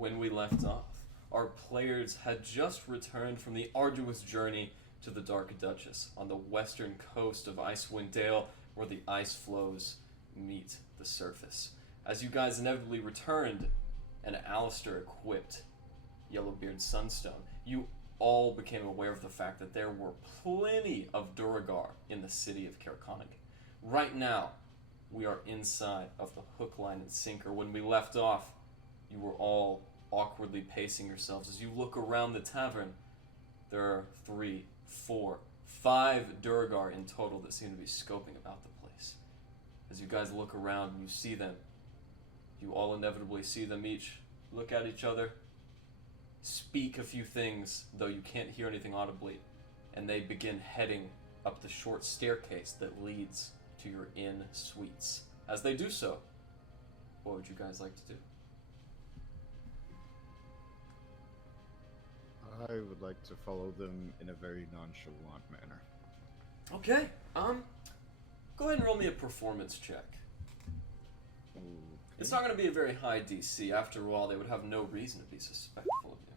when we left off, our players had just returned from the arduous journey to the Dark Duchess on the western coast of Icewind Dale, where the ice flows meet the surface. As you guys inevitably returned, and Alistar equipped Yellowbeard Sunstone, you all became aware of the fact that there were plenty of Duergar in the city of Caer Konig. Right now, we are inside of the hook, line, and sinker. When we left off, you were all awkwardly pacing yourselves. As you look around the tavern, there are 3, 4, 5 Duergar in total that seem to be scoping about the place. As you guys look around and you see them, you all inevitably see them each look at each other, speak a few things, though you can't hear anything audibly, and they begin heading up the short staircase that leads to your inn suites. As they do so, what would you guys like to do? I would like to follow them in a very nonchalant manner. Okay, go ahead and roll me a performance check. Okay. It's not going to be a very high DC. After all, they would have no reason to be suspectful of you.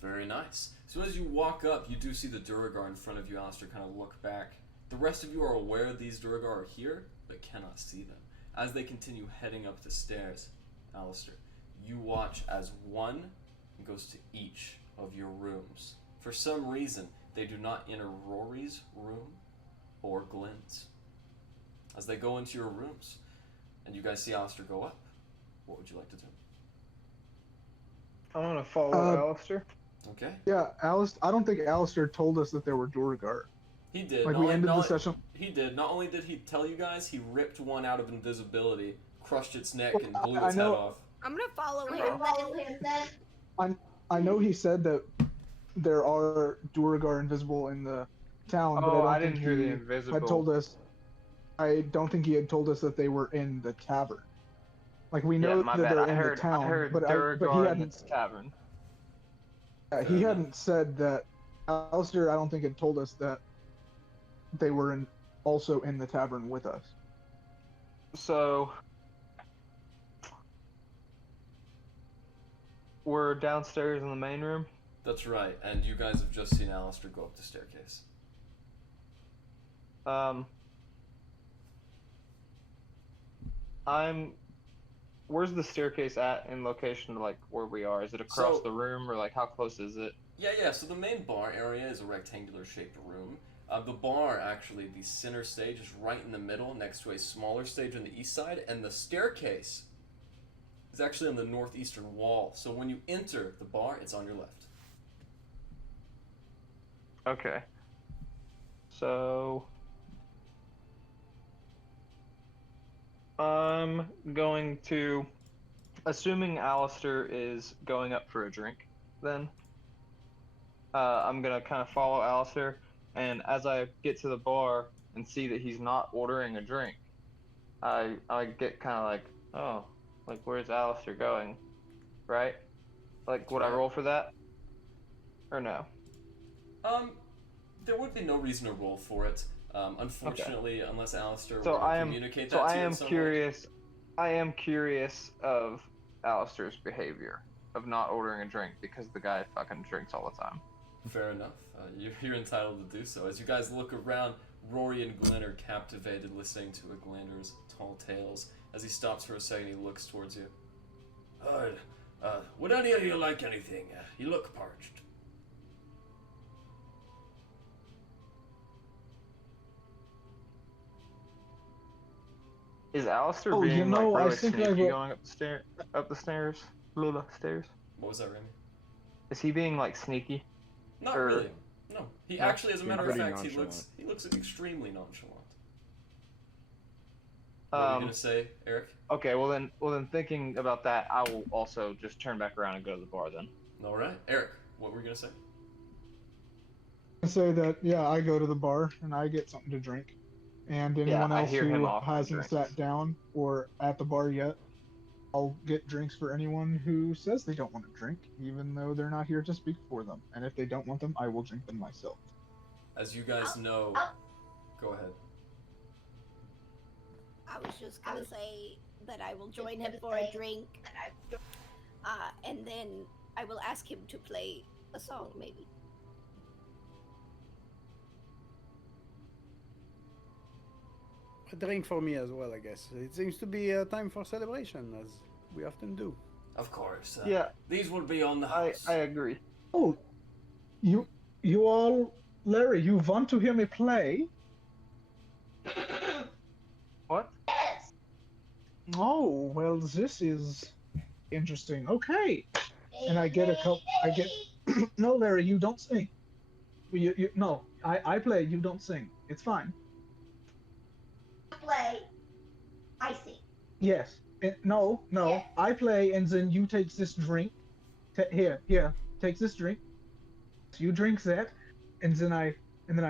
Very nice. So as you walk up, you do see the Duergar in front of you, Alistar, kind of look back. The rest of you are aware these Duergar are here, but cannot see them. As they continue heading up the stairs, Alistar, you watch as one goes to each of your rooms. For some reason, they do not enter Rory's room or Glenn's. As they go into your rooms, and you guys see Alistar go up, what would you like to do? I want to follow Alistar. Okay. Yeah, I don't think Alistar told us that there were Duergar. He did. Like, we ended the session. He did. Not only did he tell you guys, he ripped one out of invisibility, crushed its neck, and blew its head off. I'm gonna follow him. I know he said that there are Duergar invisible in the town, but I didn't hear the invisible. Had told us. I don't think he had told us that they were in the tavern. Like, we know that they're in the town, I heard but Duergar he in hadn't. the tavern. He hadn't said that. Alistar, I don't think, had told us that they were also in the tavern with us. So we're downstairs in the main room. That's right, and you guys have just seen Alistar go up the staircase. Where's the staircase at in location to, like, where we are? Is it across the room, or, like, how close is it? Yeah, so the main bar area is a rectangular shaped room. The bar, actually, the center stage is right in the middle next to a smaller stage on the east side, and the staircase is actually on the northeastern wall. So when you enter the bar, it's on your left. Okay. So I'm going to, assuming Alistar is going up for a drink, then I'm going to kind of follow Alistar, and as I get to the bar and see that he's not ordering a drink, I get kind of like, oh, like, where's Alistar going, right? Like, would I roll for that? Or no? There would be no reason to roll for it. Unfortunately, unless Alistar So were to communicate that to you in some way. I am curious of Alistar's behavior of not ordering a drink because the guy fucking drinks all the time. Fair enough. You're entitled to do so. As you guys look around, Rory and Glenn are captivated listening to Aglander's tall tales. As he stops for a second, he looks towards you. Would any of you like anything? You look parched. Is Alistar being like I really think sneaky going up the stairs? Stairs? What was that, Remy? Is he being like sneaky? Not really. No. He actually, as a matter of fact, he looks extremely nonchalant. What are you gonna say, Eric? Okay, well then thinking about that, I will also just turn back around and go to the bar then. All right, Eric, what were you gonna say? I say that, yeah, I go to the bar and I get something to drink. And anyone else who hasn't sat down or at the bar yet, I'll get drinks for anyone who says they don't want to drink, even though they're not here to speak for them. And if they don't want them, I will drink them myself. As you guys know, go ahead. I was just gonna say that I will join him for a drink, and then I will ask him to play a song, maybe. A drink for me as well, I guess. It seems to be a time for celebration, as we often do. Of course. Yeah. These will be on the house. I agree. Oh, you all, Larry, you want to hear me play? What? Oh, well, this is interesting. Okay. And I get no, Larry, you don't sing. No, I play, you don't sing. It's fine. Play. I sing. Yes. No, yeah. I play, and then you take this drink. Here, take this drink. You drink that, and then I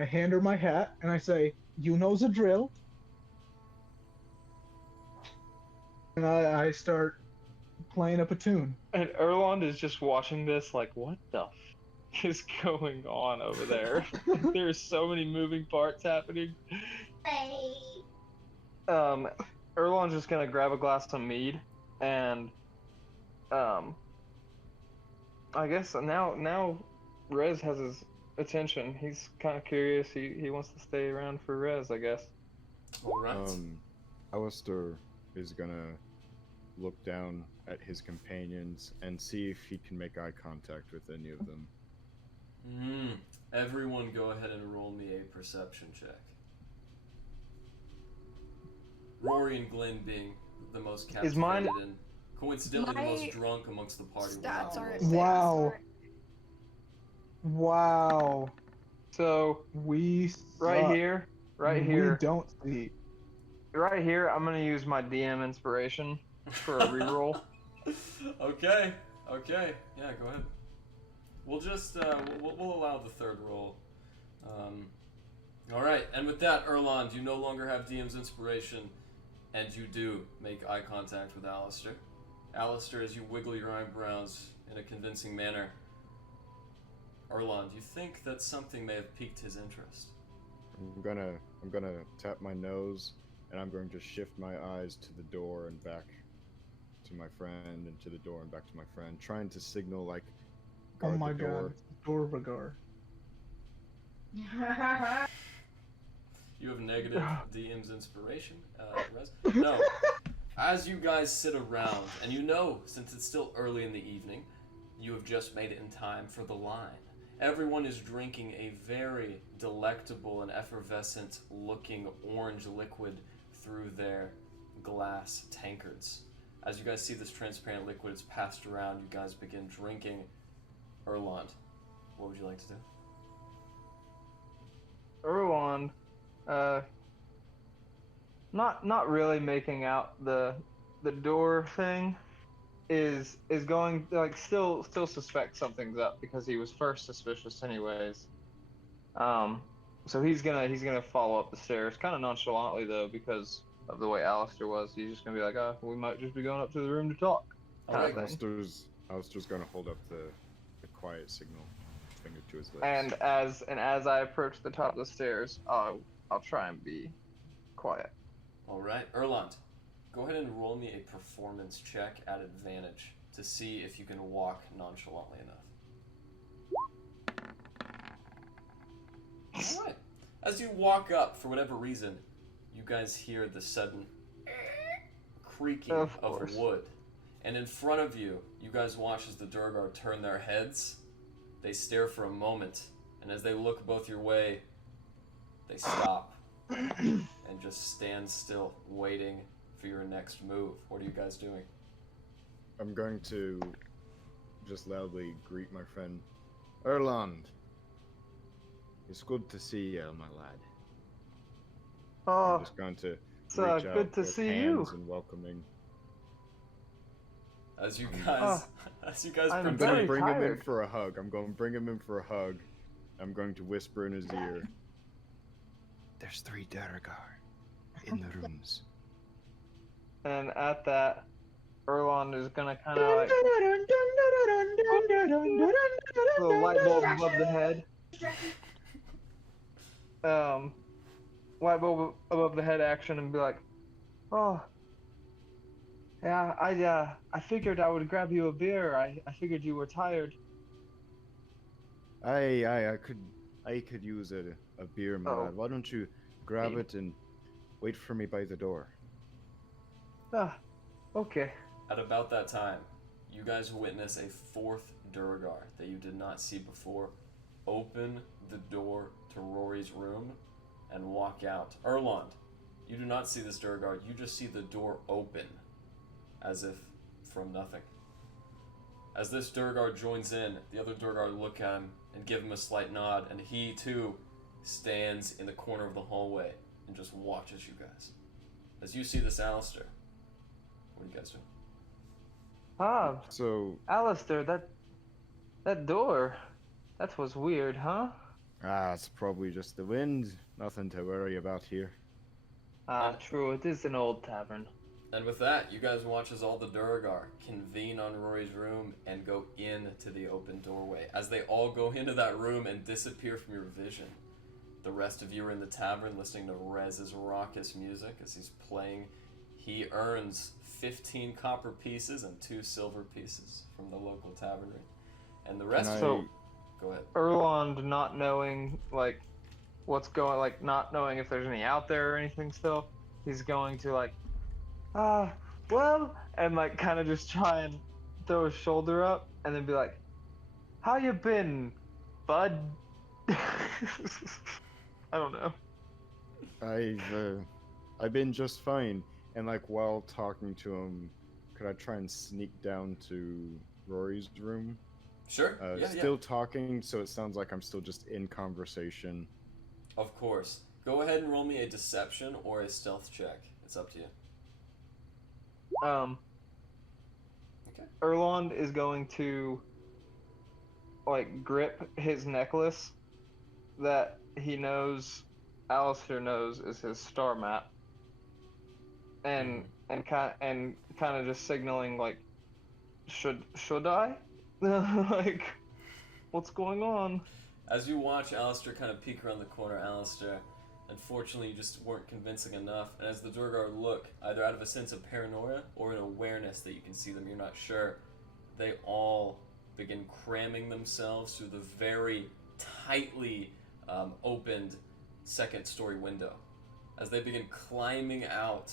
hand her my hat, and I say, "You know the drill." And I start playing up a tune. And Erland is just watching this like, what the f is going on over there? There's so many moving parts happening. Erland's just gonna grab a glass of mead, and I guess now Rez has his attention. He's kind of curious. He wants to stay around for Rez, I guess. All right. Alistar is gonna look down at his companions and see if he can make eye contact with any of them. Everyone go ahead and roll me a perception check. Rory and Glenn being the most captivated and coincidentally the most drunk amongst the party. Stats aren't Wow. Wow. So we right suck. here, We don't see. right here, I'm gonna use my DM inspiration for a reroll. Okay. Yeah, go ahead. We'll just we'll allow the third roll. All right, and with that, Erland, you no longer have DM's inspiration, and you do make eye contact with Alistar. Alistar, as you wiggle your eyebrows in a convincing manner, Erland, you think that something may have piqued his interest. I'm gonna tap my nose, and I'm going to shift my eyes to the door and back to my friend, and to the door and back to my friend, trying to signal like, guard Oh my the door. God, Duergar. You have negative DM's inspiration, Rez. No. As you guys sit around, and you know, since it's still early in the evening, you have just made it in time for the line. Everyone is drinking a very delectable and effervescent looking orange liquid through their glass tankards. As you guys see this transparent liquid, it's passed around, you guys begin drinking. Erland, what would you like to do? Erland, not really making out the door thing, is going like still suspects something's up because he was first suspicious anyways. So he's gonna follow up the stairs kind of nonchalantly though because of the way Alistar was. He's just gonna be like, we might just be going up to the room to talk. Alistar's gonna hold up the quiet signal, finger to his lips. And as I approach the top of the stairs, I'll try and be quiet. All right, Erland, go ahead and roll me a performance check at advantage to see if you can walk nonchalantly enough. All right. As you walk up, for whatever reason, you guys hear the sudden creaking of wood. And in front of you, you guys watch as the Duergar turn their heads. They stare for a moment, and as they look both your way, they stop and just stand still, waiting for your next move. What are you guys doing? I'm going to just loudly greet my friend. Erland, it's good to see you, my lad. I'm just going to reach out good to with see hands you. and welcoming. As you guys, I'm I'm going to bring him in tired. for a hug. I'm going to bring him in for a hug. I'm going to whisper in his ear. There's 3 Duergar in the rooms. And at that, Erland is gonna kind of like little light bulb above the head. Light bulb above the head action and be like, Oh, yeah. I figured I would grab you a beer. I figured you were tired. I could use a beer, my Oh. lad. Why don't you grab Maybe. it and wait for me by the door? Ah, okay. At about that time, you guys witness a fourth Duergar that you did not see before open the door to Rory's room and walk out. Erland, you do not see this Duergar, you just see the door open as if from nothing. As this Duergar joins in, the other Duergar look at him and give him a slight nod, and he too stands in the corner of the hallway and just watches you guys. As you see this Alistar, what do you guys do? Ah, So, Alistar, that door, that was weird, huh? it's probably just the wind. Nothing to worry about here. Ah, true. It is an old tavern. And with that, you guys watch as all the Duergar convene on Rory's room and go into the open doorway. As they all go into that room and disappear from your vision, the rest of you are in the tavern listening to Rez's raucous music as he's playing. He earns 15 copper pieces and 2 silver pieces from the local tavernry. And the rest of you... Go ahead. Erland not knowing, like, what's going, like, not knowing if there's any out there or anything still, he's going to, like, well, and, like, kind of just try and throw his shoulder up and then be like, how you been, bud? I don't know. I've been just fine. And like while talking to him, could I try and sneak down to Rory's room? Sure. Still talking, so it sounds like I'm still just in conversation. Of course. Go ahead and roll me a deception or a stealth check. It's up to you. Okay. Erland is going to, like, grip his necklace that he knows, Alistar knows is his star map, and kind of just signaling, like, should I? Like, what's going on? As you watch Alistar kind of peek around the corner, Alistar, unfortunately you just weren't convincing enough, and as the Duergar look, either out of a sense of paranoia or an awareness that you can see them, you're not sure, they all begin cramming themselves through the very tightly opened second-story window. As they begin climbing out...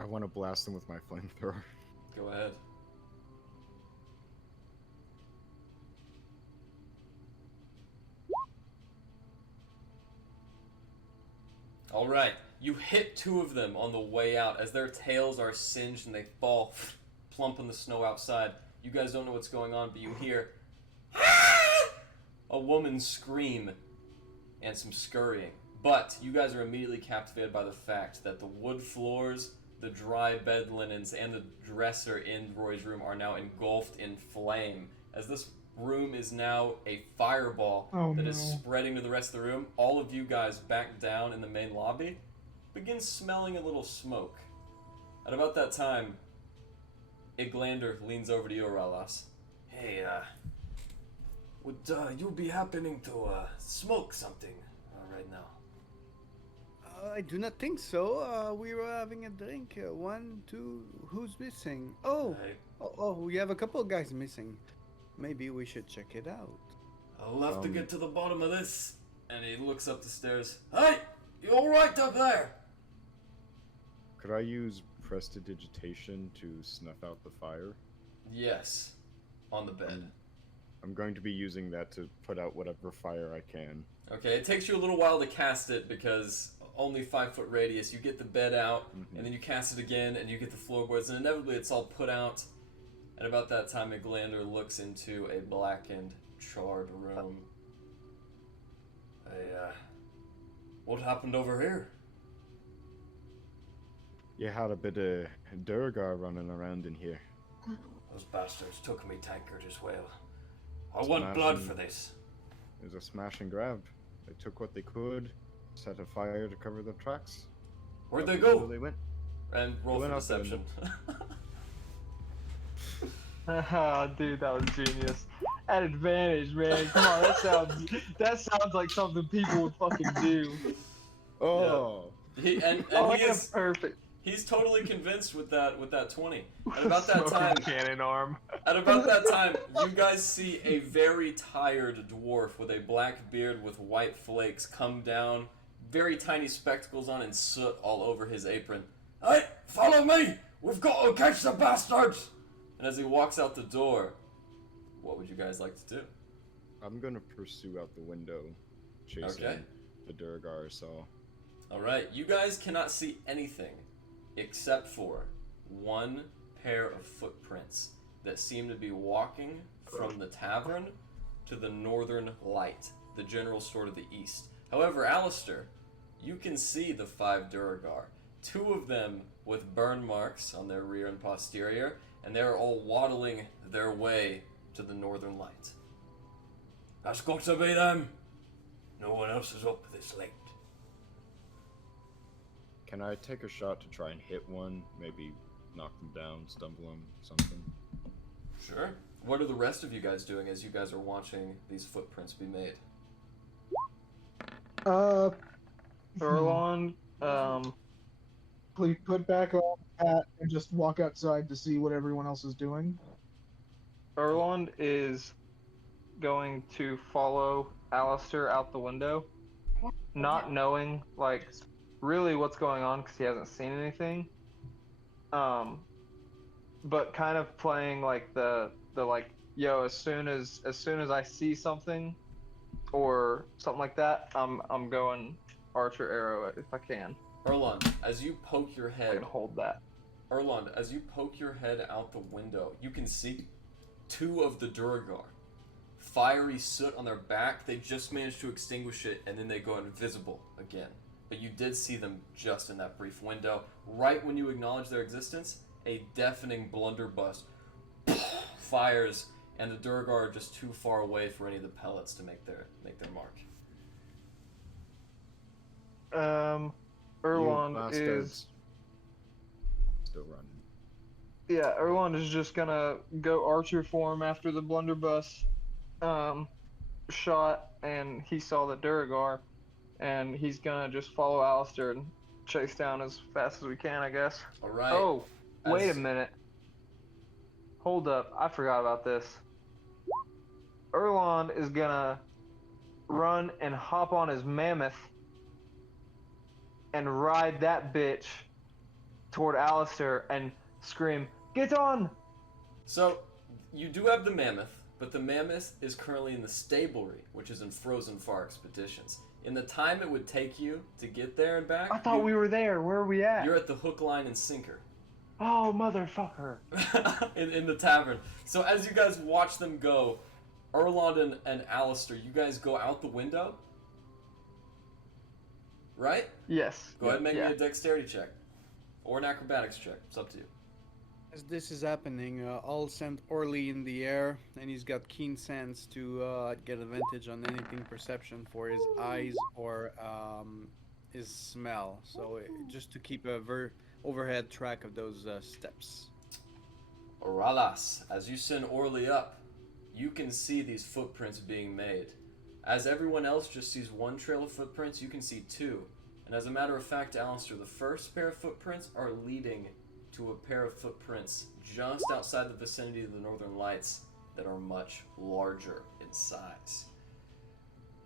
I want to blast them with my flamethrower. Go ahead. Alright, you hit 2 of them on the way out as their tails are singed and they fall plump in the snow outside. You guys don't know what's going on, but you hear a woman scream and some scurrying. But you guys are immediately captivated by the fact that the wood floors, the dry bed linens, and the dresser in Roy's room are now engulfed in flame. As this room is now a fireball that is spreading to the rest of the room, all of you guys back down in the main lobby begin smelling a little smoke. At about that time, Iglander leans over to you, Ralas. Hey, would you be happening to smoke something right now? I do not think so. We were having a drink. 1, 2, who's missing? Oh, we have a couple of guys missing. Maybe we should check it out. I'll have to get to the bottom of this. And he looks up the stairs. Hey, you all right up there? Could I use prestidigitation to snuff out the fire? Yes, on the bed. I'm going to be using that to put out whatever fire I can. Okay, it takes you a little while to cast it because only 5-foot radius. You get the bed out, and then you cast it again, and you get the floorboards, and inevitably it's all put out. And about that time, Iglander looks into a blackened, charred room. Hey, what happened over here? You had a bit of Duergar running around in here. Those bastards took me tankard as well. I want blood for this. It was a smash and grab. They took what they could, set a fire to cover the tracks. Where'd they go? They went. And roll for deception. Dude, that was genius. At advantage, man. Come on, that sounds like something people would fucking do. Oh. He is perfect. He's totally convinced with that 20. At about that Smoking time, cannon arm. At about that time, you guys see a very tired dwarf with a black beard with white flakes come down, very tiny spectacles on and soot all over his apron. Hey, follow me! We've got to catch the bastards! And as he walks out the door, what would you guys like to do? I'm gonna pursue out the window, chasing the Duergar I saw. Alright, you guys cannot see anything except for one pair of footprints that seem to be walking from the tavern to the northern light, the general store to the east. However, Alistar, you can see the 5 Duergar. 2 of them with burn marks on their rear and posterior, and they're all waddling their way to the northern light. That's got to be them. No one else is up this late. Can I take a shot to try and hit one? Maybe knock them down, stumble them, something? Sure. What are the rest of you guys doing as you guys are watching these footprints be made? Erlon, Please put back on the hat and just walk outside to see what everyone else is doing. Erlon is going to follow Alistar out the window, not knowing, like, really what's going on because he hasn't seen anything. But kind of playing like the like, yo, as soon as I see something or something like that, I'm going archer arrow if I can. Erlon, as you poke your I head, can hold that. Erlon, as you poke your head out the window, you can see 2 of the Duergar. Fiery soot on their back. They just managed to extinguish it, and then they go invisible again. But you did see them just in that brief window. Right when you acknowledge their existence, a deafening blunderbuss fires, and the Duergar are just too far away for any of the pellets to make their mark. Erlon is still running. Yeah, Erlon is just gonna go archer form after the blunderbuss shot, and he saw the Duergar, and he's gonna just follow Alistar and chase down as fast as we can, I guess. Alright. Oh, wait a minute. Hold up, I forgot about this. Erlon is gonna run and hop on his mammoth and ride that bitch toward Alistar and scream, "Get on!" So, you do have the mammoth, but the mammoth is currently in the stablery, which is in Frozen Far Expeditions. In the time it would take you to get there and back... I thought we were there. Where are we at? You're at the hook, line, and sinker. Oh, motherfucker. in the tavern. So as you guys watch them go, Erlon and Alistar, you guys go out the window? Right? Yes. Go ahead and make me a dexterity check. Or an acrobatics check. It's up to you. As this is happening, I'll send Orly in the air, and he's got keen sense to get advantage on anything perception for his eyes or his smell. So just to keep a overhead track of those steps. Oralas, as you send Orly up, you can see these footprints being made. As everyone else just sees one trail of footprints, you can see 2. And as a matter of fact, Alistar, the first pair of footprints are leading to a pair of footprints just outside the vicinity of the Northern Lights that are much larger in size.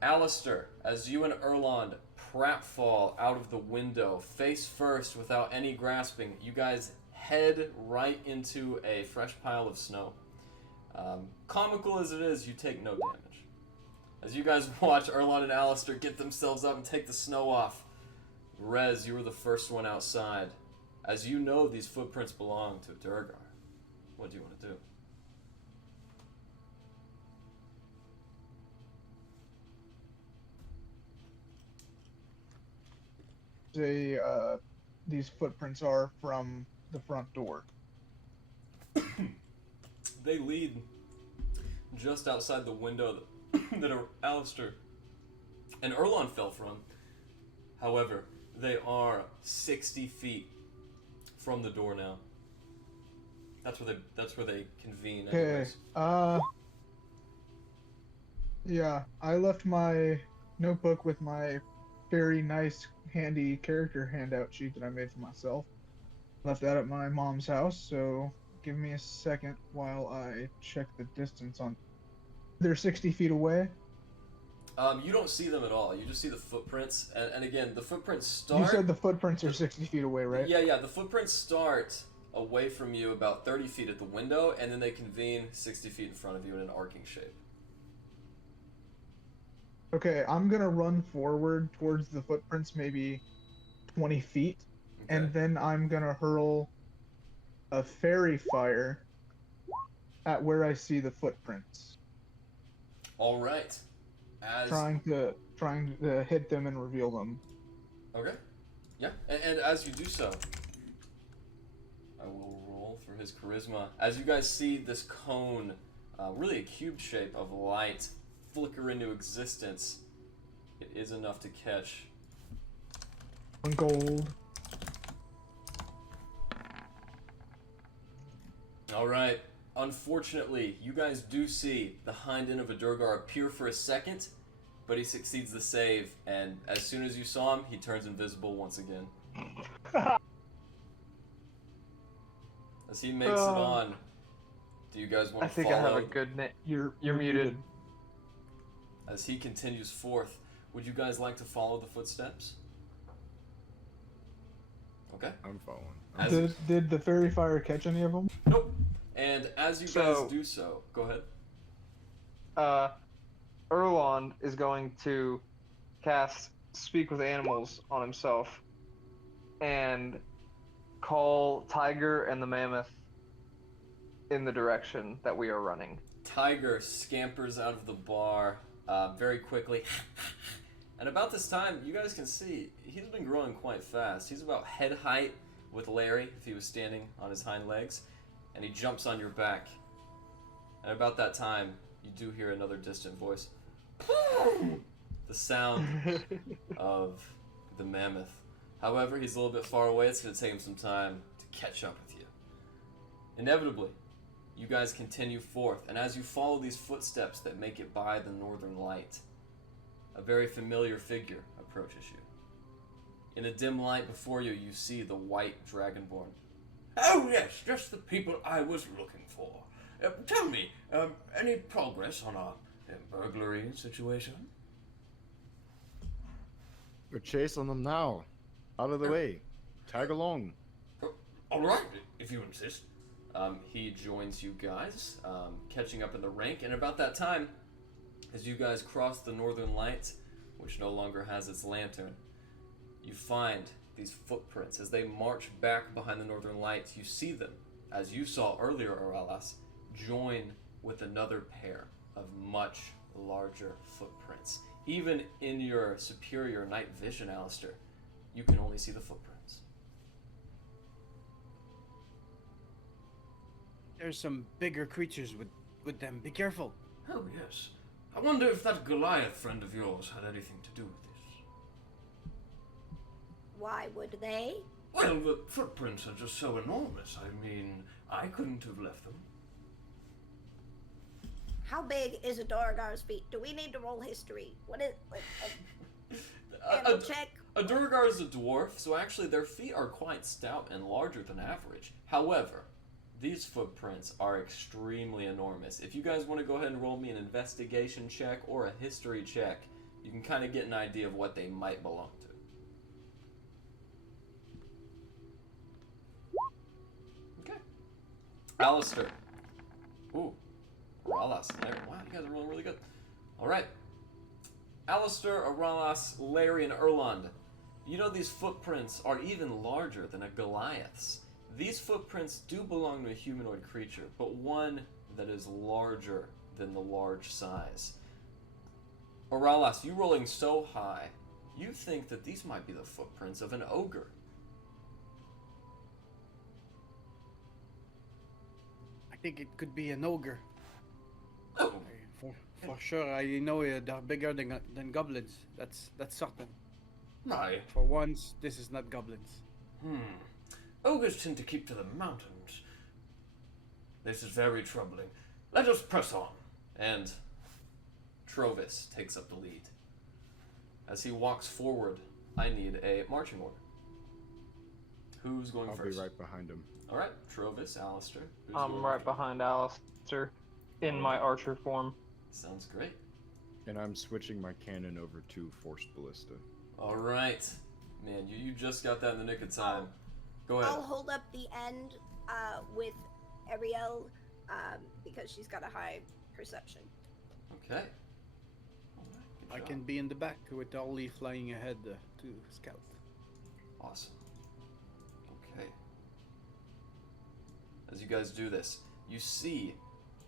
Alistar, as you and Erlon pratfall out of the window, face first without any grasping, you guys head right into a fresh pile of snow. Comical as it is, you take no damage. As you guys watch Erlon and Alistar get themselves up and take the snow off, Rez, you were the first one outside. As you know, these footprints belong to Duergar. What do you want to do? These footprints are from the front door. They lead just outside the window that Alistar and Erlon fell from. However, they are 60 feet from the door now. That's where they convene. Okay. Yeah, I left my notebook with my very nice, handy character handout sheet that I made for myself. Left that at my mom's house, so give me a second while I check the distance on. They're 60 feet away. You don't see them at all. You just see the footprints, and again, the footprints start. You said the footprints are 60 feet away, right? Yeah. The footprints start away from you about 30 feet at the window, and then they convene 60 feet in front of you in an arcing shape. Okay, I'm gonna run forward towards the footprints, maybe 20 feet, and then I'm gonna hurl a fairy fire at where I see the footprints. All right. Trying to hit them and reveal them. Okay. Yeah, and as you do so, I will roll for his charisma. As you guys see this cone, really a cube shape of light, flicker into existence, it is enough to catch. 1 gold. All right. Unfortunately, you guys do see the hind end of a Duergar appear for a second, but he succeeds the save, and as soon as you saw him, he turns invisible once again. As he makes it on, do you guys want to follow? I think I have a good name. You're muted. As he continues forth, would you guys like to follow the footsteps? Okay. I'm following. Did the fairy fire catch any of them? Nope. And as you guys do so, go ahead. Erland is going to cast Speak with Animals on himself and call Tiger and the Mammoth in the direction that we are running. Tiger scampers out of the bar very quickly. And about this time, you guys can see he's been growing quite fast. He's about head height with Larry if he was standing on his hind legs. And he jumps on your back. And about that time, you do hear another distant voice. The sound of the mammoth. However, he's a little bit far away. It's going to take him some time to catch up with you. Inevitably, you guys continue forth. And as you follow these footsteps that make it by the northern light, a very familiar figure approaches you. In a dim light before you, you see the white dragonborn. Oh yes, just the people I was looking for. Tell me, any progress on our burglary situation? We're chasing them now. Out of the way. Tag along. All right, if you insist. He joins you guys, catching up in the rank, and about that time, as you guys cross the northern light, which no longer has its lantern, you find these footprints. As they march back behind the northern lights, you see them, as you saw earlier, Oralas, join with another pair of much larger footprints. Even in your superior night vision, Alistar, you can only see the footprints. There's some bigger creatures with them. Be careful. Oh yes. I wonder if that Goliath friend of yours had anything to do with this. Why would they? Well, the footprints are just so enormous. I mean, I couldn't have left them. How big is a Duergar's feet? Do we need to roll history? What is check? A Duergar is a dwarf, so actually their feet are quite stout and larger than average. However, these footprints are extremely enormous. If you guys want to go ahead and roll me an investigation check or a history check, you can kind of get an idea of what they might belong to. Okay. Alistar. Ooh. Aralas. Larry. Wow, you guys are rolling really good. Alright. Alistar, Aralas, Larry, and Erland. You know these footprints are even larger than a Goliath's. These footprints do belong to a humanoid creature, but one that is larger than the large size. Aralas, you rolling so high, you think that these might be the footprints of an ogre. I think it could be an ogre. Oh, For sure, I know they're bigger than goblins. That's certain. my. For once, this is not goblins. Ogres tend to keep to the mountains. This is very troubling. Let us press on. And Trovus takes up the lead. As he walks forward, I need a marching order. Who's going I'll first? be right behind him. All right, Trovus, Alistar. Who's I'm going right after? behind Alistair in my archer form. Sounds great. And I'm switching my cannon over to Forced Ballista. All right. Man, you just got that in the nick of time. Go ahead. I'll hold up the end with Ariel because she's got a high perception. Okay. All right, I good can job. be in the back with Ollie flying ahead to scout. Awesome. Okay. As you guys do this, you see,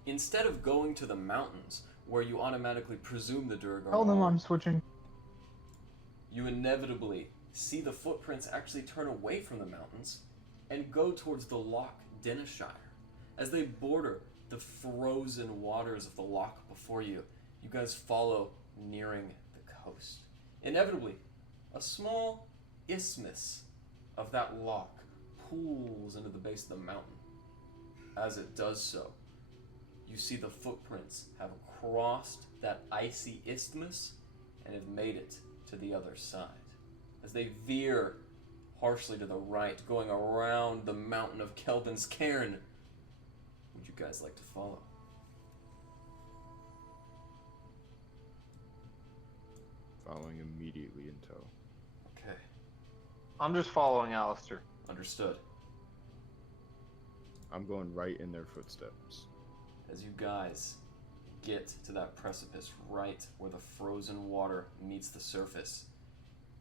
instead of going to the mountains, where you automatically presume the Duergar Tell them are, I'm switching. you inevitably see the footprints actually turn away from the mountains and go towards the Loch Denishire. As they border the frozen waters of the loch before you, you guys follow, nearing the coast. Inevitably, a small isthmus of that loch pools into the base of the mountain. As it does so, you see the footprints have crossed that icy isthmus and have made it to the other side. As they veer harshly to the right, going around the mountain of Kelvin's Cairn, would you guys like to follow? Following immediately in tow. Okay, I'm just following Alistair. understood. I'm going right in their footsteps. As you guys get to that precipice right where the frozen water meets the surface,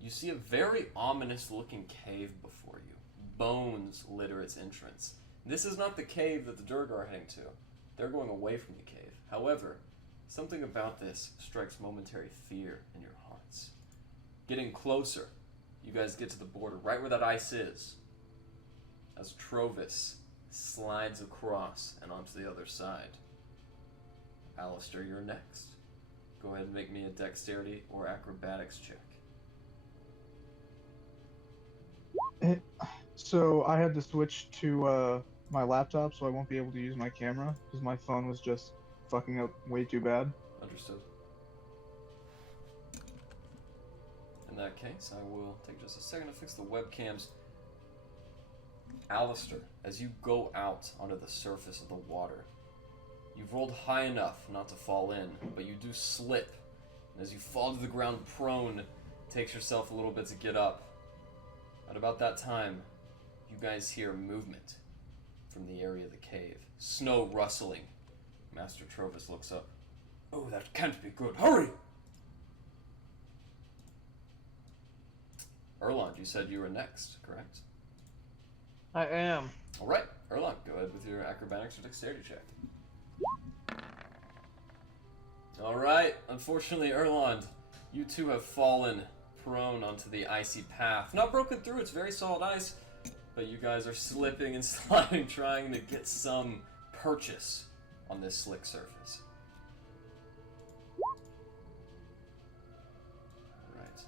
you see a very ominous looking cave before you. Bones litter its entrance. This is not the cave that the Duergar are heading to. They're going away from the cave. However, something about this strikes momentary fear in your hearts. Getting closer, you guys get to the border, right where that ice is, as Trovus slides across and onto the other side. Alistair, you're next. Go ahead and make me a dexterity or acrobatics check. So I had to switch to my laptop, so I won't be able to use my camera because my phone was just fucking up way too bad. Understood. In that case, I will take just a second to fix the webcams. Alistair, as you go out onto the surface of the water, you've rolled high enough not to fall in, but you do slip. And as you fall to the ground prone, it takes yourself a little bit to get up. At about that time, you guys hear movement from the area of the cave. Snow rustling. Master Trovus looks up. Oh, that can't be good. Hurry! Erland, you said you were next, correct? I am. Alright, Erland, go ahead with your acrobatics or dexterity check. Alright, unfortunately, Erland, you too have fallen prone onto the icy path. Not broken through, it's very solid ice, but you guys are slipping and sliding, trying to get some purchase on this slick surface. Alright.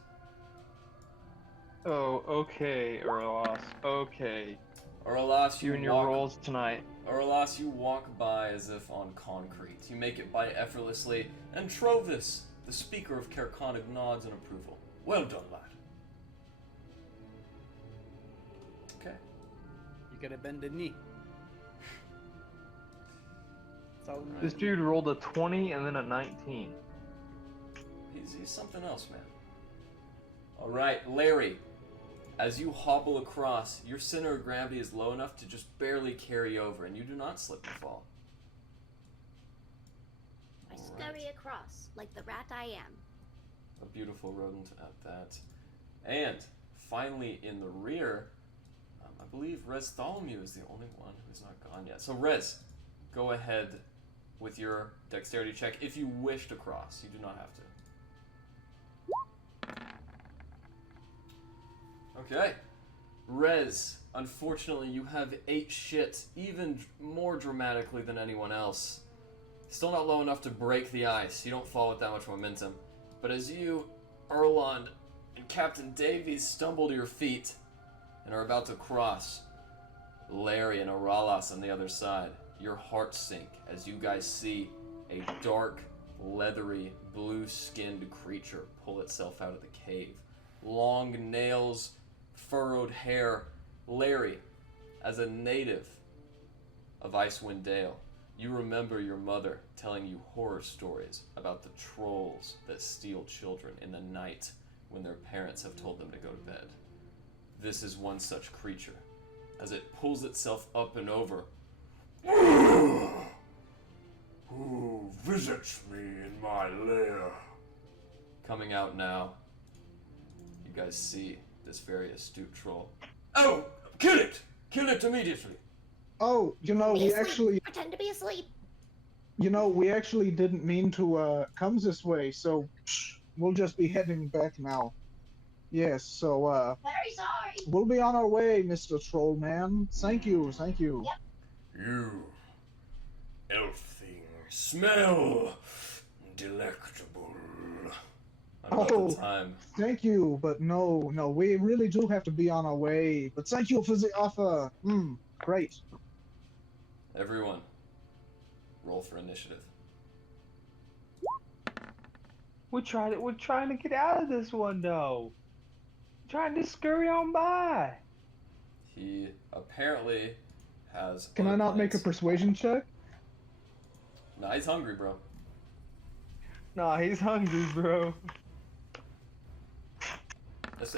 Oh, okay, Urlas. Okay. Orlas, You and your rolls tonight. Orlas, you walk by as if on concrete. You make it by effortlessly, and Trovus, the speaker of Caer Konig, nods in approval. Well done, lad. Okay. You gotta bend the knee. That's all. This dude rolled a 20 and then a 19. He's something else, man. Alright, Larry. As you hobble across, your center of gravity is low enough to just barely carry over, and you do not slip and fall. I All scurry right. across like the rat I am. A beautiful rodent at that. And finally, in the rear, I believe Rez Tholomew is the only one who's not gone yet. So Rez, go ahead with your dexterity check if you wish to cross. You do not have to. Okay. Rez, unfortunately, you have ate shit even more dramatically than anyone else. Still not low enough to break the ice. You don't fall with that much momentum. But as you, Erland, and Captain Davies stumble to your feet and are about to cross, Larry and Oralas on the other side, your hearts sink as you guys see a dark, leathery, blue-skinned creature pull itself out of the cave. Long nails, furrowed hair, Larry, as a native of Icewind Dale, you remember your mother telling you horror stories about the trolls that steal children in the night when their parents have told them to go to bed. This is one such creature, as it pulls itself up and over. Who visits me in my lair? Coming out now, you guys see this very astute troll. Oh, kill it! Kill it immediately! Oh, Be we asleep. actually, Pretend to be asleep. we actually didn't mean to come this way, so we'll just be heading back now. Yes, so Very sorry. we'll be on our way, Mr. Trollman. Thank you, thank you. Yep. You, elf thing, smell delectable. About Oh. the time. Thank you, but no, we really do have to be on our way. But thank you for the offer. Great. Everyone, roll for initiative. We're trying to get out of this one though. Trying to scurry on by. He apparently has. Can I other not make a plans. persuasion check? Nah, he's hungry, bro. Nah, he's hungry, bro.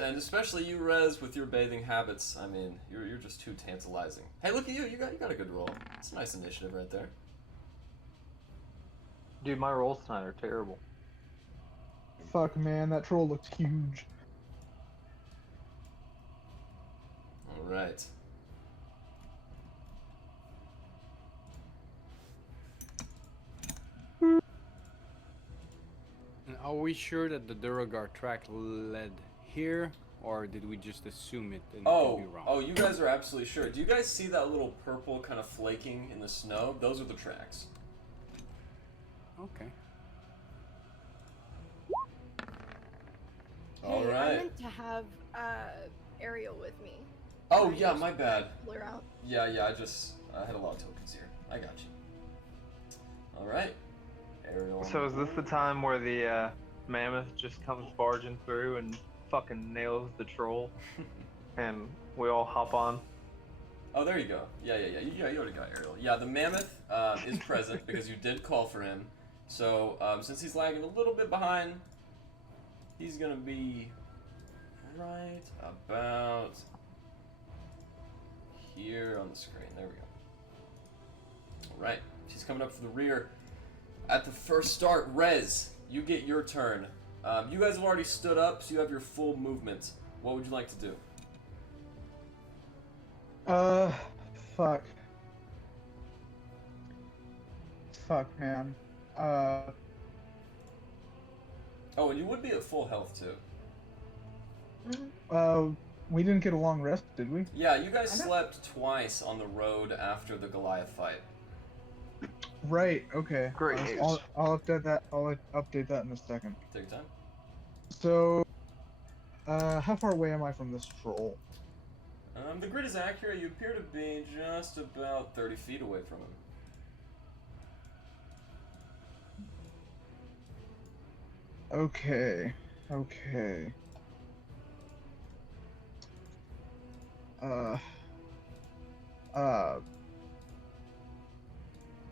And especially you, Rez, with your bathing habits. I mean, you're just too tantalizing. Hey, look at you! You got a good roll. It's a nice initiative right there. Dude, my rolls tonight are terrible. Fuck, man, that troll looks huge. All right. And are we sure that the Duergar track led here, or did we just assume it and could be wrong? Oh, you guys are absolutely sure. Do you guys see that little purple kind of flaking in the snow? Those are the tracks. Okay. All Hey, I right. meant to have Ariel with me. Oh yeah, my bad. Clear out. Yeah, I had a lot of tokens here. I got you. All right. Ariel. So is this the time where the mammoth just comes barging through and fucking nails the troll, and we all hop on? Oh, there you go. Yeah. You already got Ariel. Yeah, the mammoth is present because you did call for him. So since he's lagging a little bit behind, he's gonna be right about here on the screen. There we go. All right, she's coming up from the rear. At the first start, Rez, you get your turn. You guys have already stood up, so you have your full movement. What would you like to do? Fuck. Fuck, man. Oh, and you would be at full health too. We didn't get a long rest, did we? Yeah, you guys slept twice on the road after the Goliath fight. Right, okay. Great. I'll update that. I'll update that in a second. Take your time. So, how far away am I from this troll? The grid is accurate. You appear to be just about 30 feet away from him. Okay.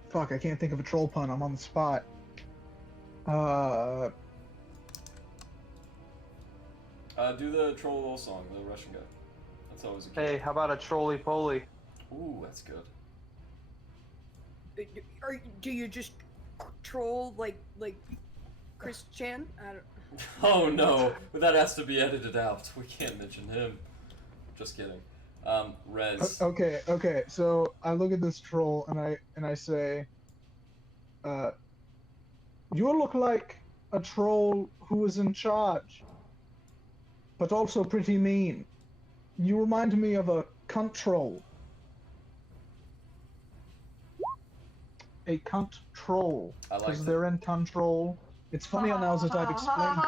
Fuck, I can't think of a troll pun. I'm on the spot. Do the troll song, the Russian guy. That's always a key. Hey, how about a trolley poly? Ooh, that's good. Do you just troll like Chris Chan? I don't. Oh no, but that has to be edited out. We can't mention him. Just kidding. Rez. Okay. So I look at this troll and I say, you look like a troll who is in charge, but also pretty mean. You remind me of a cunt troll. A cunt troll. I like Because that. they're in control. It's funny now that I've explained.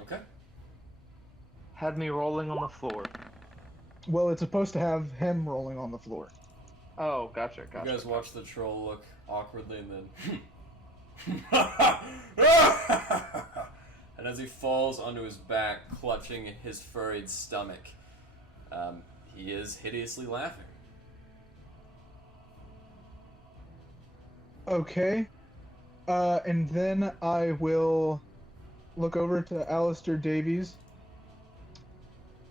Okay. Had me rolling on the floor. Well, it's supposed to have him rolling on the floor. Oh, gotcha. You guys watch the troll look awkwardly and then. And and as he falls onto his back, clutching his furried stomach, he is hideously laughing. Okay. And then I will look over to Alistair Davies,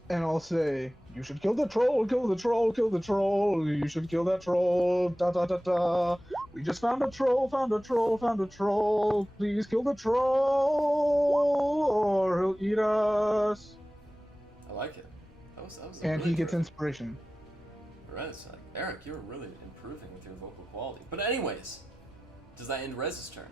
and I'll say, "You should kill the troll, kill the troll, kill the troll. You should kill that troll. Da da da da. We just found a troll, found a troll, found a troll. Please kill the troll, or he'll eat us." I like it. That was And really he gets terrific. inspiration. Rez, Eric, you're really improving with your vocal quality. But anyways, does that end Rez's turn?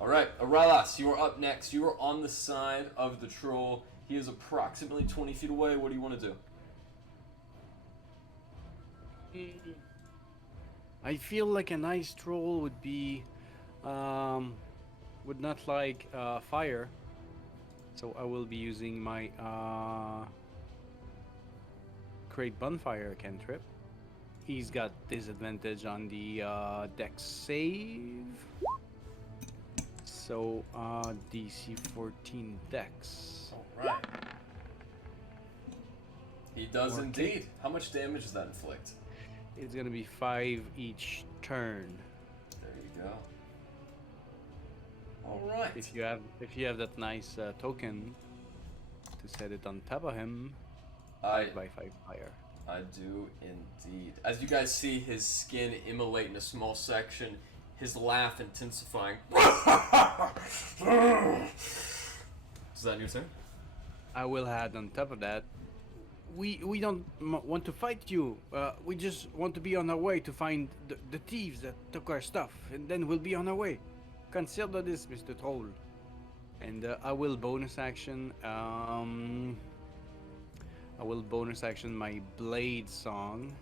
Alright, Aralas, you are up next. You are on the side of the troll. He is approximately 20 feet away. What do you want to do? I feel like an ice troll would be, would not like fire, so I will be using my create bonfire cantrip. He's got disadvantage on the dex save, so DC 14 dex. Alright. He does Okay. indeed. How much damage does that inflict? It's gonna be 5 each turn. There you go. Alright. If you have that nice token to set it on top of him, 5 by 5 fire. I do indeed. As you guys see his skin immolate in a small section, his laugh intensifying. Is that your turn? I will add on top of that. We don't want to fight you. We just want to be on our way to find the thieves that took our stuff, and then we'll be on our way. Consider this, Mr. Troll. And I will bonus action. I will bonus action my blade song.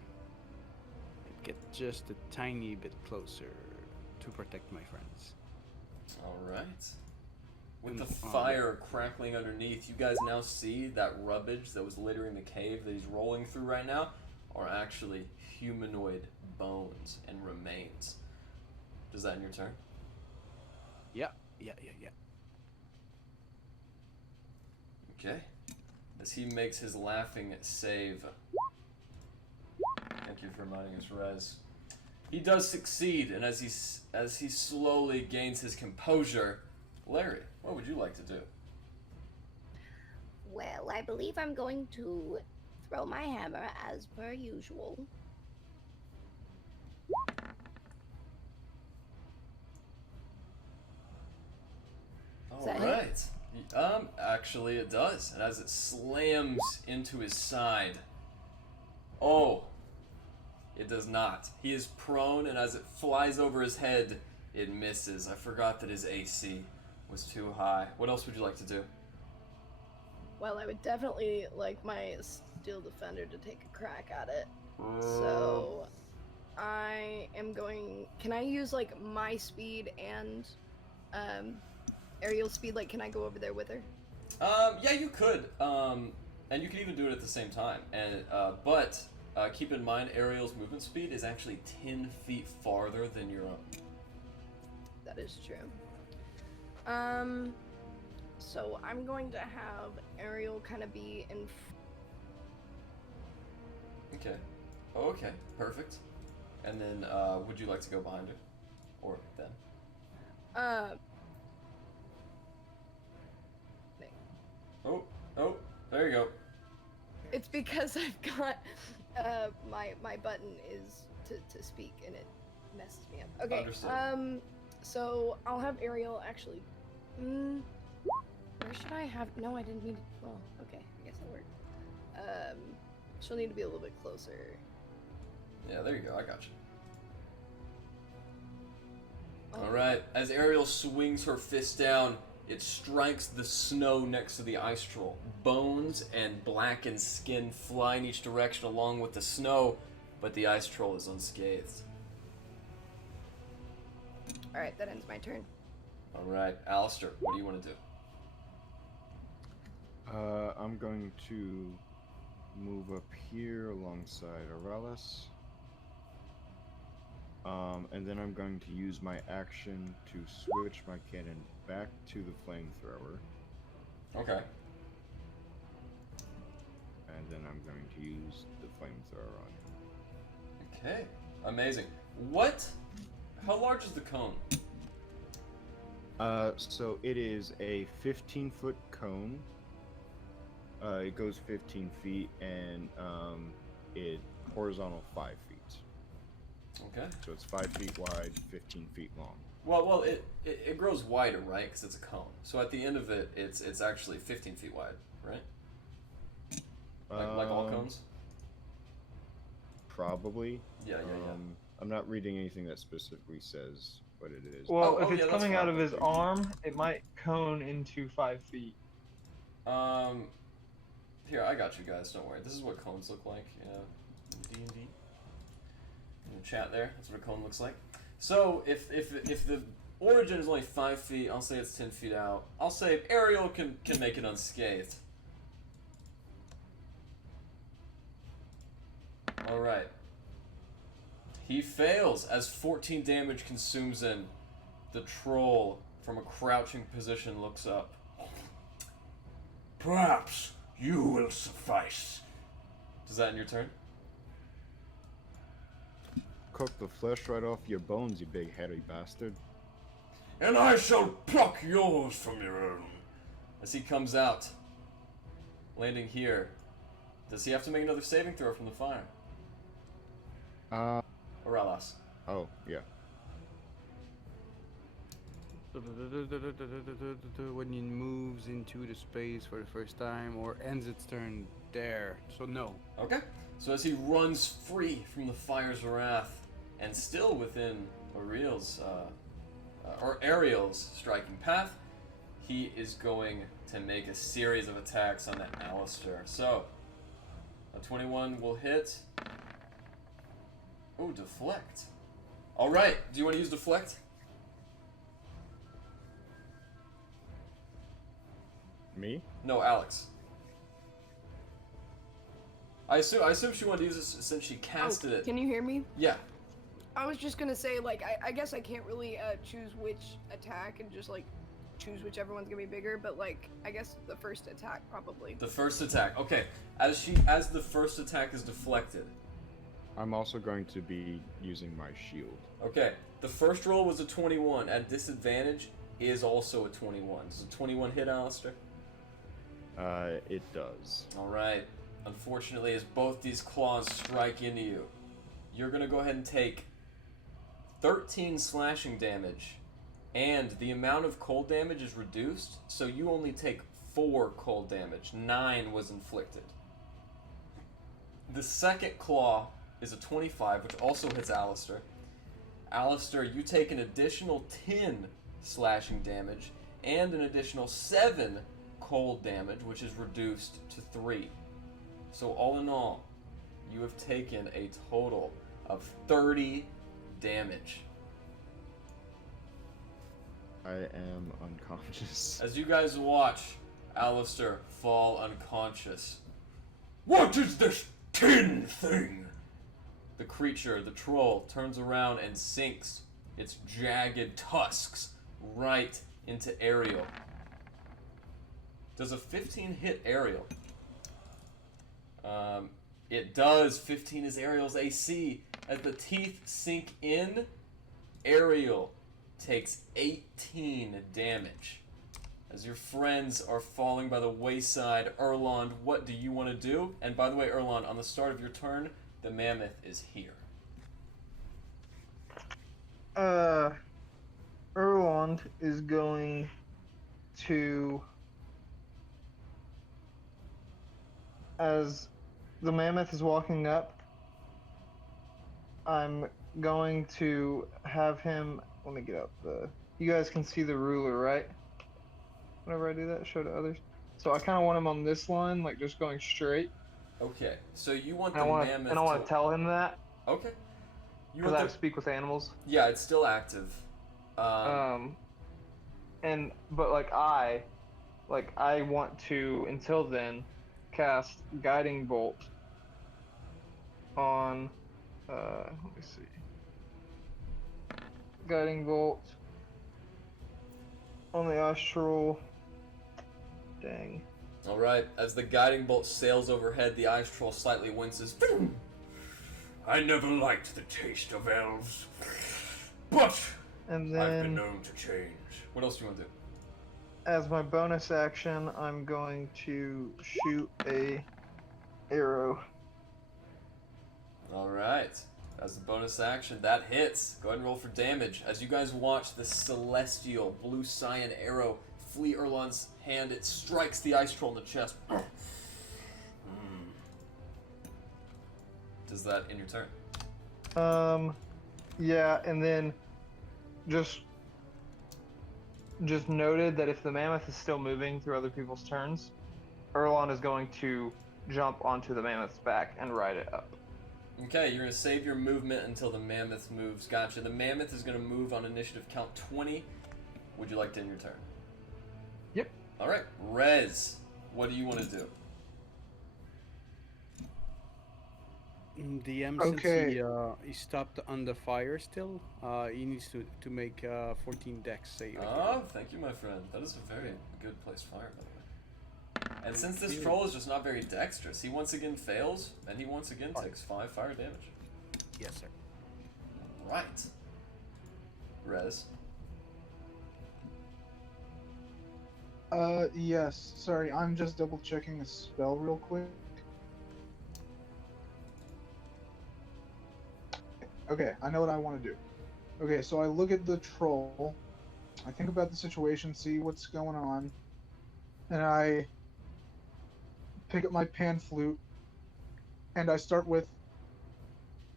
Get just a tiny bit closer to protect my friends. Alright. With the fire crackling underneath, you guys now see that rubbish that was littering the cave that he's rolling through right now are actually humanoid bones and remains. Does that end your turn? Yeah. Okay. As he makes his laughing save. Thank you for reminding us, Rez. He does succeed, and as he slowly gains his composure, Larry, what would you like to do? Well, I believe I'm going to throw my hammer as per usual. All right. Actually it does. And as it slams into his side. Oh. It does not. He is prone, and as it flies over his head, it misses. I forgot that his AC was too high. What else would you like to do? Well, I would definitely like my Steel Defender to take a crack at it. So I am going. Can I use like my speed and aerial speed? Like, can I go over there with her? Yeah, you could. And you could even do it at the same time. And but keep in mind, Ariel's movement speed is actually 10 feet farther than your own. That is true. So I'm going to have Ariel kind of be in. Okay. Okay. Perfect. And then, would you like to go behind her, or them? Oh, there you go. It's because I've got my button is to speak and it messes me up. Okay. Understood. So I'll have Ariel actually. Where should I have? No, I didn't mean to. Well, okay. I guess it worked. She'll need to be a little bit closer. Yeah, there you go. I got you. All right. As Ariel swings her fist down, it strikes the snow next to the ice troll. Bones and blackened skin fly in each direction along with the snow, but the ice troll is unscathed. All right, that ends my turn. All right, Alistair, what do you want to do? I'm going to move up here alongside Aurelis. And then I'm going to use my action to switch my cannon back to the flamethrower. Okay. And then I'm going to use the flamethrower on him. Okay. Amazing. How large is the cone? So it is a 15-foot cone. It goes 15 feet, and it horizontal 5 feet. Okay. So it's 5 feet wide, 15 feet long. Well, it grows wider, right? Because it's a cone. So at the end of it, it's actually 15 feet wide, right? Like all cones? Probably. Yeah. I'm not reading anything that specifically says what it is. Well, if yeah, it's that's coming fine. out of his arm, it might cone into 5 feet. Here, I got you guys. Don't worry. This is what cones look like. D&D. In the chat there, that's what a cone looks like. So if the origin is only 5 feet, I'll say it's 10 feet out. I'll say Ariel can make it unscathed. All right. He fails as 14 damage consumes in. The troll, from a crouching position, looks up. Perhaps you will suffice. Does that end your turn? Cook the flesh right off your bones, you big hairy bastard. And I shall pluck yours from your own. As he comes out, landing here, does he have to make another saving throw from the fire? Oralas. Oh, yeah. When he moves into the space for the first time or ends its turn there. So no. Okay. So as he runs free from the fire's wrath, and still within Ariel's striking path, he is going to make a series of attacks on that Alistar. So, a 21 will hit. Oh, deflect. Alright, do you want to use deflect? Me? No, Alex. I assume she wanted to use this since she casted it. Can you hear me? Yeah. I was just gonna say, like, I guess I can't really choose which attack and just, like, choose whichever one's gonna be bigger, but, like, I guess the first attack, probably. The first attack. Okay. As the first attack is deflected. I'm also going to be using my shield. Okay. The first roll was a 21. At disadvantage is also a 21. Does a 21 hit, Alistar? It does. Alright. Unfortunately, as both these claws strike into you, you're gonna go ahead and take 13 slashing damage, and the amount of cold damage is reduced, so you only take 4 cold damage. 9 was inflicted. The second claw is a 25, which also hits Alistar. Alistar, you take an additional 10 slashing damage, and an additional 7 cold damage, which is reduced to 3. So all in all, you have taken a total of 30 damage. I am unconscious. As you guys watch Alistar fall unconscious, What is this tin thing? the creature, the troll, turns around and sinks its jagged tusks right into Ariel. Does a 15 hit Ariel? It does. 15 is Ariel's AC. As the teeth sink in, Ariel takes 18 damage. As your friends are falling by the wayside, Erlond, what do you want to do? And by the way, Erlond, on the start of your turn, the mammoth is here. Erlond is going to, as the mammoth is walking up, I'm going to have him, let me get out you guys can see the ruler, right? Whenever I do that, show to others. So I kind of want him on this line, like just going straight. Okay, so you want the And mammoth I want to tell him that, Okay. You because want I have to speak with animals. Yeah, it's still active. But I want to, until then, cast Guiding Bolt on, let me see. guiding bolt on the ice troll. Dang. Alright, as the guiding bolt sails overhead, the ice troll slightly winces. I never liked the taste of elves, but And I've been then, known to change. What else do you want to do? as my bonus action, I'm going to shoot a arrow. Alright, as the bonus action, that hits. Go ahead and roll for damage. As you guys watch the celestial blue cyan arrow flee Erlon's hand, it strikes the ice troll in the chest. Does that end your turn? Yeah, and then just noted that if the mammoth is still moving through other people's turns, Erlon is going to jump onto the mammoth's back and ride it up. Okay, you're going to save your movement until the mammoth moves. Gotcha. The mammoth is going to move on initiative count 20. Would you like to end your turn? Yep. Alright, Rez, what do you want to do? DM, Okay. since he stopped under fire still, he needs to make 14 dex save. Oh, thank you, my friend. That is a very good place fire, by the way. And since this troll is just not very dexterous, he once again fails, and he once again takes 5 fire damage. Yes, sir. Right. Rez. Yes. Sorry, I'm just double checking a spell real quick. Okay, I know what I want to do. Okay, so I look at the troll, I think about the situation, see what's going on, and I pick up my pan flute, and I start with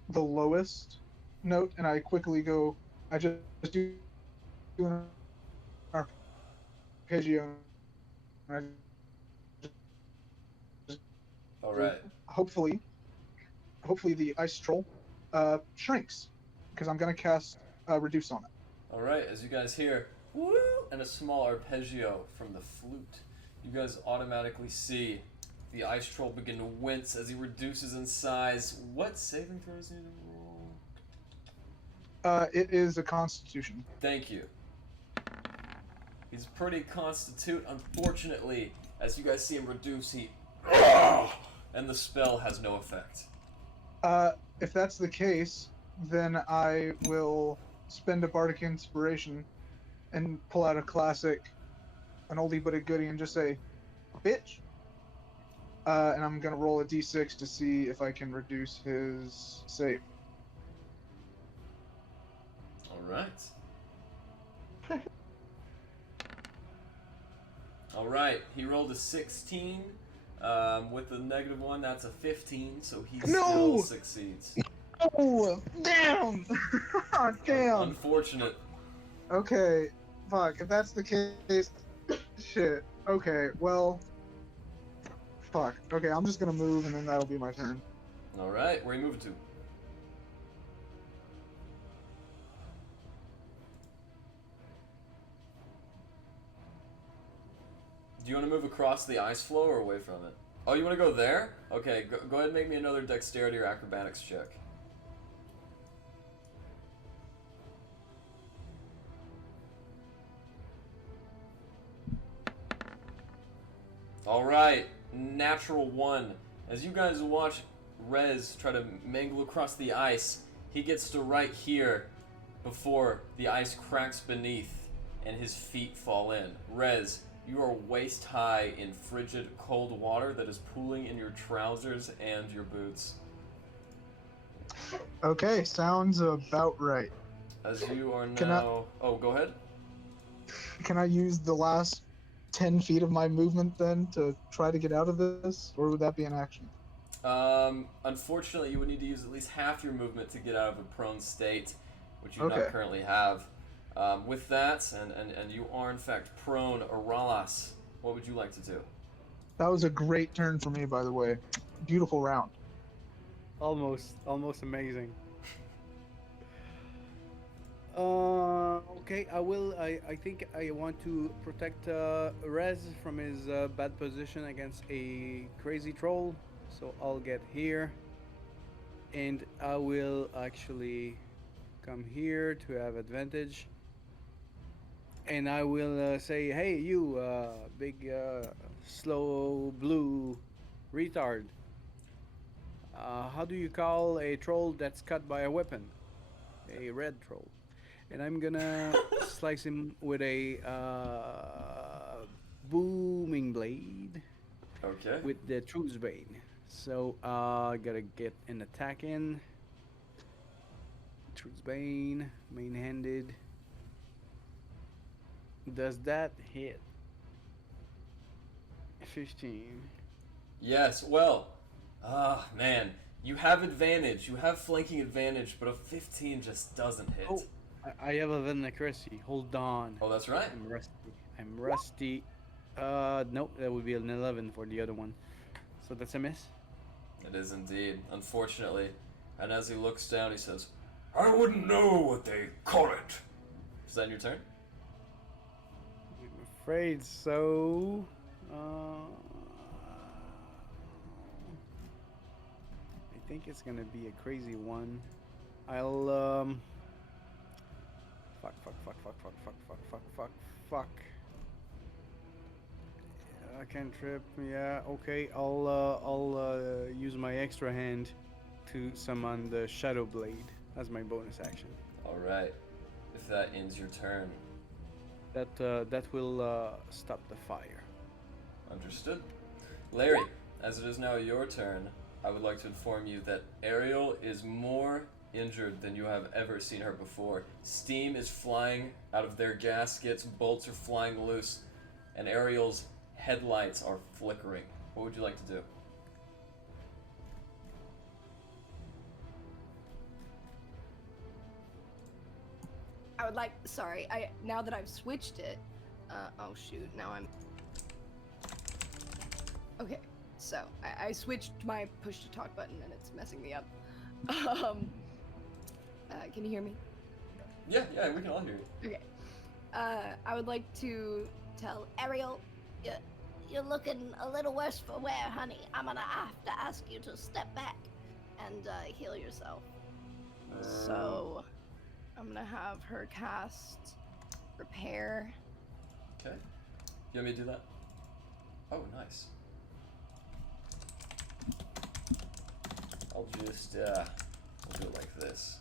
the lowest note, and I quickly go, I just do an arpeggio, and Alright. hopefully the ice troll shrinks, because I'm gonna cast reduce on it. Alright, as you guys hear, woo, and a small arpeggio from the flute, you guys automatically see the ice troll begin to wince as he reduces in size. What saving throws do you need to roll? It is a constitution. Thank you. He's pretty constitute. Unfortunately, as you guys see him reduce, he... and the spell has no effect. If that's the case, then I will spend a bardic inspiration and pull out a classic, an oldie but a goodie, and just say, bitch. And I'm gonna roll a d6 to see if I can reduce his save. Alright. Alright, he rolled a 16. With the -1, that's a 15, so he still succeeds. Oh, damn! Damn! Unfortunate. Okay, fuck, if that's the case, shit. Okay, well, fuck. Okay, I'm just gonna move and then that'll be my turn. Alright, where are you moving to? Do you want to move across the ice floe or away from it? Oh, you want to go there? Okay, go ahead and make me another dexterity or acrobatics check. Alright, natural 1. As you guys watch Rez try to mangle across the ice, he gets to right here before the ice cracks beneath and his feet fall in. Rez, you are waist high in frigid, cold water that is pooling in your trousers and your boots. Okay, sounds about right. As you are now... Oh, go ahead. Can I use the last 10 feet of my movement then to try to get out of this? Or would that be an action? Unfortunately, you would need to use at least half your movement to get out of a prone state, which you not currently have. With that, and you are in fact prone, Aralas, what would you like to do? That was a great turn for me, by the way. Beautiful round. Almost amazing. Okay, I think I want to protect Rez from his bad position against a crazy troll. So I'll get here, and I will actually come here to have advantage. And I will say, hey, you, big, slow blue retard. How do you call a troll that's cut by a weapon? A red troll. And I'm gonna slice him with a booming blade. Okay. With the Truth's Bane. So, gotta get an attack in. Truth's Bane, main-handed. Does that hit? 15. Yes, well, man, you have advantage. You have flanking advantage, but a 15 just doesn't hit. Oh, I have a Venecrissy. Hold on. Oh, that's right. I'm rusty. Nope, that would be an 11 for the other one. So that's a miss. It is indeed, unfortunately. And as he looks down, he says, I wouldn't know what they call it. is that your turn? I'm afraid so. I think it's gonna be a crazy one. I'll fuck. I can't trip. Yeah, okay. I'll use my extra hand to summon the Shadow Blade as my bonus action. All right. If that ends your turn. That will stop the fire. Understood. Larry, as it is now your turn, I would like to inform you that Ariel is more injured than you have ever seen her before. Steam is flying out of their gaskets, bolts are flying loose, and Ariel's headlights are flickering. What would you like to do? I would like. Sorry, now that I've switched it. Oh shoot! Now I'm. Okay, so I switched my push to talk button and it's messing me up. Can you hear me? Yeah, we can all hear you. Okay. I would like to tell Ariel, you're looking a little worse for wear, honey. I'm gonna have to ask you to step back and heal yourself. So, I'm gonna have her cast Repair. Okay. You want me to do that? Oh, nice. I'll just, we'll do it like this.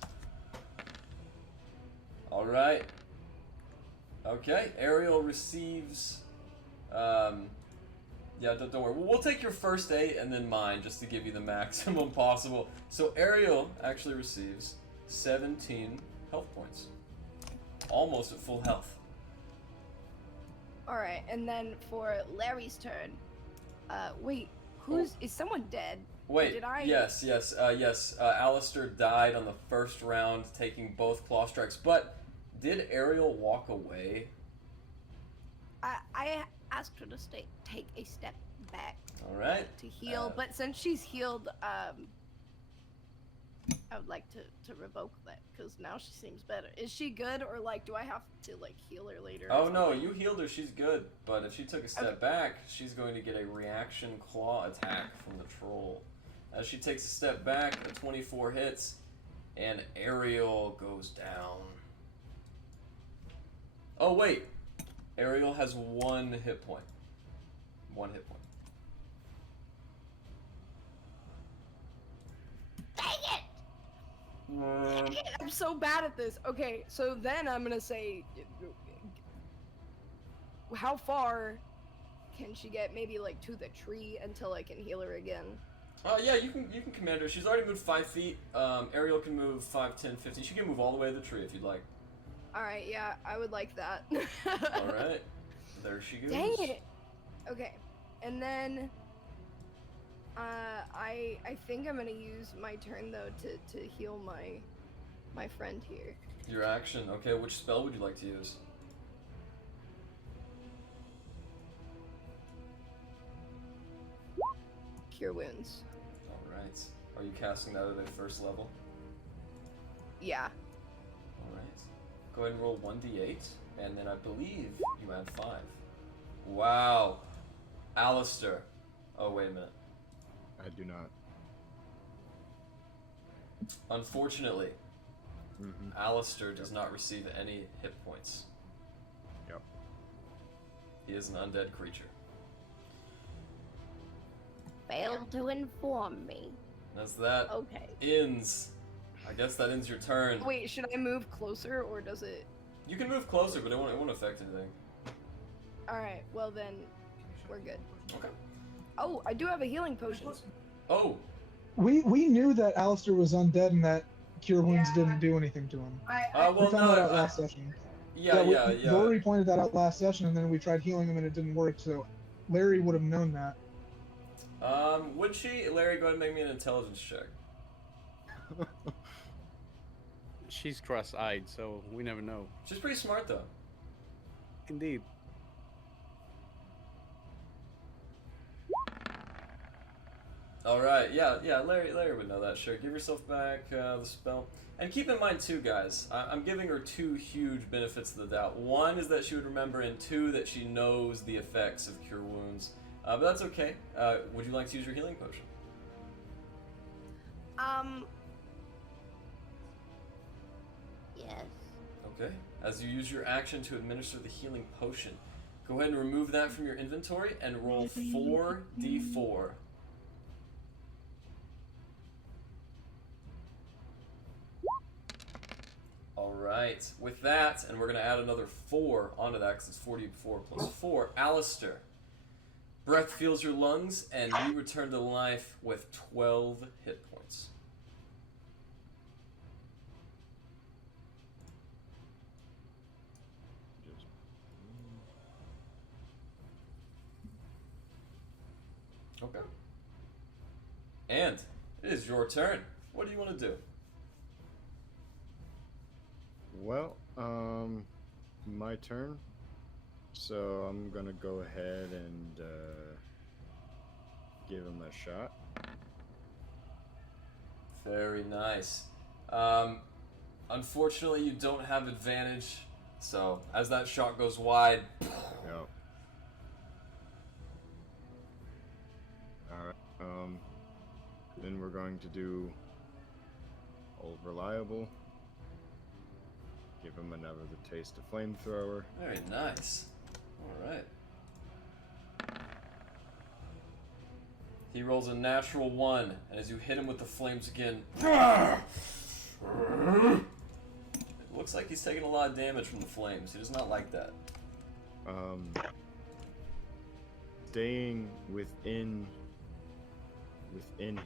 Alright. Okay, Ariel receives, yeah, don't worry. We'll take your first aid and then mine, just to give you the maximum possible. So Ariel actually receives 17 health points. Almost at full health. Alright, and then for Larry's turn, wait, is someone dead? Wait, Did I... yes. Alistar died on the first round, taking both claw strikes, but did Ariel walk away? I asked her to take a step back. Alright. To heal, but since she's healed, I would like to revoke that, because now she seems better. Is she good, or like, do I have to like heal her later? Oh no, you healed her, she's good. But if she took a step back, she's going to get a reaction claw attack from the troll. As she takes a step back, a 24 hits, and Ariel goes down. Oh wait, Ariel has 1 hit point. 1 hit point. Dang it! I'm so bad at this. Okay, so then I'm gonna say, how far can she get? Maybe like to the tree until I can heal her again. Yeah, you can command her. She's already moved 5 feet. Ariel can move 5, 10, 15. She can move all the way to the tree if you'd like. Alright, yeah, I would like that. Alright. There she goes. Dang it! Okay, and then I think I'm gonna use my turn though to heal my friend here. Your action. Okay, which spell would you like to use? Cure Wounds. Alright. Are you casting that at a first level? Yeah. Alright. Go ahead and roll 1d8, and then I believe you add 5. Wow. Alistar. Oh, wait a minute. I do not. Unfortunately, Alistar does not receive any hit points. Yep. He is an undead creature. Failed to inform me. As that ends, I guess that ends your turn. Wait, should I move closer or does it? You can move closer, but it won't affect anything. Alright, well then, we're good. Okay. Oh, I do have a healing potion. Oh. We knew that Alistar was undead and that Cure Wounds didn't do anything to him. We found that out last session. Yeah. Lori pointed that out last session, and then we tried healing him and it didn't work, so Larry would have known that. Would she? Larry, go ahead and make me an intelligence check. She's cross-eyed, so we never know. She's pretty smart, though. Indeed. Alright, yeah, Larry would know that, sure. Give yourself back the spell. And keep in mind, too, guys, I'm giving her 2 huge benefits of the doubt. 1 is that she would remember, and 2, that she knows the effects of Cure Wounds. But that's okay. Would you like to use your healing potion? Yes. Okay. As you use your action to administer the healing potion, go ahead and remove that from your inventory and roll 4d4. Alright, with that, and we're going to add another 4 onto that because it's 44 plus 4. Alistar, breath fills your lungs, and you return to life with 12 hit points. Okay. And it is your turn. What do you want to do? Well, my turn. So I'm gonna go ahead and give him a shot. Very nice. Unfortunately, you don't have advantage. So as that shot goes wide. Yep. Alright. Then we're going to do Old Reliable. Give him another taste of flamethrower. Very nice. Alright. He rolls a natural 1, and as you hit him with the flames again, it looks like he's taking a lot of damage from the flames. He does not like that. Staying within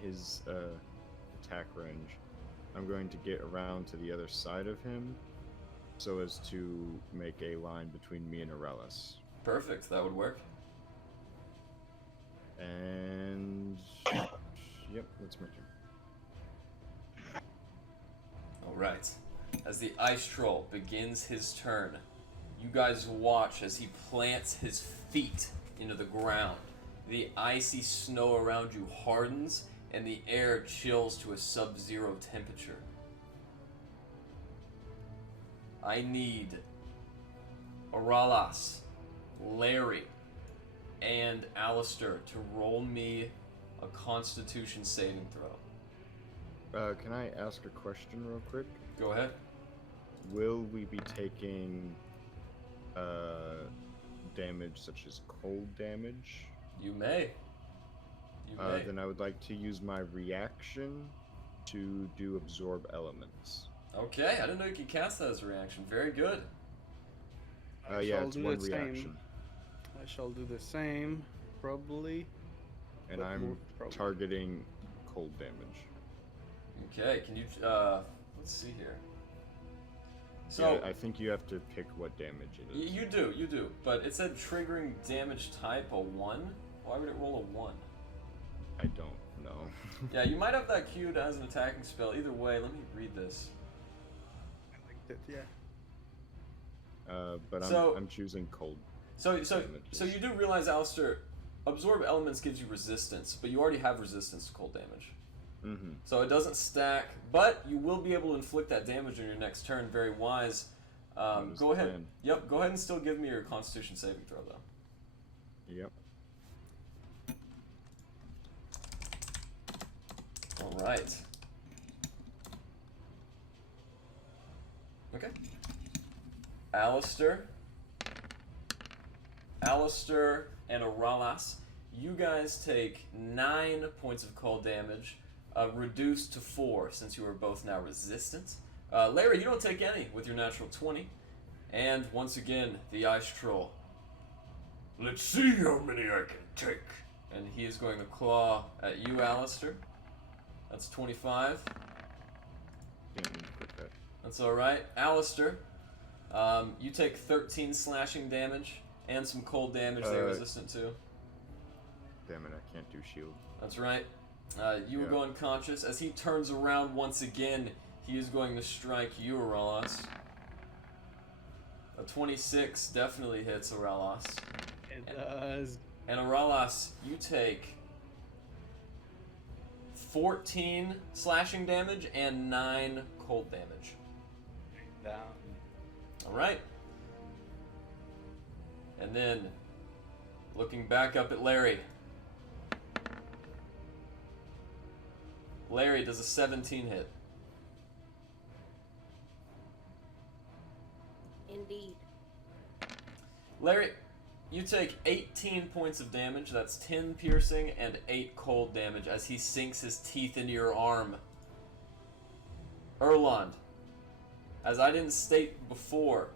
his attack range, I'm going to get around to the other side of him so as to make a line between me and Aurelis. Perfect, that would work. And yep, that's my turn. Alright. As the ice troll begins his turn, you guys watch as he plants his feet into the ground. The icy snow around you hardens, and the air chills to a sub-zero temperature. I need Aurelis, Larry, and Alistar to roll me a Constitution saving throw. Can I ask a question real quick? Go ahead. Will we be taking damage such as cold damage? You may. You may. Then I would like to use my reaction to do Absorb Elements. Okay, I didn't know you could cast that as a reaction. Very good. Yeah, it's one reaction. I shall do the same, probably. And I'm targeting cold damage. Okay, can you, let's see here. So, yeah, I think you have to pick what damage it is. You do, but it said triggering damage type a 1. Why would it roll a 1? I don't know. Yeah, you might have that queued as an attacking spell. Either way, let me read this. I liked it, yeah. But I'm choosing cold. So you do realize, Alistar, Absorb Elements gives you resistance, but you already have resistance to cold damage. Mm-hmm. So it doesn't stack, but you will be able to inflict that damage on your next turn. Very wise. Go ahead. Plan. Yep, go ahead and still give me your Constitution saving throw, though. Yep. All right. Okay. Alistar, and Aralas, you guys take 9 points of cold damage, reduced to 4 since you are both now resistant. Larry, you don't take any with your natural 20. And once again, the Ice Troll. Let's see how many I can take. And he is going to claw at you, Alistar. That's 25. Can't even put that. That's alright. Alistar, you take 13 slashing damage and some cold damage they're resistant to. Damn it, I can't do shield. That's right. You will go unconscious. As he turns around once again, he is going to strike you, Aralas. A 26 definitely hits Aralas. It does. And Aralas, you take 14 slashing damage and 9 cold damage. Down. Alright. And then, looking back up at Larry. Larry, does a 17 hit? Indeed. Larry, you take 18 points of damage. That's 10 piercing and 8 cold damage as he sinks his teeth into your arm. Erland, as I didn't state before,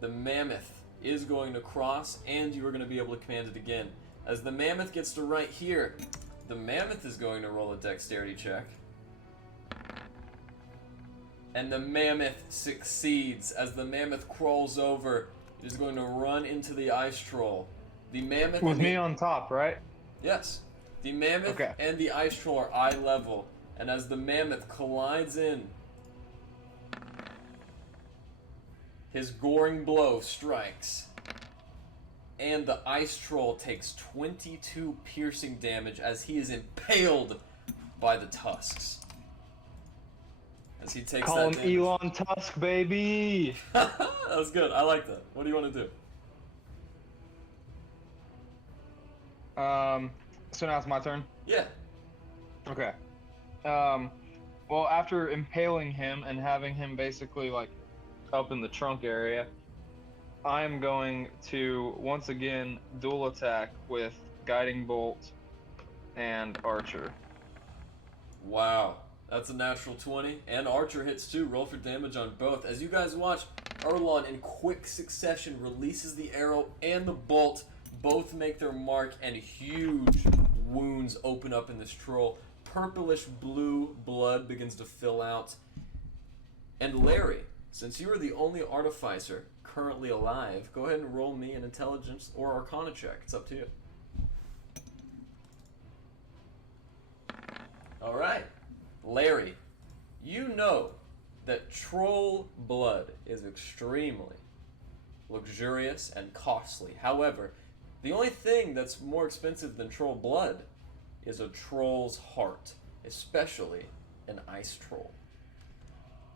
the mammoth is going to cross and you are going to be able to command it again. As the mammoth gets to right here, the mammoth is going to roll a dexterity check. And the mammoth succeeds. As the mammoth crawls over, it is going to run into the ice troll. The mammoth with me on top, right? Yes. The mammoth and the ice troll are eye level. And as the mammoth collides in, his goring blow strikes. And the ice troll takes 22 piercing damage as he is impaled by the tusks. As he takes Call him Elon Tusk, baby! That was good. I like that. What do you want to do? So now it's my turn? Yeah. Okay. Well, after impaling him and having him basically, like, up in the trunk area, I am going to, once again, dual attack with Guiding Bolt and Archer. Wow. That's a natural 20. And Archer hits too. Roll for damage on both. As you guys watch, Erlon in quick succession releases the arrow and the bolt. Both make their mark and huge wounds open up in this troll. Purplish blue blood begins to fill out. And Larry, since you are the only artificer currently alive, go ahead and roll me an intelligence or arcana check. It's up to you. Alright. Larry, you know that troll blood is extremely luxurious and costly. However, the only thing that's more expensive than troll blood is a troll's heart, especially an ice troll.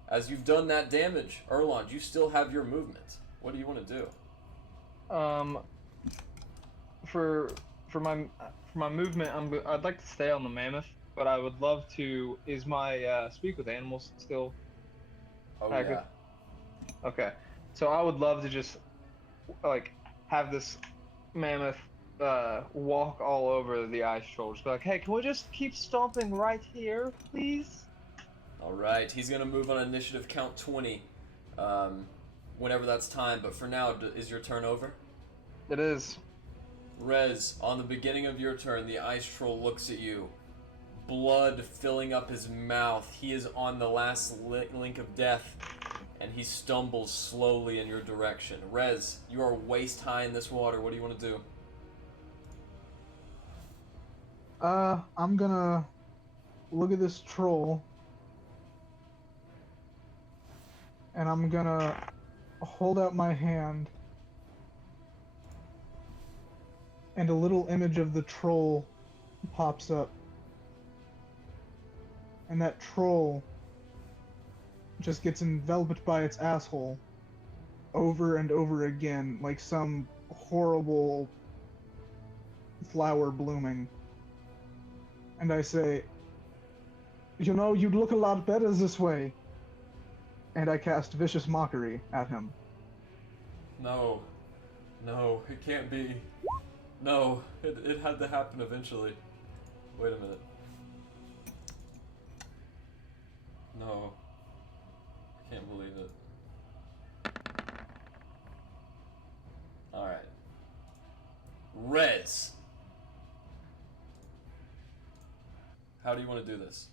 As you've done that damage, Erland, you still have your movement. What do you want to do? For my movement, I'd like to stay on the mammoth. But I would love to. Is my speak with animals still active? Yeah. Okay, so I would love to just like have this mammoth walk all over the ice troll. Just be like, hey, can we just keep stomping right here, please? All right, he's gonna move on initiative count 20, whenever that's time. But for now, is your turn over? It is. Rez, on the beginning of your turn, the ice troll looks at you. Blood filling up his mouth. He is on the last link of death, and he stumbles slowly in your direction. Rez, you are waist high in this water. What do you want to do? I'm gonna look at this troll, and I'm gonna hold out my hand, and a little image of the troll pops up. And that troll just gets enveloped by its asshole over and over again, like some horrible flower blooming. And I say, you know, you'd look a lot better this way. and I cast Vicious Mockery at him. No. No, it can't be. No, it had to happen eventually. Wait a minute. No. I can't believe it. Alright. Rez! How do you want to do this?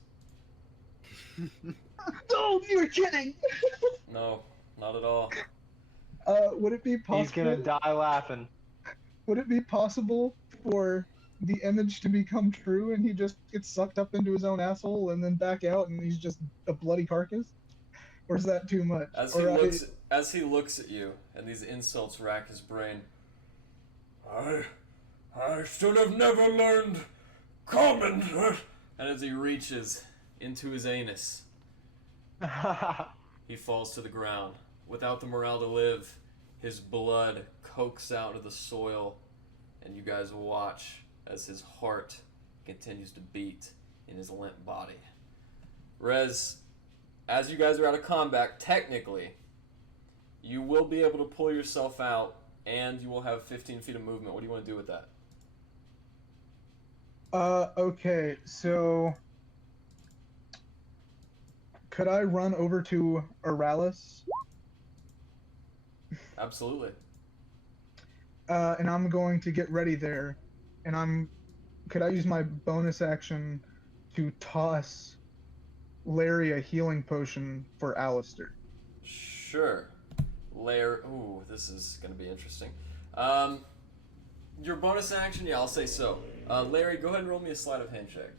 Oh, you're kidding! No, not at all. Would it be possible? He's gonna die laughing. Would it be possible for the image to become true and he just gets sucked up into his own asshole and then back out and he's just a bloody carcass? Or is that too much? As he looks at you and these insults rack his brain. I should have never learned common. And as he reaches into his anus, he falls to the ground. Without the morale to live, his blood coaxes out of the soil, and you guys watch as his heart continues to beat in his limp body. Rez, as you guys are out of combat, technically, you will be able to pull yourself out, and you will have 15 feet of movement. What do you want to do with that? Okay, so could I run over to Oralis? Absolutely. And I'm going to get ready there, and could I use my bonus action to toss Larry a healing potion for Alistar? Sure. Ooh, this is going to be interesting. Your bonus action? Yeah, I'll say so. Larry, go ahead and roll me a sleight of hand check.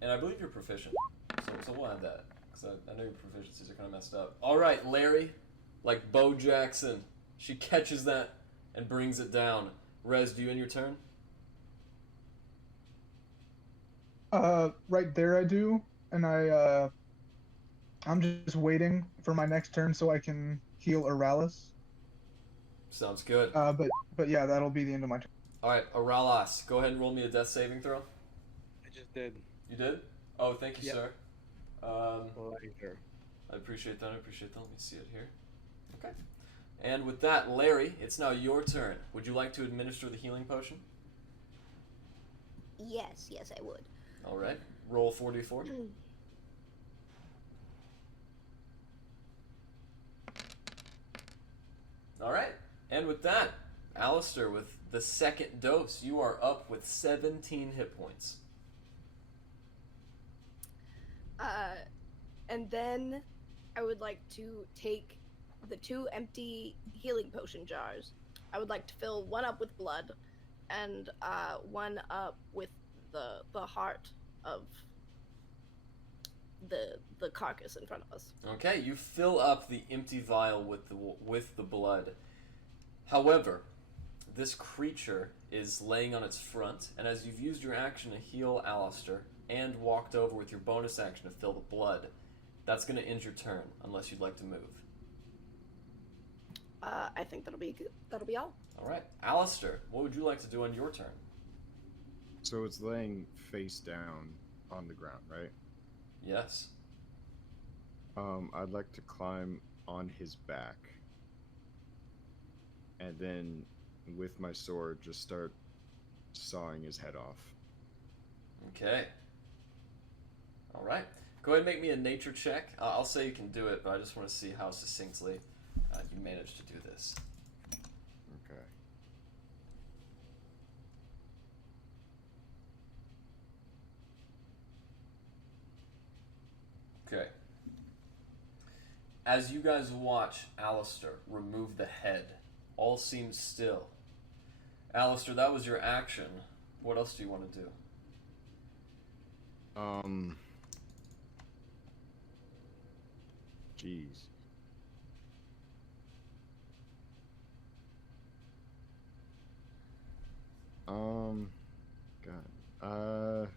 And I believe you're proficient, so we'll have that. Because I know your proficiencies are kind of messed up. Alright, Larry, like Bo Jackson, she catches that and brings it down. Rez, do you end your turn? Right there I do, and I'm just waiting for my next turn so I can heal Oralis. Sounds good. But yeah, that'll be the end of my turn. Alright, Oralis, go ahead and roll me a death saving throw. I just did. You did? Oh, thank you, Yep. sir. Later. I appreciate that. Let me see it here. Okay. And with that, Larry, it's now your turn. Would you like to administer the healing potion? Yes, I would. All right. Roll 4d4. All right. And with that, Alistar, with the second dose, you are up with 17 hit points. And then I would like to take the 2 empty healing potion jars. I would like to fill one up with blood and one up with the heart of the carcass in front of us. Okay, you fill up the empty vial with the blood. However, this creature is laying on its front, and as you've used your action to heal Alistar and walked over with your bonus action to fill the blood, that's going to end your turn, unless you'd like to move. I think that'll be good. That'll be all. All right, Alistar, what would you like to do on your turn? So it's laying face down on the ground, right? Yes. I'd like to climb on his back, and then with my sword just start sawing his head off. Okay. All right. Go ahead and make me a nature check. I'll say you can do it, but I just want to see how succinctly you managed to do this. Okay. Okay. As you guys watch Alistar remove the head, all seems still. Alistar, that was your action. What else do you want to do? Jeez. God.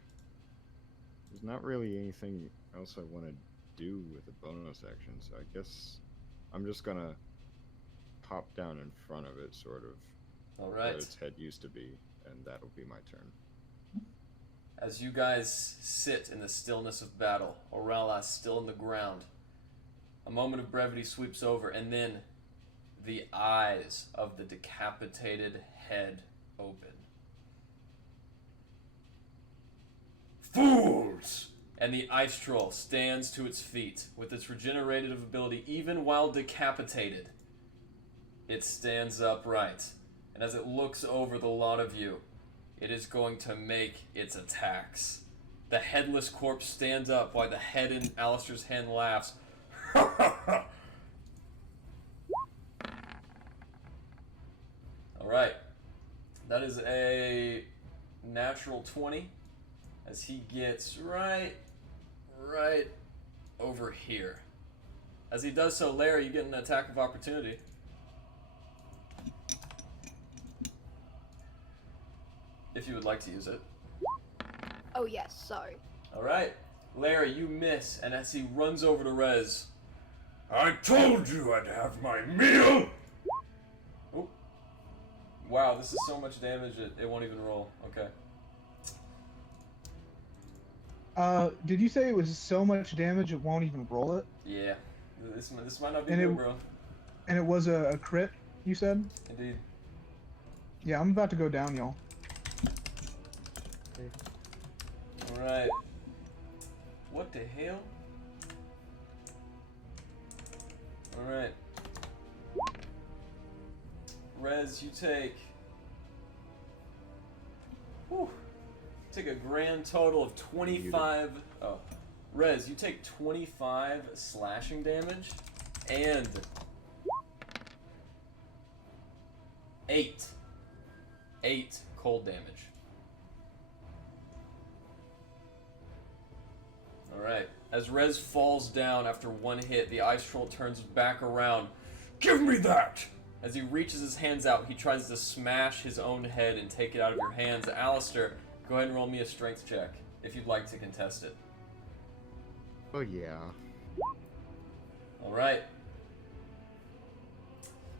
There's not really anything else I want to do with a bonus action, so I guess I'm just gonna pop down in front of it, sort of. All right. Where its head used to be, and that'll be my turn. As you guys sit in the stillness of battle, Oralas still in the ground, a moment of brevity sweeps over, and then the eyes of the decapitated head open. Fools! And the ice troll stands to its feet with its regenerative ability even while decapitated. It stands upright, and as it looks over the lot of you, it is going to make its attacks. The headless corpse stands up while the head in Alistar's hand laughs. Alright. That is a natural 20 as he gets right over here. As he does so, Larry, you get an attack of opportunity. If you would like to use it. Oh yes, sorry. Alright. Larry, you miss, and as he runs over to Rez. I told you I'd have my meal! Oh. Wow, this is so much damage it won't even roll. Okay. Did you say it was so much damage it won't even roll it? Yeah. This might not be good, bro. And it was a crit, you said? Indeed. Yeah, I'm about to go down, y'all. Alright. What the hell? Alright. Rez, you take... Whew. Take a grand total of 25... Oh. Rez, you take 25 slashing damage and 8 cold damage. Alright. As Rez falls down after one hit, the ice troll turns back around. Give me that! As he reaches his hands out, he tries to smash his own head and take it out of your hands. Alistar, go ahead and roll me a strength check if you'd like to contest it. Oh yeah. Alright.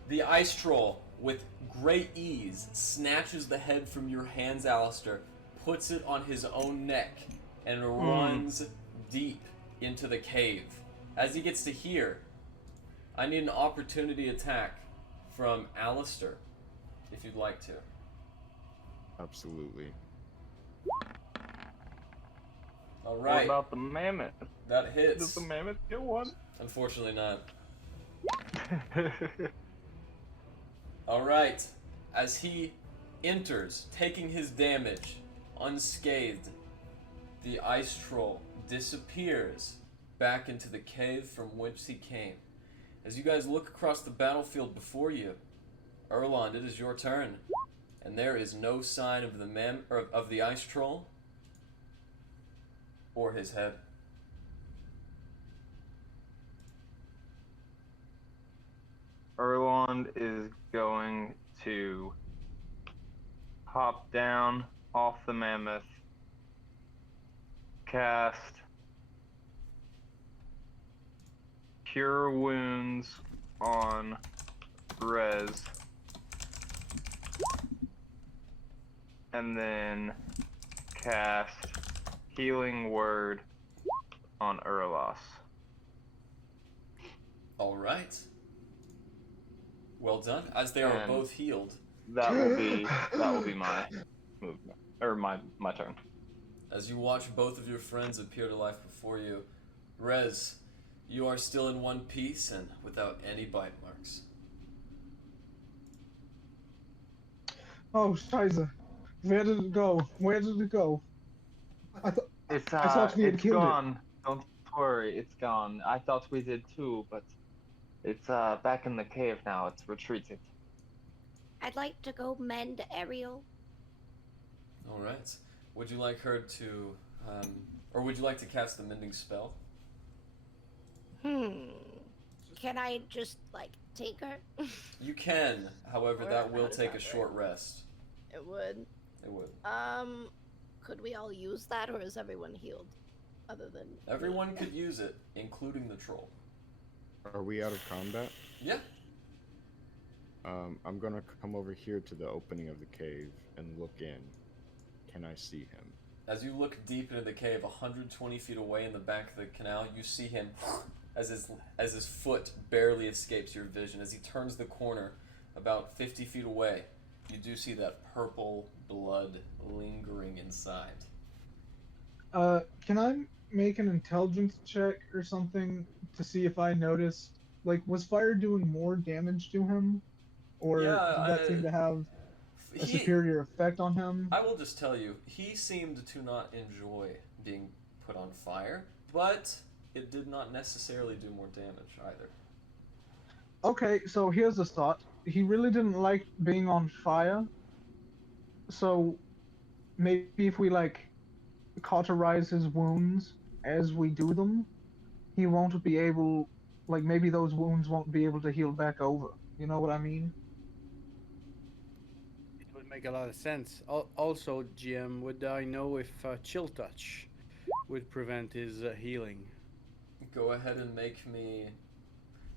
The ice troll, with great ease, snatches the head from your hands, Alistar, puts it on his own neck, and runs deep into the cave. As he gets to here, I need an opportunity attack from Alistar, if you'd like to. Absolutely. Alright. What about the mammoth? That hits. Does the mammoth get one? Unfortunately not. Alright. As he enters, taking his damage, unscathed, the ice troll disappears back into the cave from which he came. As you guys look across the battlefield before you, Erland, it is your turn. And there is no sign of the ice troll or his head. Erland is going to hop down off the mammoth, cast Cure Wounds on Rez, and then cast Healing Word on Erlos. Alright. Well done. As they are both healed. That will be my movement. Or my turn. As you watch both of your friends appear to life before you, Rez, you are still in one piece and without any bite marks. Oh, Scheiße. Where did it go? Where did it go? I thought we had it's killed gone. Don't worry, it's gone. I thought we did too, but it's back in the cave now. It's retreated. I'd like to go mend Ariel. Alright. Would you like her to, or would you like to cast the mending spell? Can I just, like, take her? You can, however, that will take a short rest. It would. It would. Could we all use that, or is everyone healed? Other than Everyone could use it, including the troll. Are we out of combat? Yeah. I'm gonna come over here to the opening of the cave and look in. Can I see him? as you look deep into the cave, 120 feet away in the back of the canal, you see him as his foot barely escapes your vision. As he turns the corner about 50 feet away, you do see that purple blood lingering inside. Can I make an intelligence check or something to see if I noticed, like, was fire doing more damage to him? Or did that seem to have a superior effect on him? I will just tell you, he seemed to not enjoy being put on fire, but it did not necessarily do more damage either. Okay, so here's a thought. He really didn't like being on fire, so maybe if we, like, cauterize his wounds as we do them, he won't be able, like, maybe those wounds won't be able to heal back over. You know what I mean? It would make a lot of sense. Also, GM, would I know if chill touch would prevent his healing? Go ahead and make me...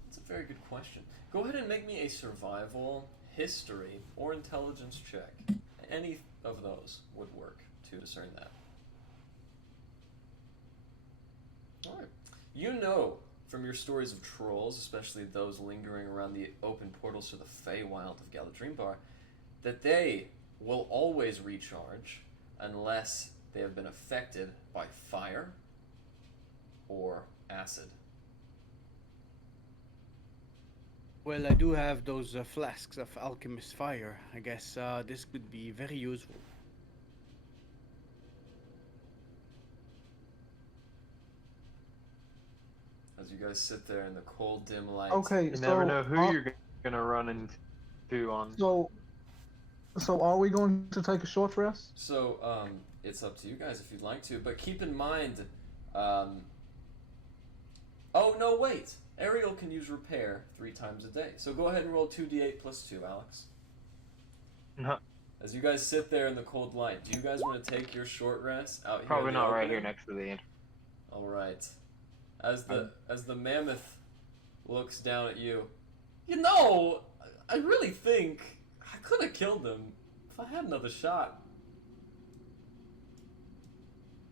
That's a very good question. Go ahead and make me a survival, history, or intelligence check. Any of those would work to discern that. Alright. You know from your stories of trolls, especially those lingering around the open portals to the Feywild of Galadrimbar, that they will always recharge unless they have been affected by fire or acid. Well, I do have those flasks of alchemist fire. I guess this could be very useful. As you guys sit there in the cold, dim light. Okay, You never know who you're gonna run into on. So are we going to take a short rest? So, it's up to you guys if you'd like to, but keep in mind, oh no, wait! Ariel can use repair 3 times a day. So go ahead and roll 2d8 plus 2, Alex. No. As you guys sit there in the cold light, do you guys want to take your short rest out here? Probably in the not right opening? here next to the end. Alright. As the mammoth looks down at you, you know, I really think I could have killed him if I had another shot.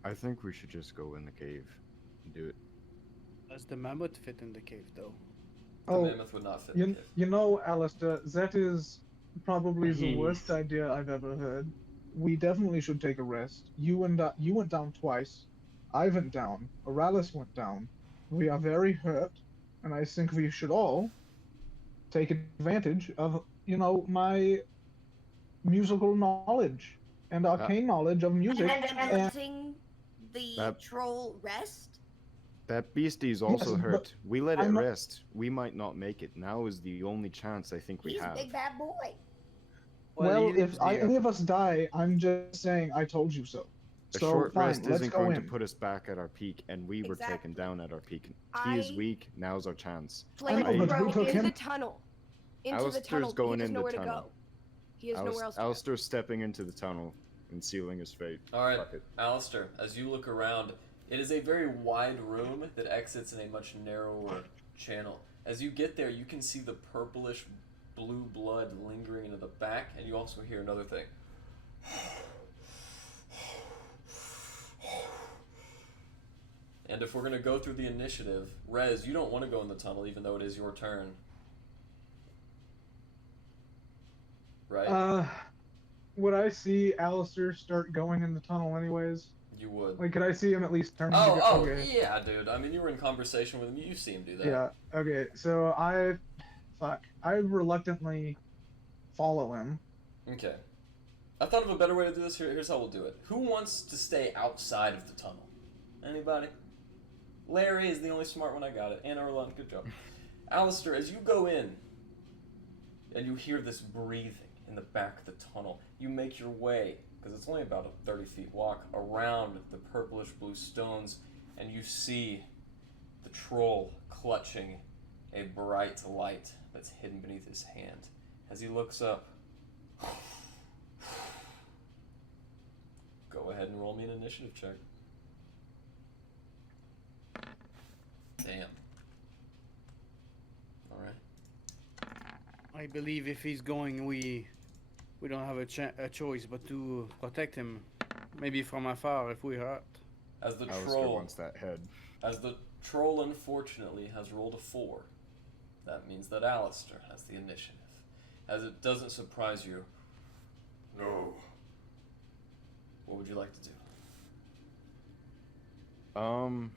I think we should just go in the cave and do it. Does the mammoth fit in the cave, though? The mammoth would not fit in the cave. You know, Alistar, that is probably the worst idea I've ever heard. We definitely should take a rest. You went down twice. I went down. Oralis went down. We are very hurt, and I think we should all take advantage of, you know, my musical knowledge and arcane knowledge of music. And letting the troll rest? That beastie's also Yes, hurt. We let it rest. We might not make it. Now is the only chance I think we have. He's a big bad boy. Well, if any of us die, I'm just saying I told you so. A So short fine, rest let's isn't go going in. to put us back at our peak, and we were taken down at our peak. He is weak. Now's our chance. Flame I know, but who throw took into him? the tunnel. Into the Alistair's tunnel. going He has in the nowhere to tunnel. go. He has nowhere else to go. Alistair's stepping into the tunnel and sealing his fate. Alright, Fuck it. Alistair, as you look around, it is a very wide room that exits in a much narrower channel. As you get there, you can see the purplish blue blood lingering into the back, and you also hear another thing. And if we're going to go through the initiative, Rez, you don't want to go in the tunnel even though it is your turn. Right? Would I see Alistair start going in the tunnel anyways? You would. Like, could I see him at least turn? Okay. Yeah, dude. I mean, you were in conversation with him. You see him do that. Yeah. Okay. So I reluctantly follow him. Okay. I thought of a better way to do this. Here's how we'll do it. Who wants to stay outside of the tunnel? Anybody? Larry is the only smart one. I got it. And Orlando, good job. Alistair, as you go in, and you hear this breathing in the back of the tunnel, you make your way, because it's only about a 30-feet walk, around the purplish blue stones, and you see the troll clutching a bright light that's hidden beneath his hand. As he looks up, go ahead and roll me an initiative check. Damn. Alright. I believe if he's going, we don't have a choice but to protect him. Maybe from afar if we hurt. As the Alistair troll wants that head. As the troll unfortunately has rolled a 4, that means that Alistar has the initiative. As it doesn't surprise you, No. what would you like to do? Damn.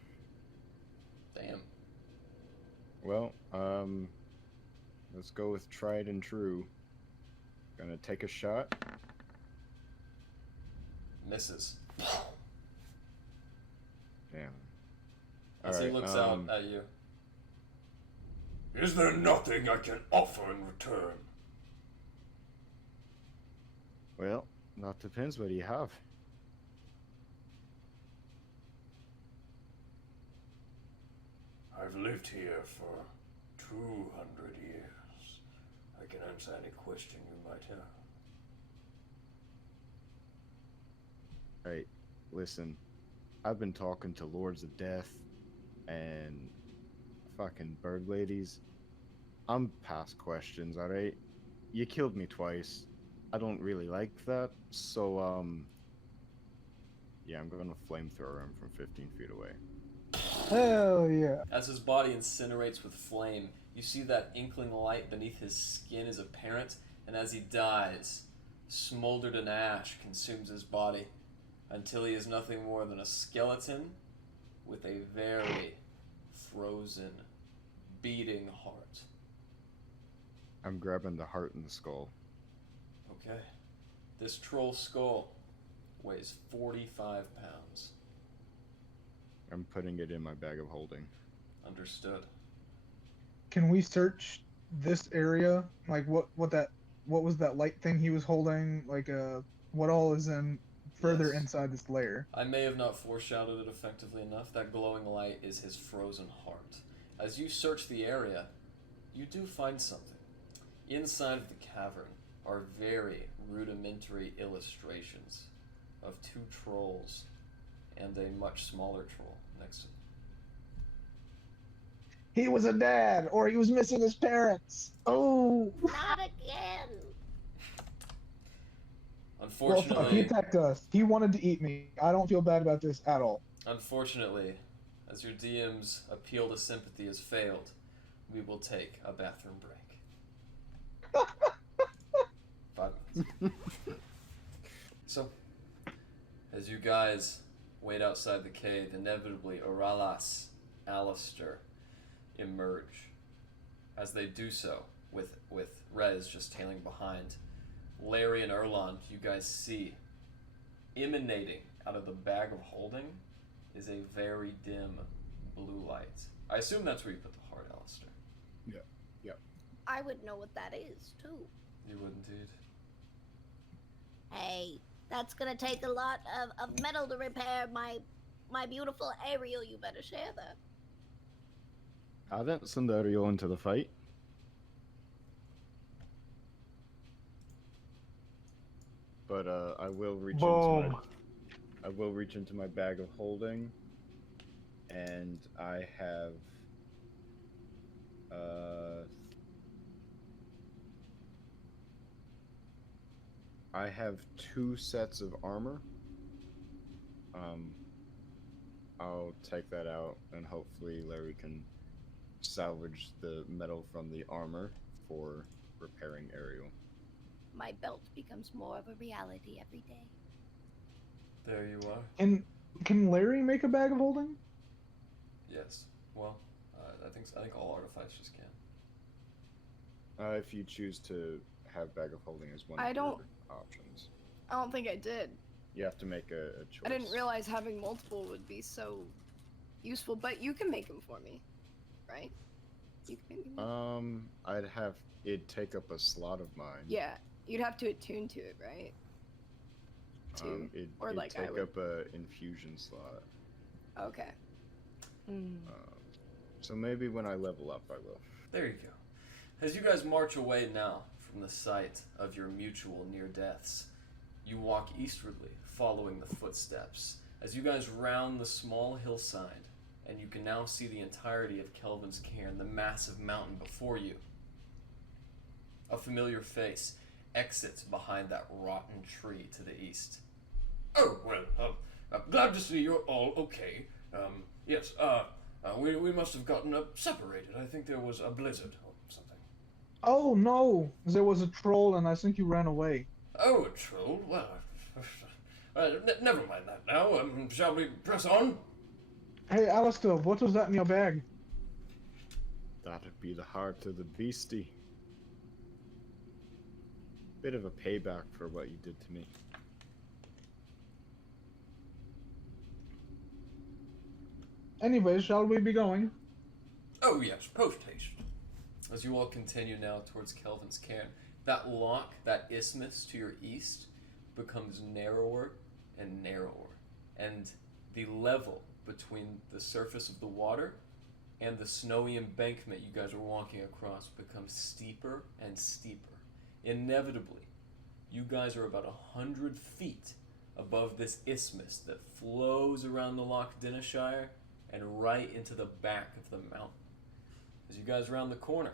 Well, let's go with tried and true. Gonna take a shot. Misses. Damn. As he looks out at you. Is there nothing I can offer in return? Well, that depends. What do you have? I've lived here for 200 years. I can answer any question you might have. Right. Listen, I've been talking to Lords of Death and fucking bird ladies. I'm past questions, alright? You killed me twice. I don't really like that, so, yeah, I'm gonna flamethrower him from 15 feet away. Hell yeah. As his body incinerates with flame, you see that inkling light beneath his skin is apparent, and as he dies, smoldered in ash consumes his body, until he is nothing more than a skeleton with a very frozen, beating heart. I'm grabbing the heart and the skull. Okay. This troll skull weighs 45 pounds. I'm putting it in my bag of holding. Understood. Can we search this area? Like what was that light thing he was holding? Like what all is in further Yes. inside this layer? I may have not foreshadowed it effectively enough. That glowing light is his frozen heart. As you search the area, you do find something. Inside of the cavern are very rudimentary illustrations of 2 trolls and a much smaller troll next to them. He was a dad, or he was missing his parents. Oh. Not again. Well, Unfortunately, fuck, he attacked us. He wanted to eat me. I don't feel bad about this at all. Unfortunately, as your DM's appeal to sympathy has failed, we will take a bathroom break. 5 minutes. So, as you guys wait outside the cave, inevitably Oralas, Alistar emerge. As they do so, with Rez just tailing behind, Larry and Erland, you guys see, emanating out of the bag of holding is a very dim blue light. I assume that's where you put the heart, Alistar. Yeah. I would know what that is, too. You would indeed. Hey, that's gonna take a lot of metal to repair my beautiful Ariel. You better share that. I didn't send Ariel into the fight. But I will reach into my bag of holding, and I have I have 2 sets of armor. I'll take that out, and hopefully Larry can salvage the metal from the armor for repairing Ariel. My belt becomes more of a reality every day. There you are. And can Larry make a bag of holding? Yes. Well, I think all artificers just can. If you choose to have bag of holding as one I of don't- your options, I don't think I did. you have to make a choice. I didn't realize having multiple would be so useful, but you can make them for me, right? You can make them. I'd have it take up a slot of mine. Yeah, you'd have to attune to it, right? It'd or like I take would. up a infusion slot. Okay. So maybe when I level up, I will. There you go. As you guys march away now from the site of your mutual near deaths, you walk eastwardly, following the footsteps. As you guys round the small hillside, and you can now see the entirety of Kelvin's Cairn, the massive mountain before you. A familiar face exits behind that rotten tree to the east. Oh, well, glad to see you're all okay. Yes, we must have gotten separated. I think there was a blizzard or something. Oh no, there was a troll and I think you ran away. Oh, a troll? Well, never mind that now. Shall we press on? Hey, Alistar, what was that in your bag? That'd be the heart of the beastie. Bit of a payback for what you did to me. Anyway, shall we be going? Oh, yes, post haste. As you all continue now towards Kelvin's cairn, that lock, that isthmus to your east, becomes narrower and narrower. And the level between the surface of the water and the snowy embankment you guys are walking across becomes steeper and steeper. Inevitably, you guys are about 100 feet above this isthmus that flows around the Loch Dineshire and right into the back of the mountain. As you guys round the corner,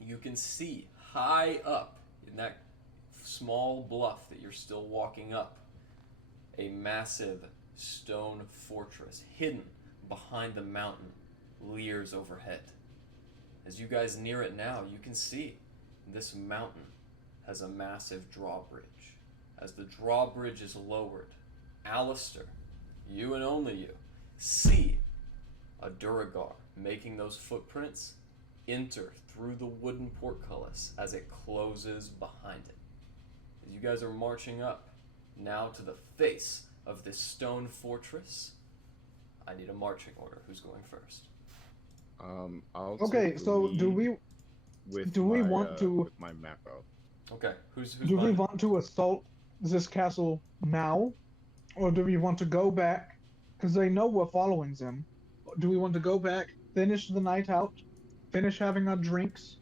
you can see high up in that small bluff that you're still walking up a massive stone fortress hidden behind the mountain leers overhead. As you guys near it now, you can see this mountain has a massive drawbridge. As the drawbridge is lowered, Alistar, you and only you, see a Duergar making those footprints enter through the wooden portcullis as it closes behind it. As you guys are marching up now to the face of this stone fortress, I need a marching order. Who's going first? Okay, so do we want to with my map out? Okay, who's do we want to assault this castle now, or do we want to go back? Because they know we're following them. Do we want to go back, finish the night out, finish having our drinks,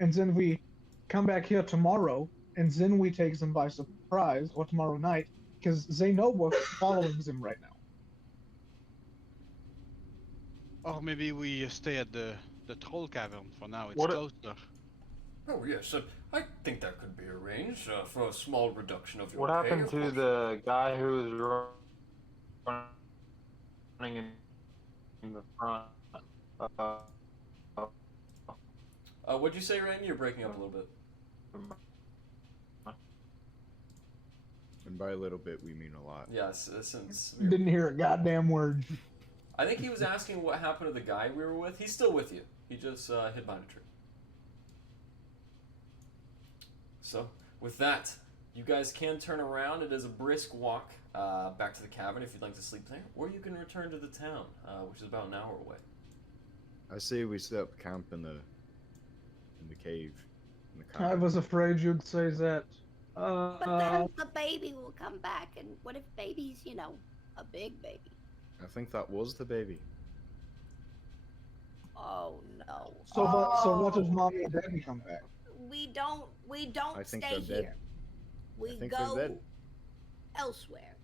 and then we come back here tomorrow, and then we take them by surprise, or tomorrow night, because they know we're following them right now. Or maybe we stay at the troll cavern for now. It's closer. Oh, yes, I think that could be arranged for a small reduction of your What pay. happened to the guy who was running in the front? What'd you say, Rainy? You're breaking up a little bit. And by a little bit, we mean a lot. Yes, since... Didn't hear a goddamn word. I think he was asking what happened to the guy we were with. He's still with you. He just hid behind a tree. So, with that, you guys can turn around. It is a brisk walk back to the cavern if you'd like to sleep there, or you can return to the town, which is about an hour away. I say we set up camp in the cave. In the I was afraid you'd say that. But then the baby will come back, and what if baby's, a big baby? I think that was the baby. Oh no. So what if mommy and daddy come back? We don't I think stay they're dead. here. We I think they're go dead. elsewhere.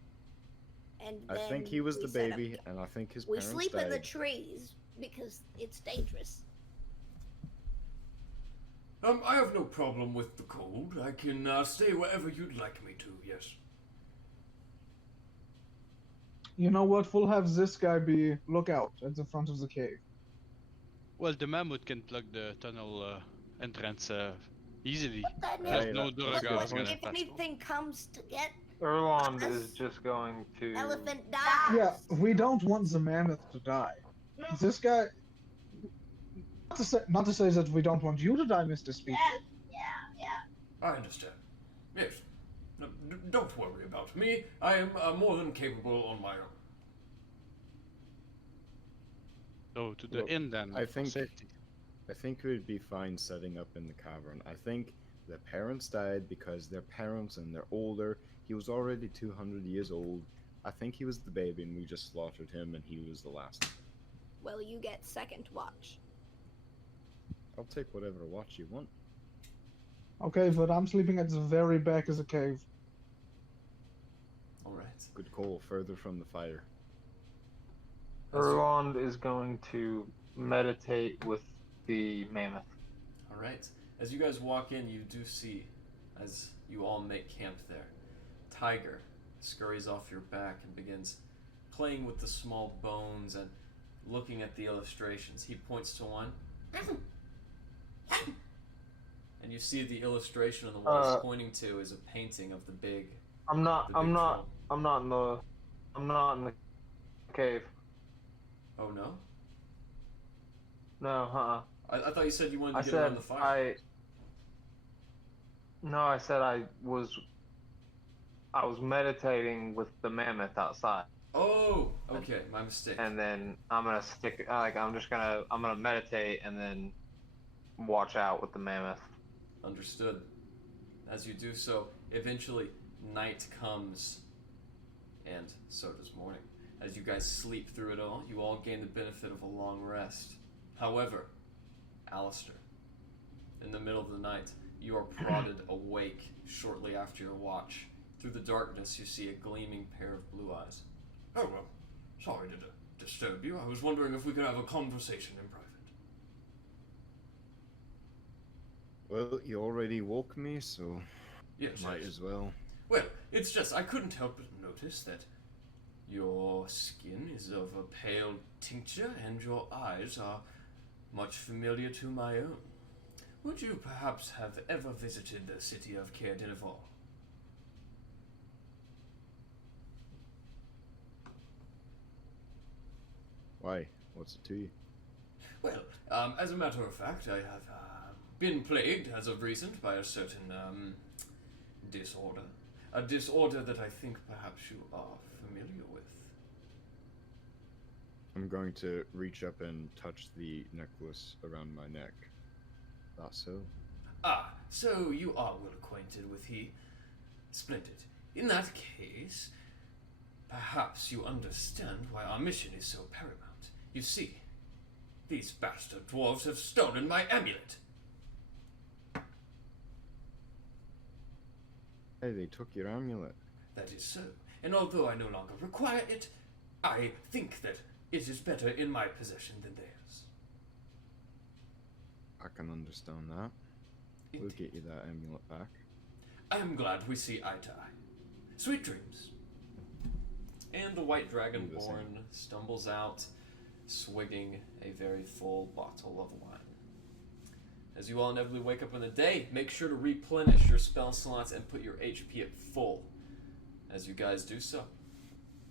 And I then think he was we the set up baby, camp. and I think his We parents sleep died. in the trees because it's dangerous. I have no problem with the cold. I can stay wherever you'd like me to, yes. You know what? We'll have this guy be lookout at the front of the cave. Well, the mammoth can plug the tunnel entrance easily. But then There's Right, no that's Duergar good. gonna if pass. anything comes to get Erlond is just going to. elephant dies. Yeah, we don't want the mammoth to die. This guy. Not to say that we don't want you to die, Mr. Speaker. I understand. Yes. No, don't worry about me. I am more than capable on my own. So to the Look, inn then. I think Safety. it would be fine setting up in the cavern. I think the parents died because they're parents and they're older. He was already 200 years old. I think he was the baby and we just slaughtered him and he was the last. Well, you get second watch. I'll take whatever watch you want. Okay, but I'm sleeping at the very back of the cave. Alright. Good call, further from the fire. Erlond is going to meditate with the mammoth. Alright. As you guys walk in, you do see, as you all make camp there, Tiger scurries off your back and begins playing with the small bones and looking at the illustrations. He points to one. And you see the illustration on the wall he's pointing to is a painting of the big. I'm not in the cave. Oh no? No, I thought you said you wanted to get around the fire. I said I was meditating with the mammoth outside. Oh, okay, my mistake. And then I'm gonna I'm gonna meditate and then watch out with the mammoth. Understood. As you do so, eventually night comes, and so does morning. As you guys sleep through it all, you all gain the benefit of a long rest. However, Alistar, in the middle of the night, you are prodded awake shortly after your watch. Through the darkness, you see a gleaming pair of blue eyes. Oh, well, sorry to disturb you. I was wondering if we could have a conversation in private. Well, you already woke me, so Yes, might yes. as well. Well, it's just I couldn't help but notice that your skin is of a pale tincture and your eyes are much familiar to my own. Would you perhaps have ever visited the city of Caer Konig? Why? What's it to you? Well, as a matter of fact, I have been plagued as of recent by a certain disorder. A disorder that I think perhaps you are familiar with. I'm going to reach up and touch the necklace around my neck. Thought so. Ah, so you are well acquainted with he. Splendid. In that case, perhaps you understand why our mission is so paramount. You see, these bastard dwarves have stolen my amulet. Hey, they took your amulet. That is so. And although I no longer require it, I think that it is better in my possession than theirs. I can understand that. We'll get you that amulet back. I am glad we see eye to eye. Sweet dreams. And the white dragonborn stumbles out, swigging a very full bottle of wine. As you all inevitably wake up in the day, make sure to replenish your spell slots and put your HP at full. As you guys do so,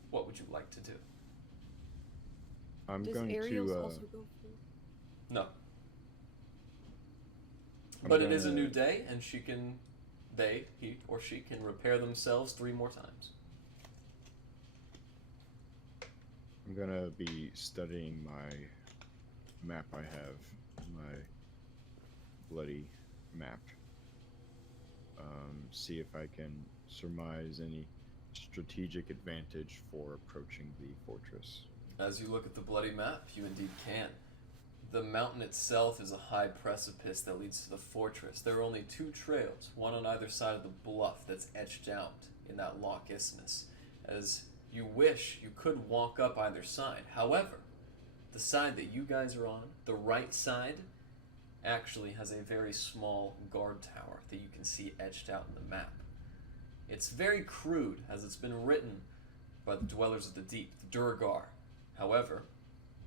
what would you like to do? I'm Does going Ariel's to. also go full? No. I'm But it is a gonna- new day, and he or she can repair themselves 3 more times. I'm gonna be studying my map I have, my bloody map. See if I can surmise any strategic advantage for approaching the fortress. As you look at the bloody map, you indeed can. The mountain itself is a high precipice that leads to the fortress. There are only 2 trails, one on either side of the bluff that's etched out in that Loch Isthmus. As you wish you could walk up either side. However, the side that you guys are on, the right side, actually has a very small guard tower that you can see etched out in the map. It's very crude, as it's been written by the dwellers of the deep, the Duergar. However,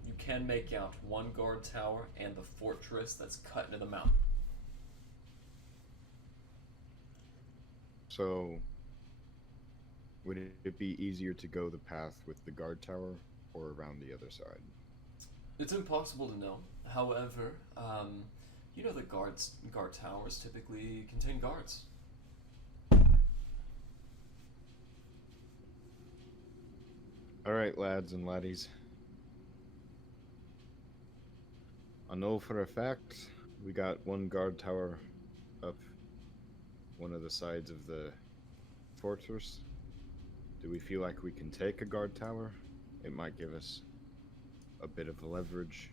you can make out one guard tower and the fortress that's cut into the mountain. So, would it be easier to go the path with the guard tower or around the other side? It's impossible to know. However, you know that guard towers typically contain guards. Alright, lads and laddies. I know for a fact we got one guard tower up one of the sides of the fortress. Do we feel like we can take a guard tower? It might give us a bit of leverage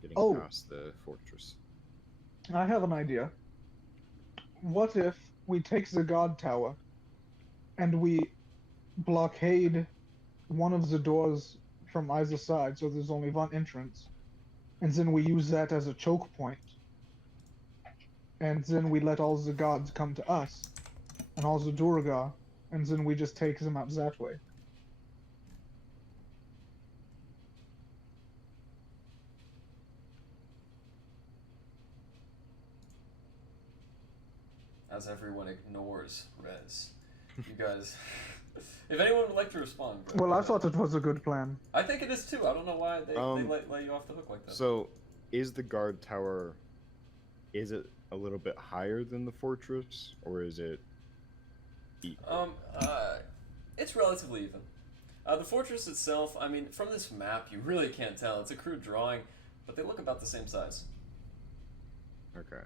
getting past the fortress. I have an idea. What if we take the guard tower and we blockade one of the doors from either side so there's only one entrance, and then we use that as a choke point, and then we let all the gods come to us and all the Duergar, and then we just take them out that way. As everyone ignores Rez. You guys... If anyone would like to respond... Well, I thought it was a good plan. I think it is too. I don't know why they let you off the hook like that. So, is the guard tower... Is it a little bit higher than the fortress? Or is it... equal? It's relatively even. The fortress itself, I mean, from this map, you really can't tell. It's a crude drawing, but they look about the same size. Okay.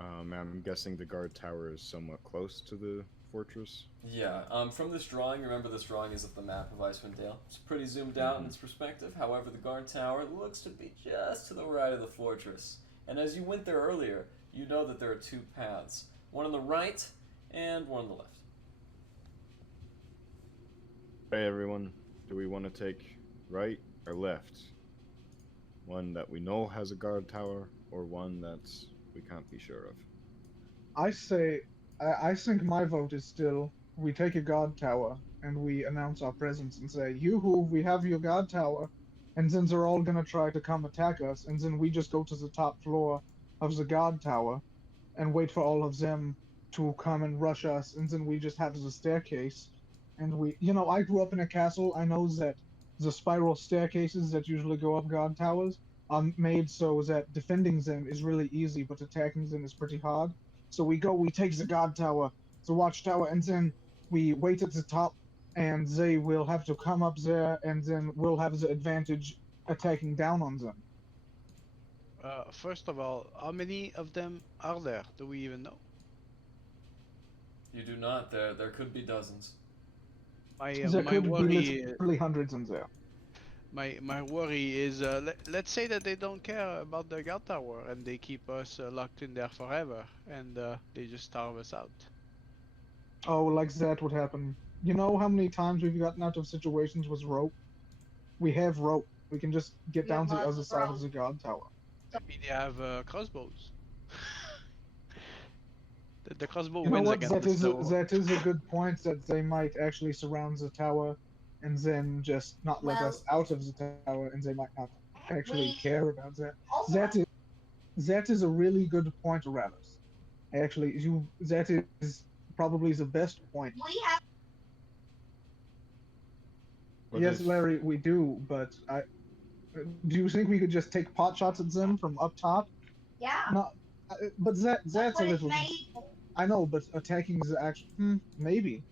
I'm guessing the guard tower is somewhat close to the fortress? Yeah, from this drawing, remember this drawing is of the map of Icewind Dale. It's pretty zoomed out in its perspective. However, the guard tower looks to be just to the right of the fortress. And as you went there earlier, you know that there are two paths. One on the right, and one on the left. Hey everyone, do we want to take right or left? One that we know has a guard tower, or one that's we can't be sure of? I think my vote is still, we take a guard tower, and we announce our presence and say, yoo-hoo, we have your guard tower, and then they're all gonna try to come attack us, and then we just go to the top floor of the guard tower, and wait for all of them to come and rush us, and then we just have the staircase, and we, I grew up in a castle. I know that the spiral staircases that usually go up guard towers are made so that defending them is really easy, but attacking them is pretty hard. So we take the guard tower, the watchtower, and then we wait at the top, and they will have to come up there, and then we'll have the advantage attacking down on them. First of all, how many of them are there? Do we even know? You do not. There could be dozens. There could be literally hundreds in there. My worry is, let's say that they don't care about the guard tower and they keep us locked in there forever, and they just starve us out. Oh, like that would happen. You know how many times we've gotten out of situations with rope? We have rope. We can just get down to the other side of the guard tower. Maybe they have crossbows. The crossbow you know wins what? against the snow. That is a good point, that they might actually surround the tower and then just not let us out of the tower, and they might not actually care about that. That is a really good point, Aralis. Actually, that is probably the best point. Yes, Larry, we do, but do you think we could just take pot shots at them from up top? Yeah. No, but that's a little. I know, but attacking the action. Maybe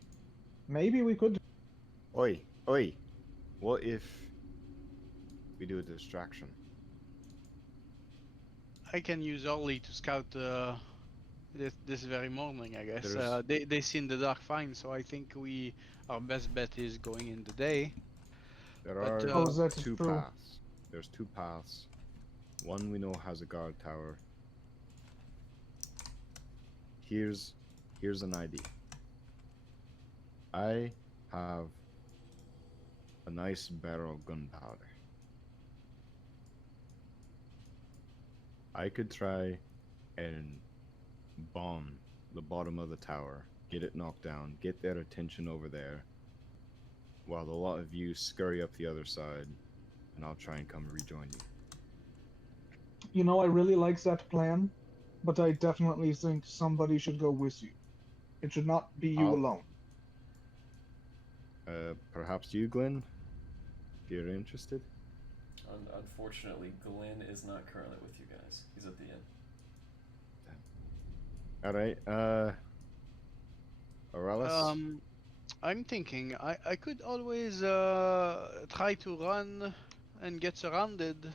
we could. Oi. What if we do a distraction? I can use Orly to scout this very morning, I guess. They seen the dark fine, so I think our best bet is going in the day. There are two paths. There's two paths. One we know has a guard tower. Here's an idea. I have a nice barrel of gunpowder. I could try and bomb the bottom of the tower, get it knocked down, get their attention over there, while a lot of you scurry up the other side, and I'll try and come rejoin you. I really like that plan, but I definitely think somebody should go with you. It should not be you alone. Perhaps you, Glenn, if you're interested? Unfortunately, Glenn is not currently with you guys. He's at the inn. Alright, Aralis? I'm thinking I could always try to run and get surrounded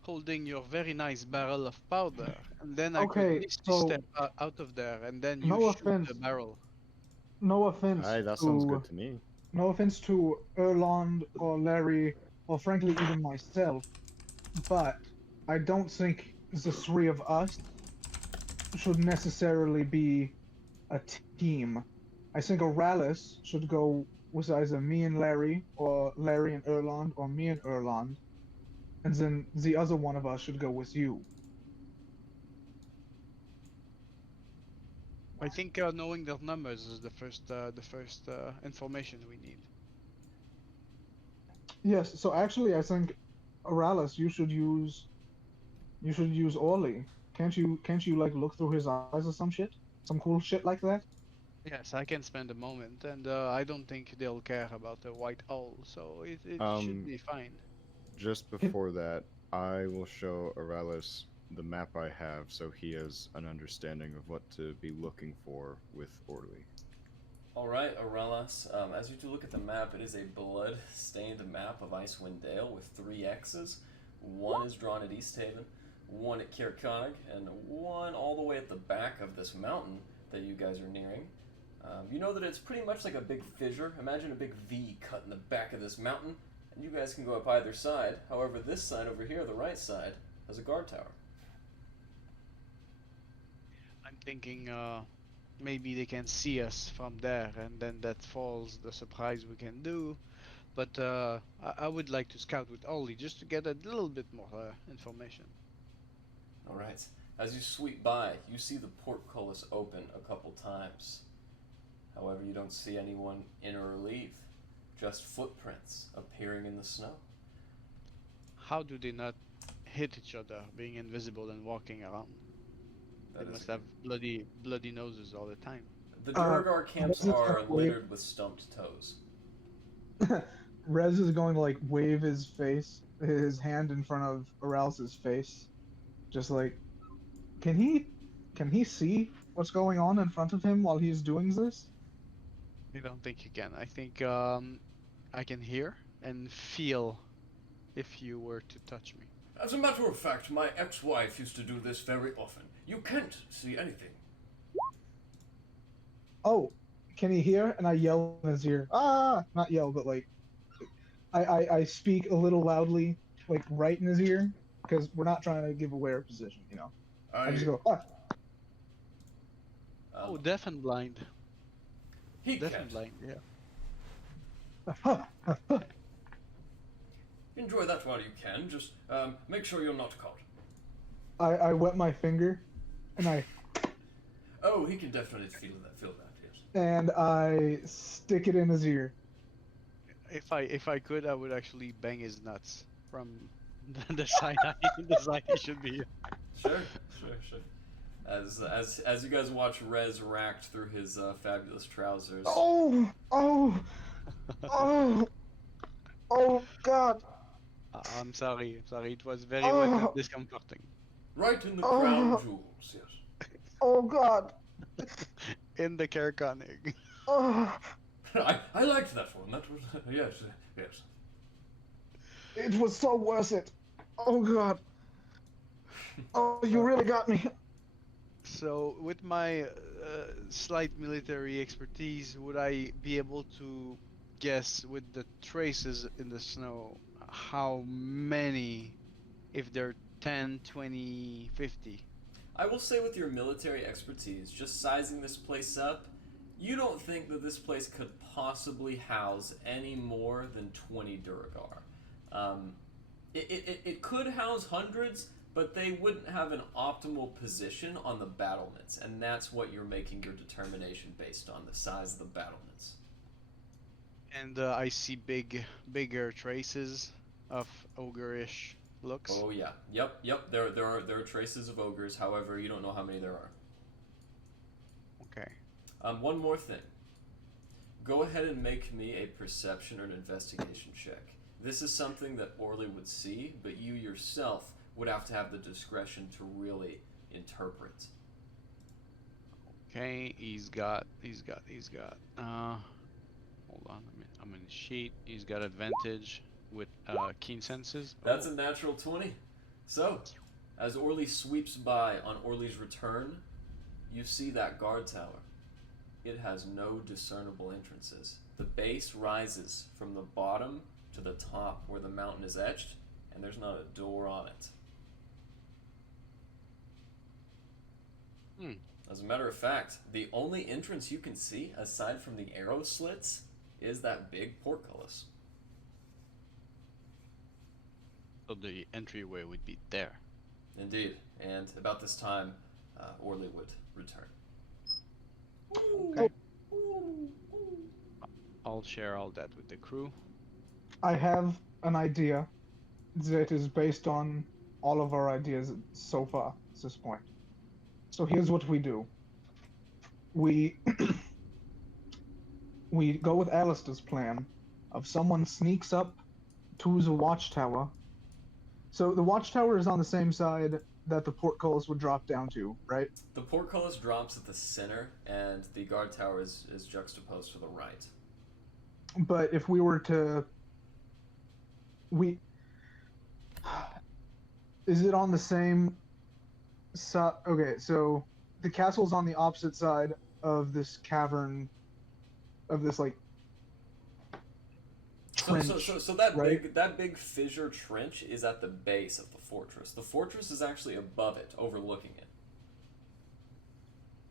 holding your very nice barrel of powder, and then I could step out of there, and then you shoot the barrel. No offense. Aye, that sounds good to me. No offense to Erland or Larry, or frankly even myself, but I don't think the three of us should necessarily be a team. I think Aralis should go with either me and Larry, or Larry and Erland, or me and Erland, and then the other one of us should go with you. I think knowing their numbers is the first information we need. Yes. So actually, I think, Aralis, you should use Orly. Can't you like look through his eyes or some shit? Some cool shit like that? Yes, I can spend a moment, and I don't think they'll care about the white owl, so it should Um, be fine. just before that, I will show Aralis the map I have so he has an understanding of what to be looking for with Orly. Alright, Aurelis, as you two look at the map, it is a blood-stained map of Icewind Dale with 3 X's. One is drawn at East Haven, one at Caer Konig, and one all the way at the back of this mountain that you guys are nearing. You know that it's pretty much like a big fissure. Imagine a big V cut in the back of this mountain, and you guys can go up either side. However, this side over here, the right side, has a guard tower. I'm thinking maybe they can see us from there, and then that falls the surprise we can do. But I would like to scout with Ollie just to get a little bit more information. Alright, as you sweep by, you see the portcullis open a couple times. However, you don't see anyone enter or leave, just footprints appearing in the snow. How do they not hit each other, being invisible and walking around? They must have bloody noses all the time. The Duergar camps are littered with stumped toes. Rez is going to like wave his hand in front of Aralis's face, just like, can he see what's going on in front of him while he's doing this? I don't think you can. I think I can hear and feel if you were to touch me. As a matter of fact, my ex-wife used to do this very often. You can't see anything. Oh, can he hear? And I yell in his ear. Ah! Not yell, but like, I speak a little loudly, like right in his ear, because we're not trying to give away our position, you know. I just go, ah. Oh, deaf and blind. He Deaf can't. and blind, Ah. Enjoy that while you can. Just make sure you're not caught. I wet my finger, and I. Oh, he can definitely feel that. Yes. And I stick it in his ear. If I could, I would actually bang his nuts from the side he should be. Sure. As you guys watch Rez racked through his fabulous trousers. Oh God! I'm sorry. It was very wet and discomforting. Right in the crown jewels, yes. Oh God! In the Caer Konig. I liked that one. That was yes. It was so worth it. Oh God! Oh, you really got me. So, with my slight military expertise, would I be able to guess with the traces in the snow how many, if they're 10, 20, 50? I will say with your military expertise, just sizing this place up, you don't think that this place could possibly house any more than 20 Duergar. It could house hundreds, but they wouldn't have an optimal position on the battlements, and that's what you're making your determination based on, the size of the battlements. And I see bigger traces of ogreish looks. Oh yeah, yep. There are traces of ogres. However, you don't know how many there are. Okay. One more thing. Go ahead and make me a perception or an investigation check. This is something that Orly would see, but you yourself would have to have the discretion to really interpret. Okay, he's got. Hold on, I'm in the sheet. He's got advantage with keen senses. That's a natural 20. So, as Orly sweeps by on Orly's return, you see that guard tower. It has no discernible entrances. The base rises from the bottom to the top where the mountain is etched, and there's not a door on it. As a matter of fact, the only entrance you can see, aside from the arrow slits, is that big portcullis. So the entryway would be there. Indeed, and about this time, Orly would return. Okay. I'll share all that with the crew. I have an idea that is based on all of our ideas so far at this point. So here's what we do. We we go with Alistar's plan of someone sneaks up to the watchtower. So the watchtower is on the same side that the portcullis would drop down to, right? The portcullis drops at the center, and the guard tower is juxtaposed to the right. But if we were to... Is it on the same side? Okay, so the castle's on the opposite side of this cavern, of this, like, trench, so that right? big fissure trench is at the base of the fortress. The fortress is actually above it, overlooking it.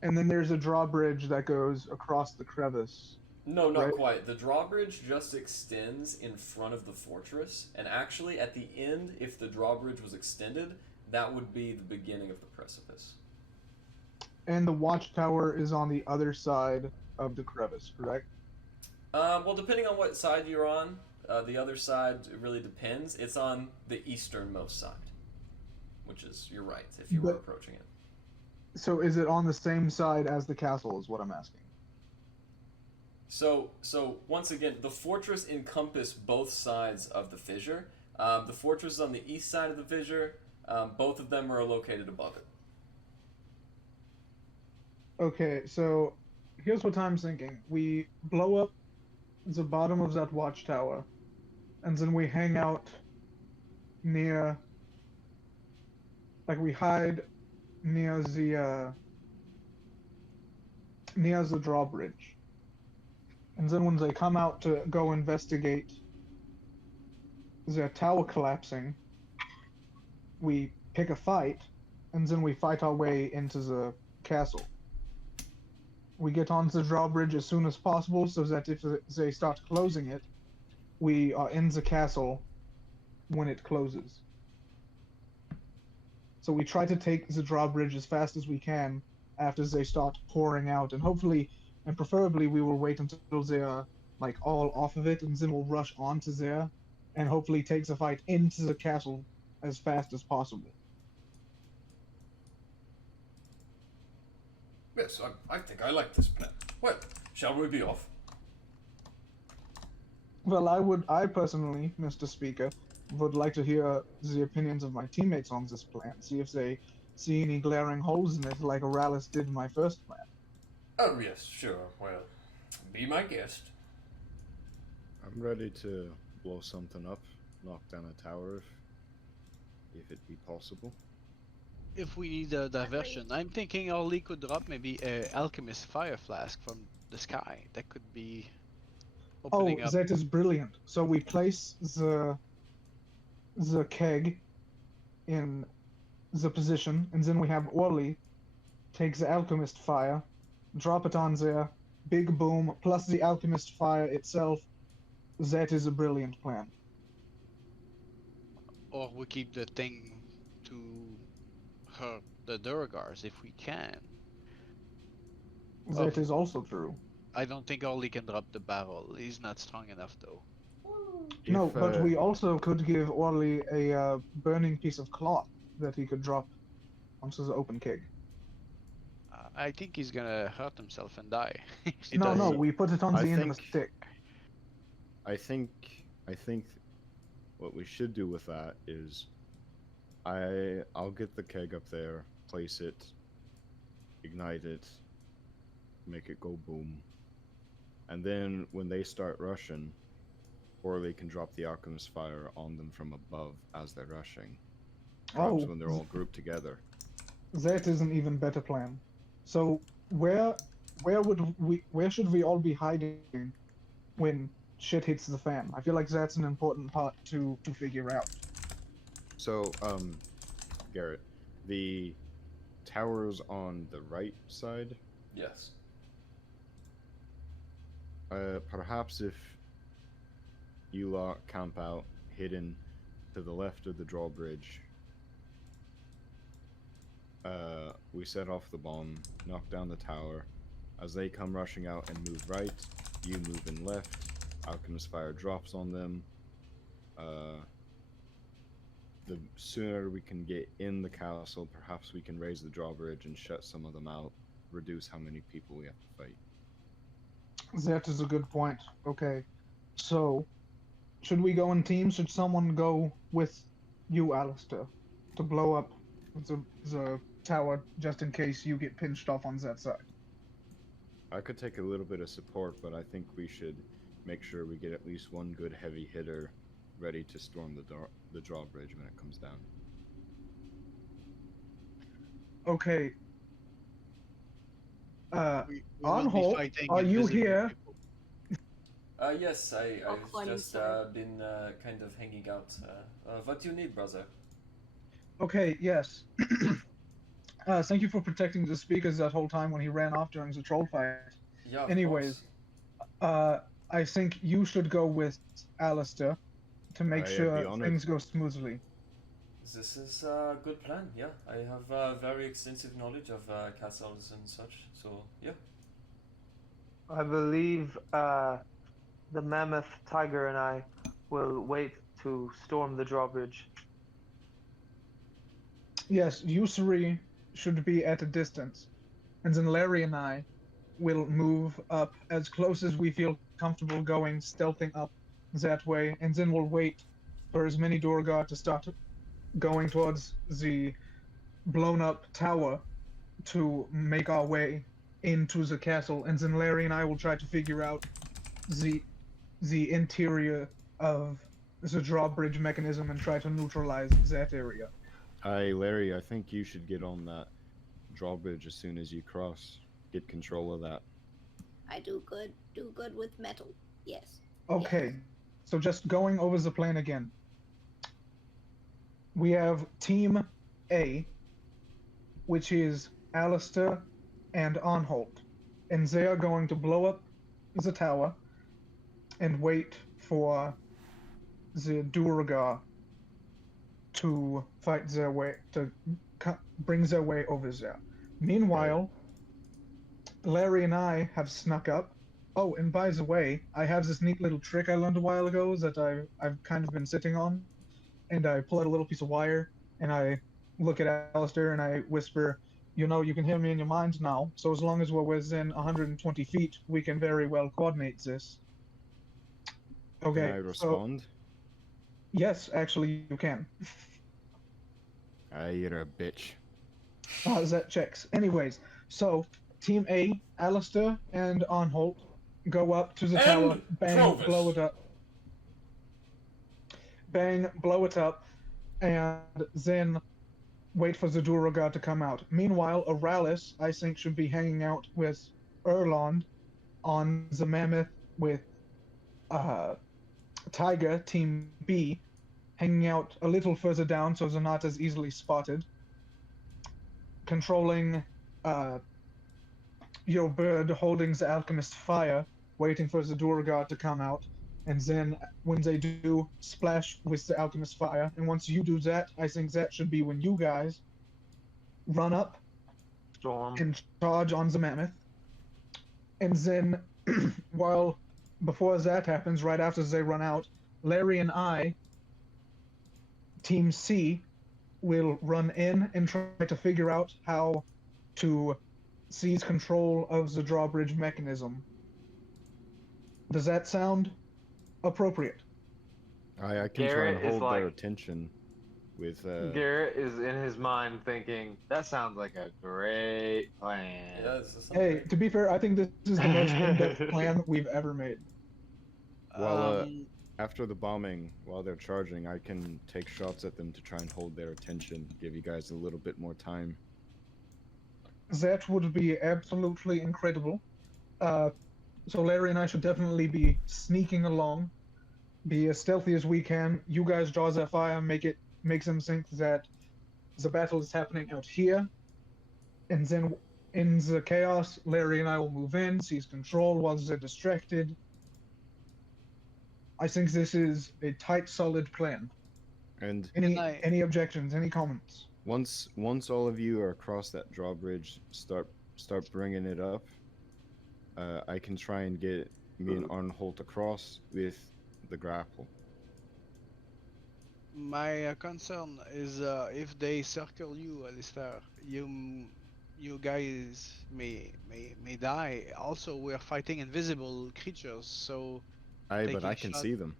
And then there's a drawbridge that goes across the crevice. No, not quite. The drawbridge just extends in front of the fortress, and actually at the end, if the drawbridge was extended, that would be the beginning of the precipice. And the watchtower is on the other side of the crevice, correct? Well, depending on what side you're on, the other side, it really depends. It's on the easternmost side, which is, you're right, if you were approaching it. So is it on the same side as the castle, is what I'm asking. So once again, the fortress encompassed both sides of the fissure. The fortress is on the east side of the fissure. Both of them are located above it. Okay, so here's what I'm thinking. We blow up the bottom of that watchtower, and then we hang out near... Like, we hide near the drawbridge. And then when they come out to go investigate the tower collapsing, we pick a fight, and then we fight our way into the castle. We get onto the drawbridge as soon as possible so that if they start closing it, we are in the castle when it closes. So we try to take the drawbridge as fast as we can after they start pouring out, and hopefully, and preferably, we will wait until they are like all off of it, and then we'll rush onto there, and hopefully take the fight into the castle as fast as possible. Yes, I think I like this plan. Well, shall we be off? Well, I personally, Mr. Speaker, would like to hear the opinions of my teammates on this plan, see if they see any glaring holes in it like Oralis did in my first plan. Oh, yes, sure. Well, be my guest. I'm ready to blow something up, knock down a tower if it be possible. If we need a diversion, I'm thinking Orly could drop maybe a alchemist fire flask from the sky. That could be opening up. That is brilliant. So we place the keg in the position, and then we have Orly take the alchemist fire, drop it on there, big boom, plus the alchemist fire itself. That is a brilliant plan. Or we keep the thing to hurt the Duergars if we can. That is also true. I don't think Orly can drop the barrel. He's not strong enough though. No, but we also could give Orly a burning piece of cloth that he could drop onto the open keg. I think he's gonna hurt himself and die. No, we put it on the end of a stick. I think what we should do with that is I'll get the keg up there, place it, ignite it, make it go boom, and then when they start rushing, Orly can drop the alchemist fire on them from above as they're rushing. Perhaps when they're all grouped together. That is an even better plan. So where should we all be hiding when shit hits the fan? I feel like that's an important part to figure out. So, Garrett, the tower's on the right side? Yes. Perhaps if you lot camp out hidden to the left of the drawbridge, we set off the bomb, knock down the tower, As they come rushing out and move right, you move in left. Alchemist Fire drops on them. The sooner we can get in the castle, perhaps we can raise the drawbridge and shut some of them out, reduce how many people we have to fight. That is a good point. Okay, so should we go in teams? Should someone go with you, Alistair, to blow up the tower just in case you get pinched off on that side? I could take a little bit of support, but I think we should make sure we get at least one good heavy hitter ready to storm the drawbridge when it comes down. Okay. We Anhol, are you here? Yes, I've climbing just been kind of hanging out. What do you need, brother? Okay, yes. Thank you for protecting the speakers that whole time when he ran off during the troll fight. Yeah, of Anyways, I think you should go with Alistair to make sure things go smoothly. This is a good plan, yeah. I have very extensive knowledge of castles and such, so yeah. I believe the mammoth tiger and I will wait to storm the drawbridge. Yes, you three should be at a distance, and then Larry and I will move up as close as we feel comfortable going, stealthing up that way, and then we'll wait for as many Duergar to start going towards the blown up tower to make our way into the castle, and then Larry and I will try to figure out the interior of the drawbridge mechanism and try to neutralize that area. Hi, Larry, I think you should get on that drawbridge as soon as you cross. Get control of that. I do good with metal. Yes. Okay, yes. So just going over the plan again. We have Team A, which is Alistair and Anholt, and they are going to blow up the tower and wait for the Duergar to fight their way, to bring their way over there. Meanwhile, Larry and I have snuck up. Oh, and by the way, I have this neat little trick I learned a while ago that I've kind of been sitting on, and I pull out a little piece of wire, and I look at Alistair, and I whisper, you know, you can hear me in your mind now, so as long as we're within 120 feet, we can very well coordinate this. Okay. Can I respond? So, yes, actually, you can. You're a bitch. That checks. Anyways, so Team A, Alistair and Anholt, go up to the tower, bang, Trovus. blow it up. Bang, blow it up, and then wait for the Duergar to come out. Meanwhile, Aralis, I think, should be hanging out with Erland on the Mammoth with Tiger, Team B, hanging out a little further down so they're not as easily spotted. Controlling your bird, holding the Alchemist Fire, waiting for the Duergar to come out. And then when they do, splash with the Alchemist Fire. And once you do that, I think that should be when you guys run up and charge on the Mammoth. And then, before that happens, right after they run out, Larry and I, Team C, will run in and try to figure out how to seize control of the drawbridge mechanism. Does that sound appropriate? I can try and hold their attention with Garrett is in his mind thinking, that sounds like a great plan. Yeah, hey, to be fair, I think this is the most in-depth plan we've ever made. Well, after the bombing, while they're charging, I can take shots at them to try and hold their attention, give you guys a little bit more time. That would be absolutely incredible. So Larry and I should definitely be sneaking along, be as stealthy as we can. You guys draw their fire, makes them think that the battle is happening out here, and then in the chaos, Larry and I will move in, seize control while they're distracted. I think this is a tight, solid plan. And any objections? Any comments? Once all of you are across that drawbridge, start bringing it up. I can try and get me and Arnholt across with the grapple. My concern is if they circle you, Alistar, you guys may die. Also, we're fighting invisible creatures, so Aye, but taking I can shot. see them.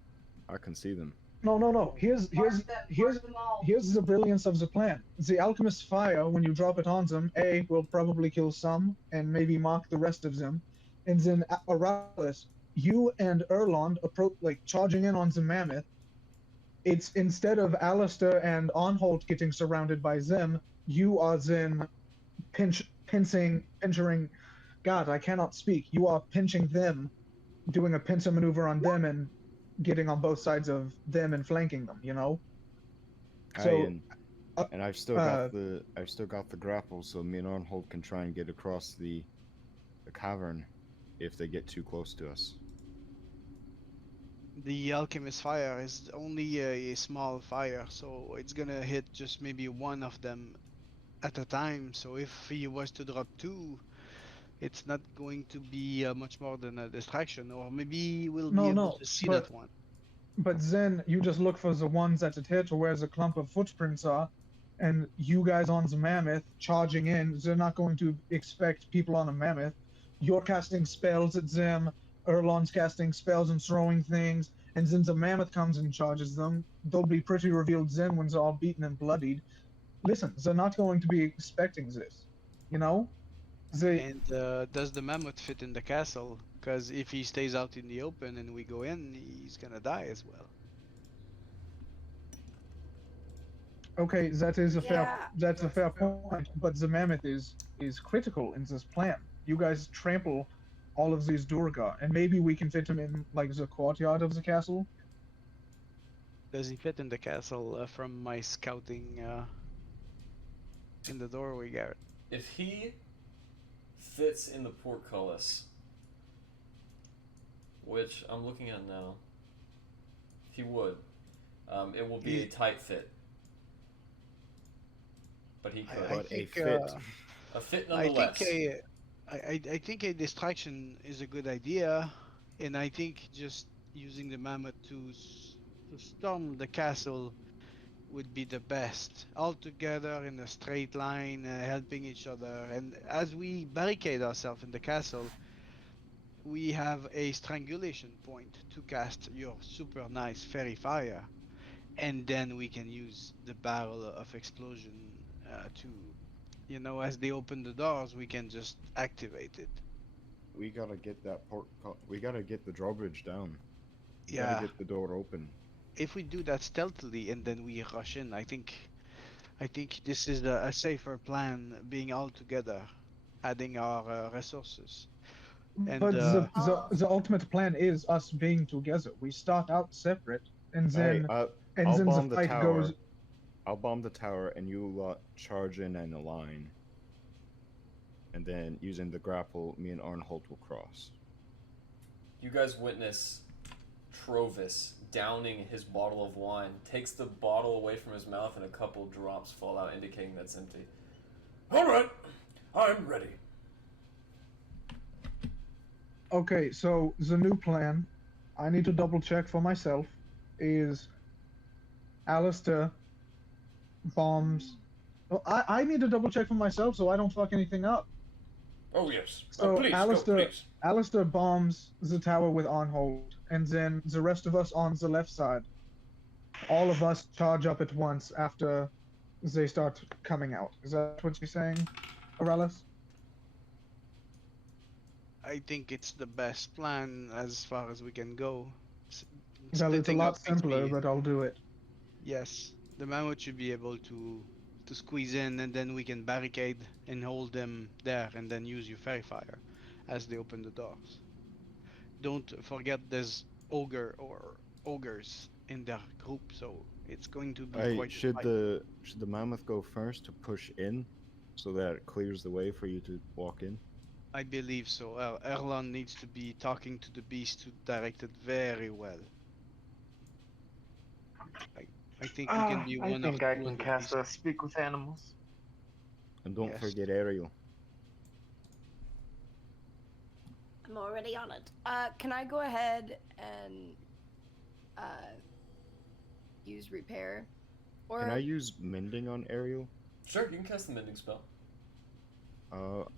I can see them. No. Here's the brilliance of the plan. The alchemist's fire, when you drop it on them, will probably kill some and maybe mark the rest of them, and then Aralis, you and Erlond approach like charging in on the mammoth. It's instead of Alistair and Onholt getting surrounded by them, you are then pinching. God, I cannot speak. You are pinching them, doing a pincer maneuver on them, and getting on both sides of them and flanking them. You know. So, and I've still got the grapple, so me and Arnholt can try and get across the cavern if they get too close to us. The alchemist fire is only a small fire, so it's gonna hit just maybe one of them at a time. So if he was to drop two, it's not going to be much more than a distraction, or maybe we'll be able to see that one. But then you just look for the ones that it hit, or where the clump of footprints are, and you guys on the mammoth charging in. They're not going to expect people on a mammoth. You're casting spells at them. Erlon's casting spells and throwing things, and then the mammoth comes and charges them. They'll be pretty revealed then when they're all beaten and bloodied. Listen, they're not going to be expecting this, you know? And does the mammoth fit in the castle? Because if he stays out in the open and we go in, he's gonna die as well. Okay, that's a fair point, but the mammoth is critical in this plan. You guys trample all of these Duergar, and maybe we can fit him in like the courtyard of the castle. Does he fit in the castle from my scouting in the doorway, Garrett? If he fits in the portcullis, which I'm looking at now, he would. It will be a tight fit. But he could. A fit nonetheless. I think a distraction is a good idea, and I think just using the mammoth to storm the castle would be the best. All together in a straight line, helping each other, and as we barricade ourselves in the castle, we have a strangulation point to cast your super nice fairy fire, and then we can use the barrel of explosion to, you know, as they open the doors, we can just activate it. We gotta get that we gotta get the drawbridge down. We Yeah. gotta get the door open. If we do that stealthily and then we rush in, I think this is a safer plan, being all together, adding our resources. And, but the ultimate plan is us being together. We start out separate, and then the fight goes. I'll bomb the tower, and you lot charge in a line. And then, using the grapple, me and Arnholt will cross. You guys witness Trovus downing his bottle of wine, takes the bottle away from his mouth, and a couple drops fall out, indicating that's empty. Alright, I'm ready. Okay, so the new plan, I need to double check for myself, is Alistar bombs. Well, I need to double check for myself so I don't fuck anything up. Oh yes. So please, Alistar, please. Alistar bombs the tower with Onhold, and then the rest of us on the left side. All of us charge up at once after they start coming out. Is that what you're saying, Aralis? I think it's the best plan as far as we can go. Well, it's a lot simpler, but I'll do it. Yes, the mammoth should be able to squeeze in, and then we can barricade and hold them there, and then use your fairy fire as they open the doors. Don't forget there's ogres in their group, so it's going to be quite. Should the mammoth go first to push in, so that it clears the way for you to walk in? I believe so. Erlon needs to be talking to the beast to direct it very well. I think you can be one of the I think I can cast a Speak with Animals. And don't forget Ariel. I'm already on it. Can I go ahead and use repair? Or Can I use mending on Ariel? Sure, you can cast the mending spell.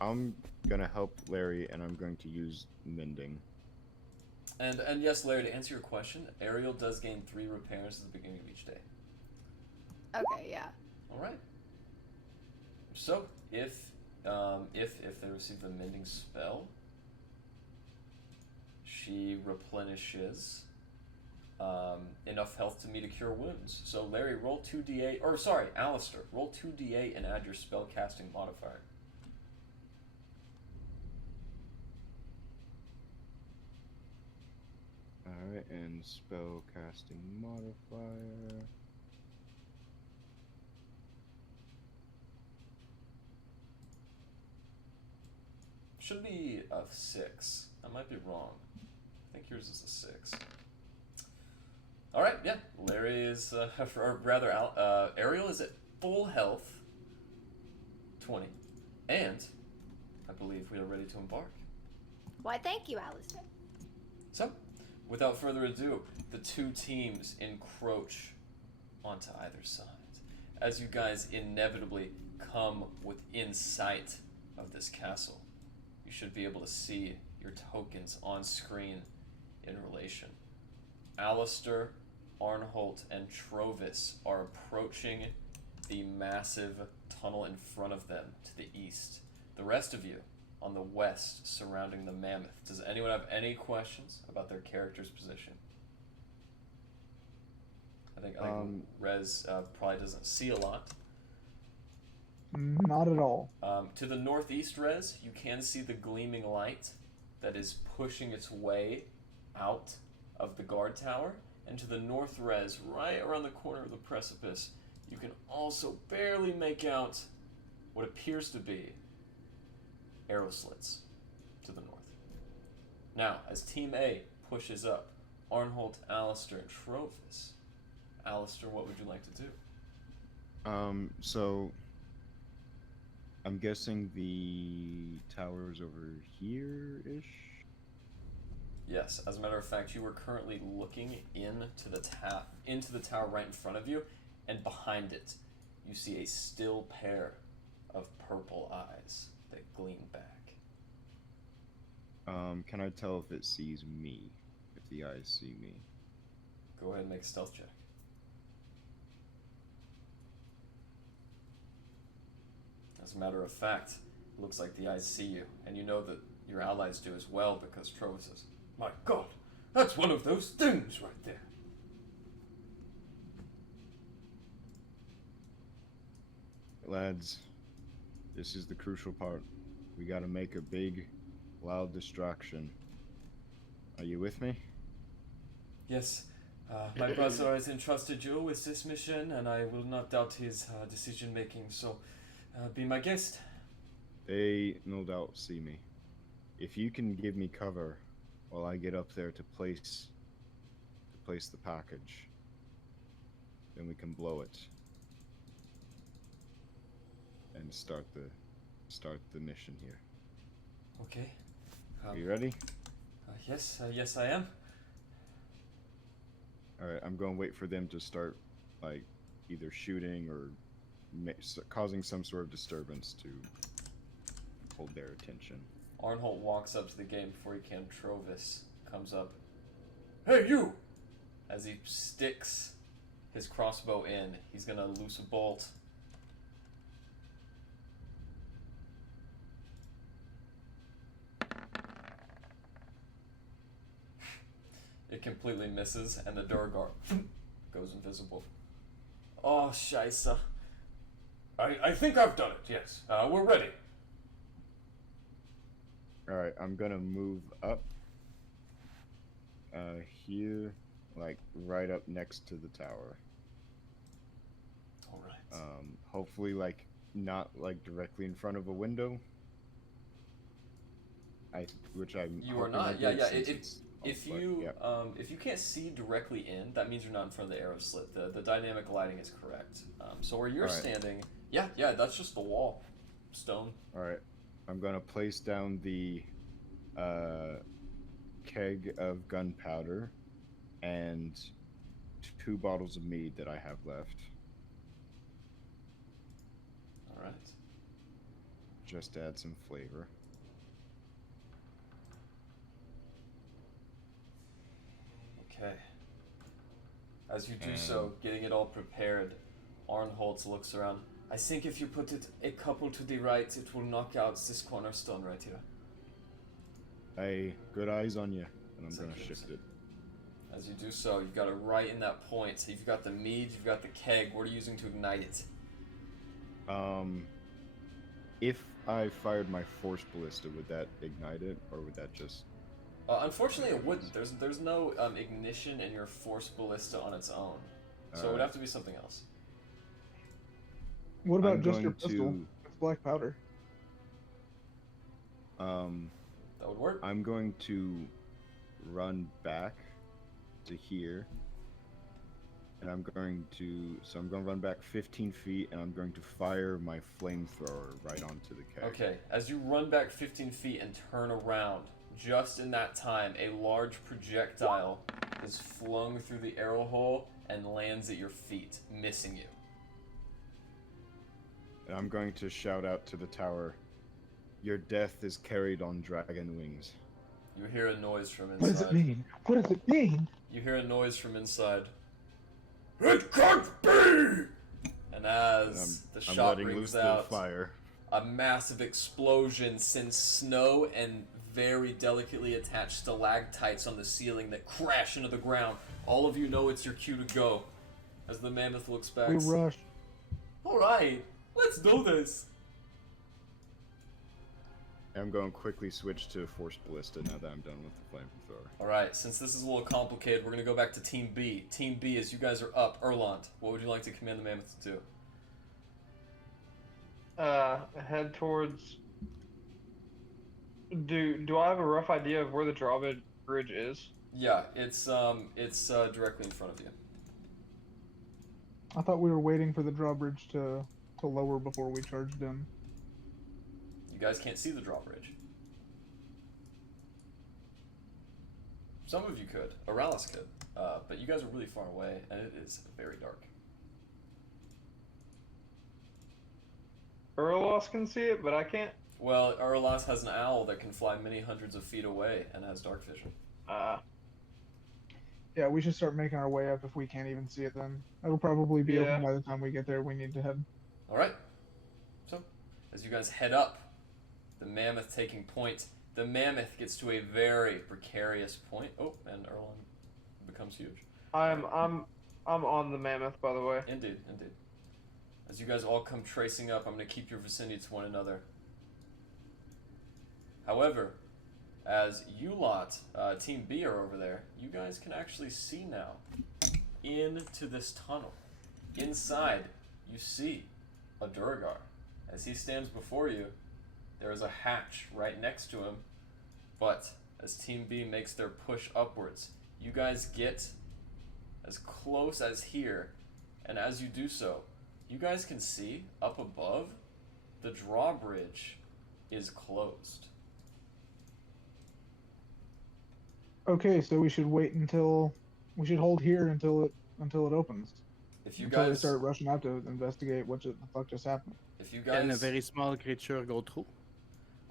I'm gonna help Larry, and I'm going to use mending. And yes, Larry, to answer your question, Ariel does gain 3 repairs at the beginning of each day. Okay, yeah. All right. So if they receive the mending spell, she replenishes enough health to meet a cure wounds. So Larry, roll 2d8, or sorry, Alistar, roll 2d8 and add your spell casting modifier. Alright, and spell casting modifier. Should be a 6. I might be wrong. I think yours is a 6. Alright, yeah. Larry is, or rather, Ariel is at full health. 20. And I believe we are ready to embark. Why, thank you, Alistar. So, without further ado, the 2 teams encroach onto either side. As you guys inevitably come within sight of this castle, you should be able to see your tokens on screen in relation. Alistar, Arnholt, and Trovus are approaching the massive tunnel in front of them to the east. The rest of you on the west surrounding the mammoth. Does anyone have any questions about their character's position? I think Rez probably doesn't see a lot. Not at all. To the northeast, Rez, you can see the gleaming light that is pushing its way out of the guard tower. And to the north, Rez, right around the corner of the precipice, you can also barely make out what appears to be arrow slits to the north. Now, as Team A pushes up, Arnholt, Alistar, and Trovus. Alistar, what would you like to do? So I'm guessing the tower's over here-ish? Yes, as a matter of fact, you are currently looking into the tower right in front of you, and behind it, you see a still pair of purple eyes that gleam back. Can I tell if it sees me? If the eyes see me? Go ahead and make a stealth check. As a matter of fact, it looks like the eyes see you, and you know that your allies do as well, because Trovus says, "My God, that's one of those things right there." Lads, this is the crucial part. We gotta make a big, loud distraction. Are you with me? Yes, my brother has entrusted you with this mission, and I will not doubt his decision-making, so be my guest. They no doubt see me. If you can give me cover while I get up there to place the package, then we can blow it and start the mission here. Okay. Are you ready? Yes, I am. Alright, I'm going to wait for them to start, like, either shooting or causing some sort of disturbance to hold their attention. Arnholt walks up to the gate before he can. Trovus comes up. "Hey, you!" As he sticks his crossbow in, he's gonna loose a bolt. It completely misses, and the Duergar goes invisible. Oh, scheisse. I think I've done it, yes. We're ready. Alright, I'm gonna move up here, like right up next to the tower. Alright. Hopefully, like, not like directly in front of a window. You are not? Yeah. If you can't see directly in, that means you're not in front of the arrow slit. The dynamic lighting is correct. So where you're standing, yeah, that's just the wall. Stone. Alright. I'm gonna place down the keg of gunpowder and 2 bottles of mead that I have left. All right. Just to add some flavor. Okay. As you do so, getting it all prepared, Arnholtz looks around. I think if you put it a couple to the right, it will knock out this cornerstone right here. Hey, good eyes on you, and I'm gonna shift it. As you do so, you've got it right in that point. So you've got the mead, you've got the keg. What are you using to ignite it? If I fired my force ballista, would that ignite it, or would that just... Unfortunately, it wouldn't. There's no ignition in your force ballista on its own. So it would have to be something else. What about just your pistol? It's black powder. That would work. I'm going to run back to here. And I'm going to run back 15 feet, and I'm going to fire my flamethrower right onto the keg. Okay, as you run back 15 feet and turn around, just in that time, a large projectile is flung through the arrow hole and lands at your feet, missing you. And I'm going to shout out to the tower, "Your death is carried on dragon wings." You hear a noise from inside. What does it mean? What does it mean? You hear a noise from inside. It can't be! And as the shot rings out, fire. A massive explosion sends snow and very delicately attached stalactites on the ceiling that crash into the ground. All of you know it's your cue to go. As the mammoth looks back. We rush. Alright, let's do this. I'm going to quickly switch to force ballista now that I'm done with the flamethrower. Alright, since this is a little complicated, we're going to go back to Team B. Team B, as you guys are up, Erland, what would you like to command the mammoth to do? Head towards... Do I have a rough idea of where the drawbridge is? Yeah, it's directly in front of you. I thought we were waiting for the drawbridge to lower before we charged in. You guys can't see the drawbridge. Some of you could. Aralis could. But you guys are really far away, and it is very dark. Erlos can see it, but I can't. Well, Aralas has an owl that can fly many hundreds of feet away and has dark vision. Yeah, we should start making our way up if we can't even see it then. It'll probably be open by the time we get there. We need to head. Alright. So, as you guys head up, the mammoth taking point, the mammoth gets to a very precarious point. Oh, and Erlon becomes huge. I'm on the mammoth, by the way. Indeed, indeed. As you guys all come tracing up, I'm going to keep your vicinity to one another. However, as you lot, Team B are over there, you guys can actually see now into this tunnel. Inside, you see a Duergar. As he stands before you, there is a hatch right next to him, but as Team B makes their push upwards, you guys get as close as here, and as you do so, you guys can see up above, the drawbridge is closed. Okay, so we should wait until we should hold here until it opens. If you until guys we start rushing out to investigate what the fuck just happened. If you guys Can a very small creature go through?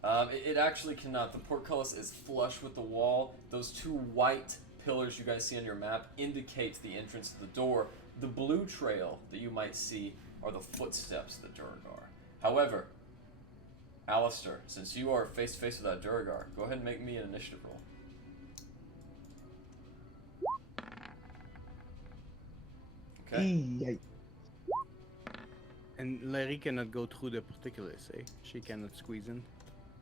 It actually cannot. The portcullis is flush with the wall. Those two white pillars you guys see on your map indicate the entrance to the door. The blue trail that you might see are the footsteps of the Duergar. However, Alistar, since you are face to face with that Duergar, go ahead and make me an initiative roll. Okay. And Larry cannot go through the portcullis, eh? She cannot squeeze in.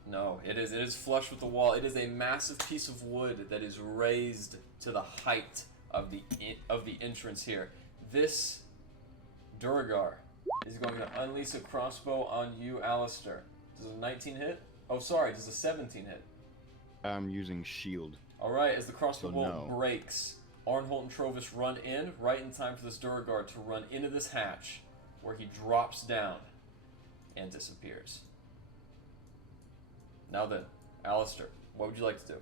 No, it is flush with the wall. It is a massive piece of wood that is raised to the height of the entrance here. This Duergar is going to unleash a crossbow on you, Alistar. Does a 19 hit? Oh, sorry, does a 17 hit? I'm using shield. Alright, as the crossbow bolt breaks, Arnholt and Trovus run in, right in time for this Duergar to run into this hatch, where he drops down and disappears. Now then, Alistar, What would you like to do?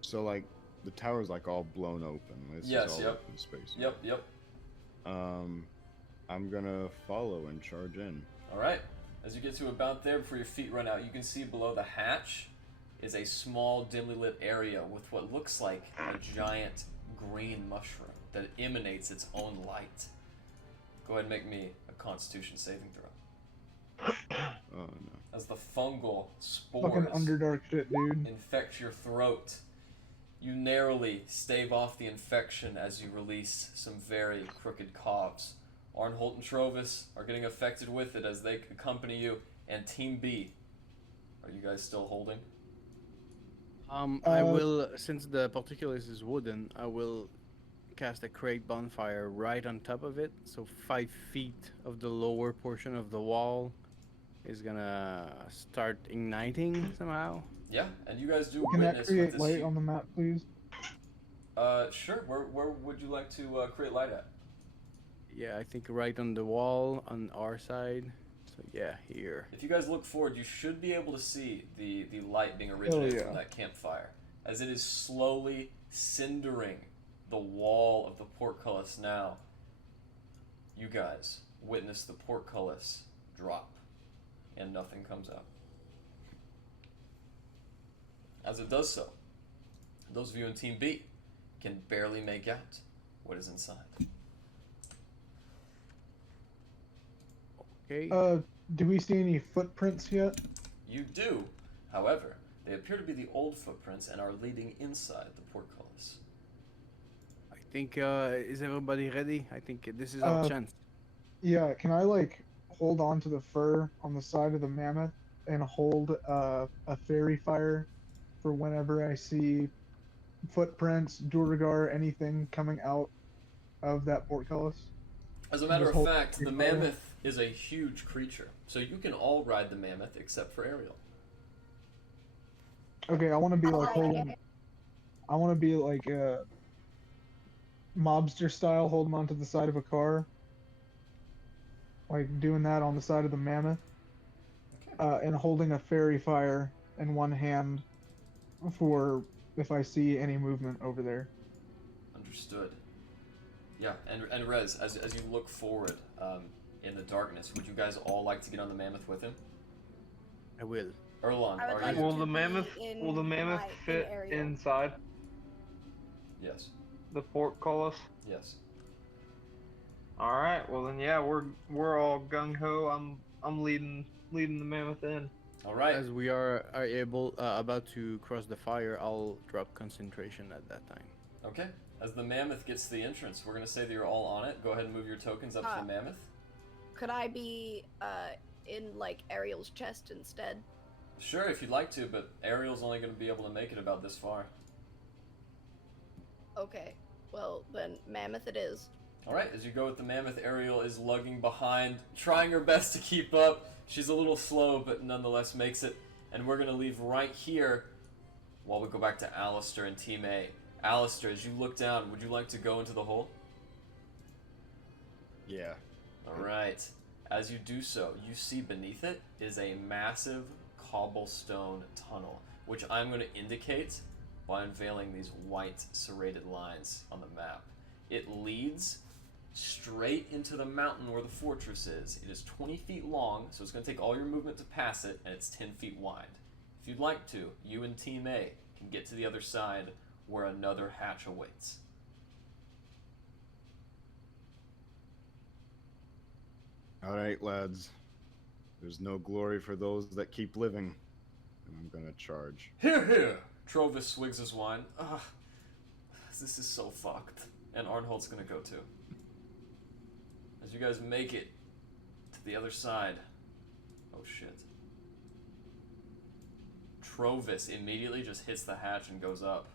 So like the tower's like all blown open. This Yes, is all yep. open space. Yep. I'm gonna follow and charge in. All right. As you get to about there, before your feet run out, you can see below the hatch is a small, dimly lit area with what looks like a giant green mushroom that emanates its own light. Go ahead and make me a Constitution saving throw. Oh no. As the fungal Fucking spores Underdark shit, dude. infect your throat, you narrowly stave off the infection as you release some very crooked coughs. Arnholt and Trovus are getting affected with it as they accompany you. And Team B, are you guys still holding? I will, since the portcullis is wooden, I will cast a crate bonfire right on top of it. So 5 feet of the lower portion of the wall is gonna start igniting somehow. Yeah, and you guys do Can that witness create with this. light on the map, please? Sure. Where would you like to create light at? Yeah, I think right on the wall on our side. So yeah, here. If you guys look forward, you should be able to see the light being originated from that campfire, as it is slowly cindering the wall of the portcullis now. You guys witness the portcullis drop, and nothing comes out. As it does so, those of you in Team B can barely make out what is inside. Okay. Do we see any footprints yet? You do, however, they appear to be the old footprints and are leading inside the portcullis. I think, is everybody ready? I think this is our chance. Yeah, can I, like, hold on to the fur on the side of the mammoth and hold a fairy fire for whenever I see footprints, Duergar, anything coming out of that portcullis? As a matter of fact, the mammoth is a huge creature, so you can all ride the mammoth except for Ariel. Okay, I want to be like holding. I want to be like mobster style, holding onto the side of a car, like doing that on the side of the mammoth, and holding a fairy fire in one hand for if I see any movement over there. Understood. Yeah, and Rez, as you look forward in the darkness, would you guys all like to get on the mammoth with him? I will. Erlon, are you? Will the mammoth fit inside Yes. the portcullis? Yes. All right. Well then, yeah, we're all gung ho. I'm leading the mammoth in. All right. As we are able about to cross the fire, I'll drop concentration at that time. Okay. As the mammoth gets to the entrance, we're gonna say that you're all on it. Go ahead and move your tokens up to the mammoth. Could I be in like Ariel's chest instead? Sure, if you'd like to, but Ariel's only gonna be able to make it about this far. Okay. Well, then mammoth it is. All right. As you go with the mammoth, Ariel is lugging behind, trying her best to keep up. She's a little slow, but nonetheless makes it. And we're gonna leave right here while we go back to Alistar and Team A. Alistar, as you look down, would you like to go into the hole? Yeah. Alright. As you do so, you see beneath it is a massive cobblestone tunnel, which I'm going to indicate by unveiling these white serrated lines on the map. It leads straight into the mountain where the fortress is. It is 20 feet long, so it's going to take all your movement to pass it, and it's 10 feet wide. If you'd like to, you and Team A can get to the other side where another hatch awaits. Alright, lads. There's no glory for those that keep living. And I'm gonna charge. Here, here! Trovus swigs his wine. Ugh. This is so fucked. And Arnhold's gonna go too. As you guys make it to the other side. Oh shit. Trovus immediately just hits the hatch and goes up.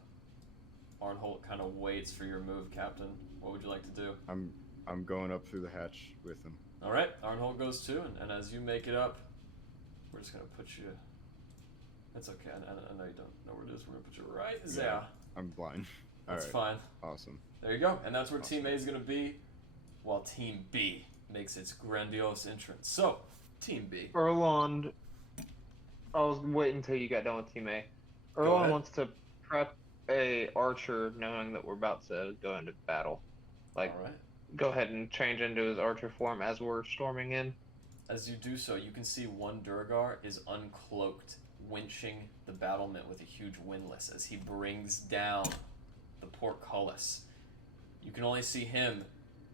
Arnholt kind of waits for your move, Captain. What would you like to do? I'm going up through the hatch with him. Alright, Arnholt goes too, and as you make it up, we're just gonna put you... That's okay, I know you don't know where it is. We're gonna put you right there. Yeah, I'm blind. That's Alright. fine. Awesome. There you go, and that's where Team A is gonna be, while Team B makes its grandiose entrance. So, Team B. Erlond, was waiting until you got done with Team A. Go Erlon ahead. wants to prep a archer, knowing that we're about to go into battle. Like, All right. go ahead and change into his archer form as we're storming in. As you do so, you can see one Duergar is uncloaked, winching the battlement with a huge windlass as he brings down the portcullis. You can only see him,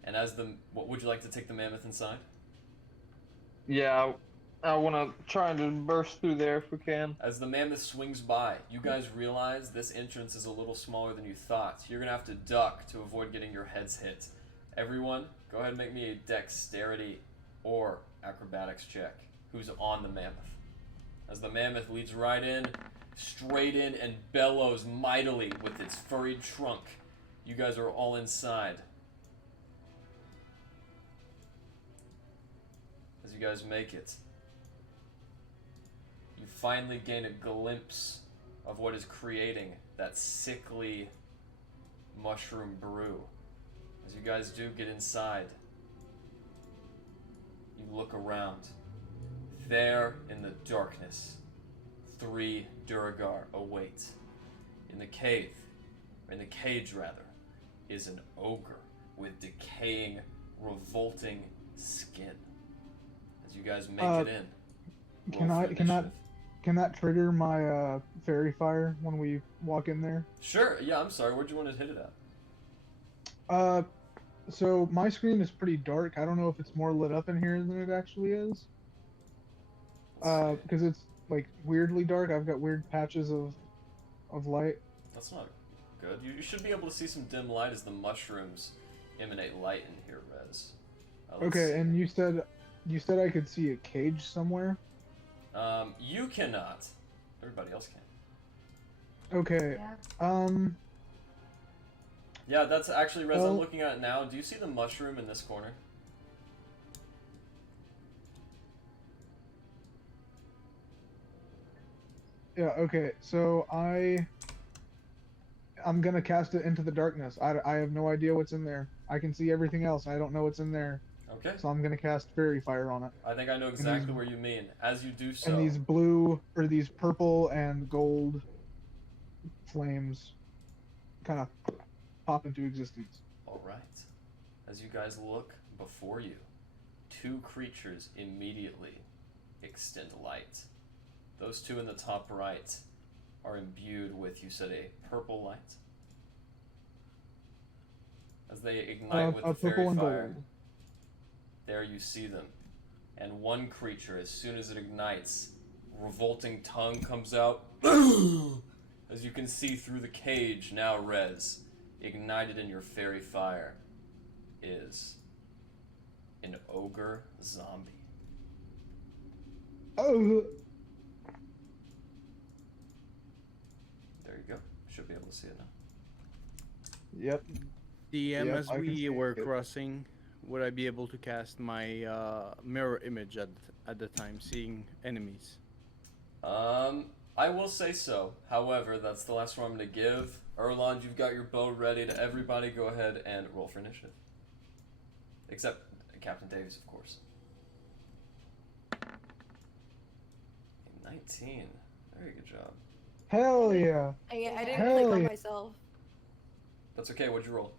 and as the... What would you like to take the mammoth inside? Yeah, I want to try and burst through there if we can. As the mammoth swings by, you guys realize this entrance is a little smaller than you thought. You're going to have to duck to avoid getting your heads hit. Everyone, go ahead and make me a dexterity or acrobatics check. Who's on the mammoth? As the mammoth leads right in, straight in, and bellows mightily with its furry trunk. You guys are all inside. As you guys make it, you finally gain a glimpse of what is creating that sickly mushroom brew. As you guys do get inside, you look around. There in the darkness, 3 Duergar await. In the cave, or in the cage rather, is an ogre with decaying, revolting skin. As you guys make it in, can that trigger my fairy fire when we walk in there? Sure. Yeah, I'm sorry. Where'd you want to hit it at? So my screen is pretty dark. I don't know if it's more lit up in here than it actually is. Because it's like weirdly dark. I've got weird patches of light. That's not good. You should be able to see some dim light as the mushrooms emanate light in here, Rez. Okay, and you said I could see a cage somewhere. You cannot. Everybody else can. Okay. Yeah. Yeah, that's actually, Rez, Well, I'm looking at it now. Do you see the mushroom in this corner? Yeah, okay. So I'm gonna cast it into the darkness. I have no idea what's in there. I can see everything else. I don't know what's in there. Okay. So I'm gonna cast fairy fire on it. I think I know exactly where you mean. As you do so... And these blue, or these purple and gold flames kind of pop into existence. Alright. As you guys look before you, 2 creatures immediately extend light. Those 2 in the top right are imbued with, you said, a purple light? As they ignite with the fairy fire, gold. there you see them. And one creature, as soon as it ignites, revolting tongue comes out. As you can see through the cage, now Rez, ignited in your fairy fire, is an ogre zombie. Oh! There you go. Should be able to see it now. Yep. DM, Yep, as I can we see were it. crossing, would I be able to cast my mirror image at the time, seeing enemies? I will say so. However, that's the last one I'm going to give. Erland, you've got your bow ready. To everybody, go ahead and roll for initiative. Except Captain Davies, of course. 19. Very good job. Hell yeah! I didn't Hell click on yeah. myself. That's okay. What'd you roll?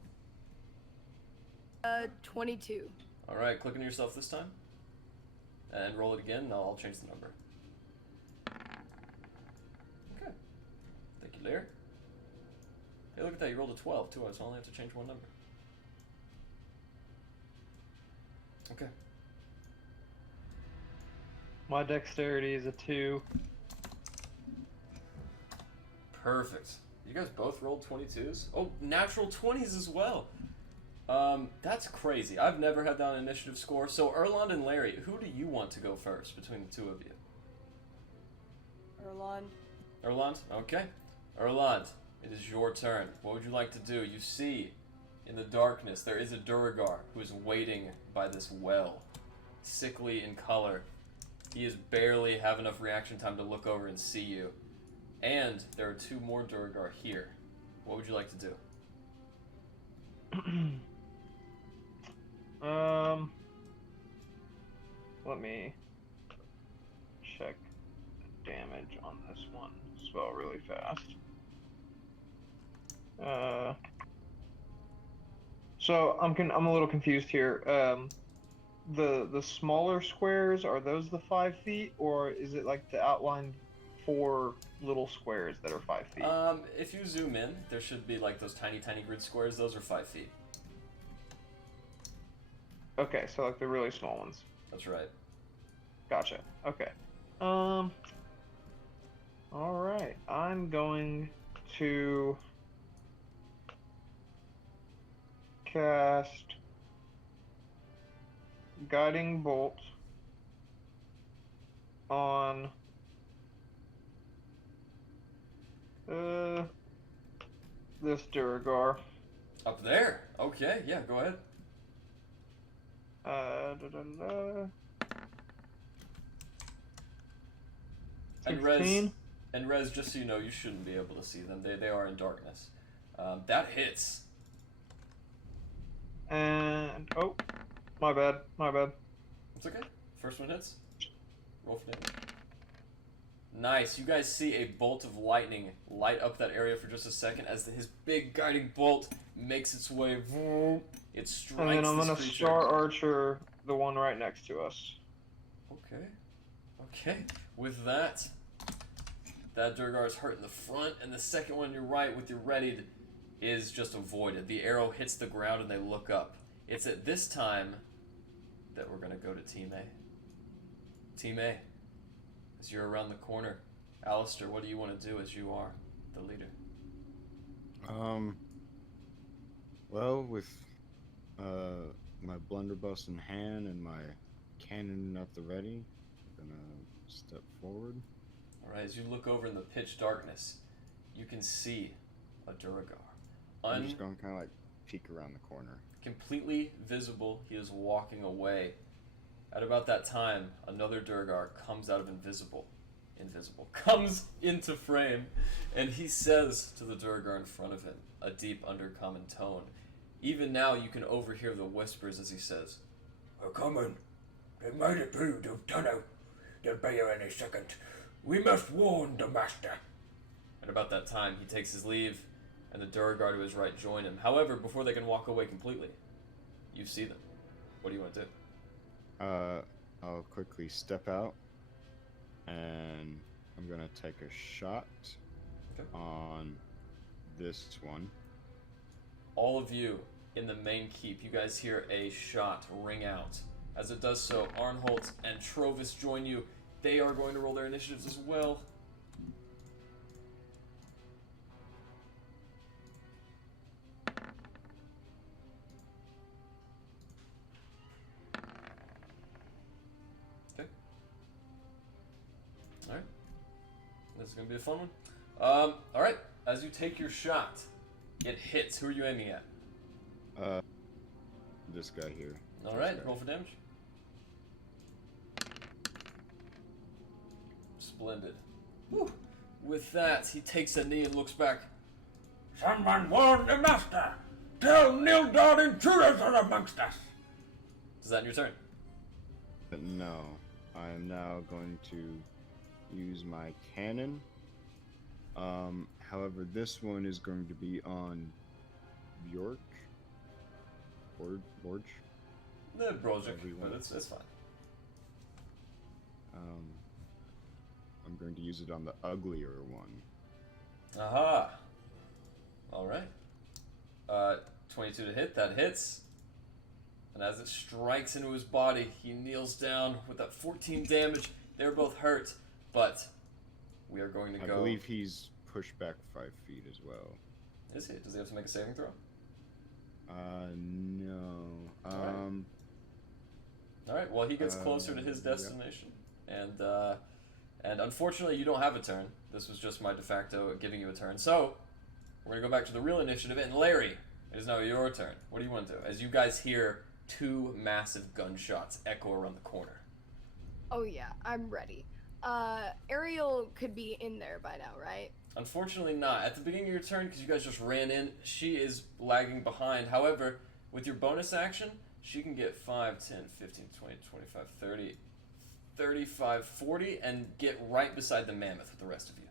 22. All right. Click on yourself this time. And roll it again. I'll change the number. Okay. Thank you, Lair. Hey, look at that. You rolled a 12, too. I only have to change one number. Okay. My dexterity is a 2. Perfect. You guys both rolled 22s? Oh, natural 20s as well. That's crazy. I've never had that on initiative score. So, Erland and Larry, who do you want to go first between the 2 of you? Erlon. Erland? Okay. Erland, it is your turn. What would you like to do? You see, in the darkness, there is a Duergar who is waiting by this well. Sickly in color. He is barely have enough reaction time to look over and see you. And there are 2 more Duergar here. What would you like to do? Let me check damage on this one. Spell really fast. So I'm a little confused here. The smaller squares, are those the 5 feet, or is it like the outlined 4 little squares that are 5 feet? If you zoom in, there should be like those tiny grid squares. Those are 5 feet. Okay, so like the really small ones. That's right. Gotcha. Okay. All right. I'm going to cast Guiding Bolt on this Duergar. Up there? Okay, yeah, go ahead. And Rez, just so you know, you shouldn't be able to see them. They are in darkness. That hits. And oh, my bad. It's okay. First one hits. Roll for damage. Nice. You guys see a bolt of lightning light up that area for just a second as his big guiding bolt makes its way. It strikes. And then I'm gonna creature. Star Archer the one right next to us. Okay. With that Duergar is hurt in the front, and the second one you're right with your readied is just avoided. The arrow hits the ground and they look up. It's at this time that we're gonna go to Team A. Team A, as you're around the corner, Alistar, what do you want to do as you are the leader? Well, with my blunderbuss in hand and my cannon at the ready, I'm gonna step forward. Alright, as you look over in the pitch darkness, you can see a Duergar. I'm just going to kind of like peek around the corner. Completely visible, he is walking away. At about that time, another Duergar comes out of comes into frame, and he says to the Duergar in front of him, a deep undercommon tone. Even now you can overhear the whispers as he says, "We're coming. They made it through the tunnel. They'll be here any second. We must warn the master." At about that time, he takes his leave, and the Duergar to his right join him. However, before they can walk away completely, you see them. What do you want to do? I'll quickly step out, and I'm gonna take a shot on this one. All of you in the main keep, you guys hear a shot ring out. As it does so, Arnholt and Trovus join you. They are going to roll their initiatives as well. Okay. Alright. This is going to be a fun one. Alright. As you take your shot, it hits. Who are you aiming at? This guy here. Alright, roll for damage. Splendid. Whew. With that, he takes a knee and looks back. "Someone warn the master. Tell Nildar intruders are amongst us." Is that in your turn? But no, I am now going to use my cannon. However, this one is going to be on Bjork. Borge? The Brojic, but it's fine. I'm going to use it on the uglier one. Aha! Alright. 22 to hit, that hits. And as it strikes into his body, he kneels down with that 14 damage. They're both hurt, but we are going to go... I believe he's pushed back 5 feet as well. Is he? Does he have to make a saving throw? No. Alright, well he gets closer to his destination. Yeah. And unfortunately you don't have a turn. This was just my de facto giving you a turn. So, we're going to go back to the real initiative, and Larry, it is now your turn. What do you want to do? As you guys hear 2 massive gunshots echo around the corner. Oh yeah, I'm ready. Ariel could be in there by now, right? Unfortunately not. At the beginning of your turn, because you guys just ran in, she is lagging behind. However, with your bonus action, she can get 5, 10, 15, 20, 25, 30, 35, 40, and get right beside the mammoth with the rest of you.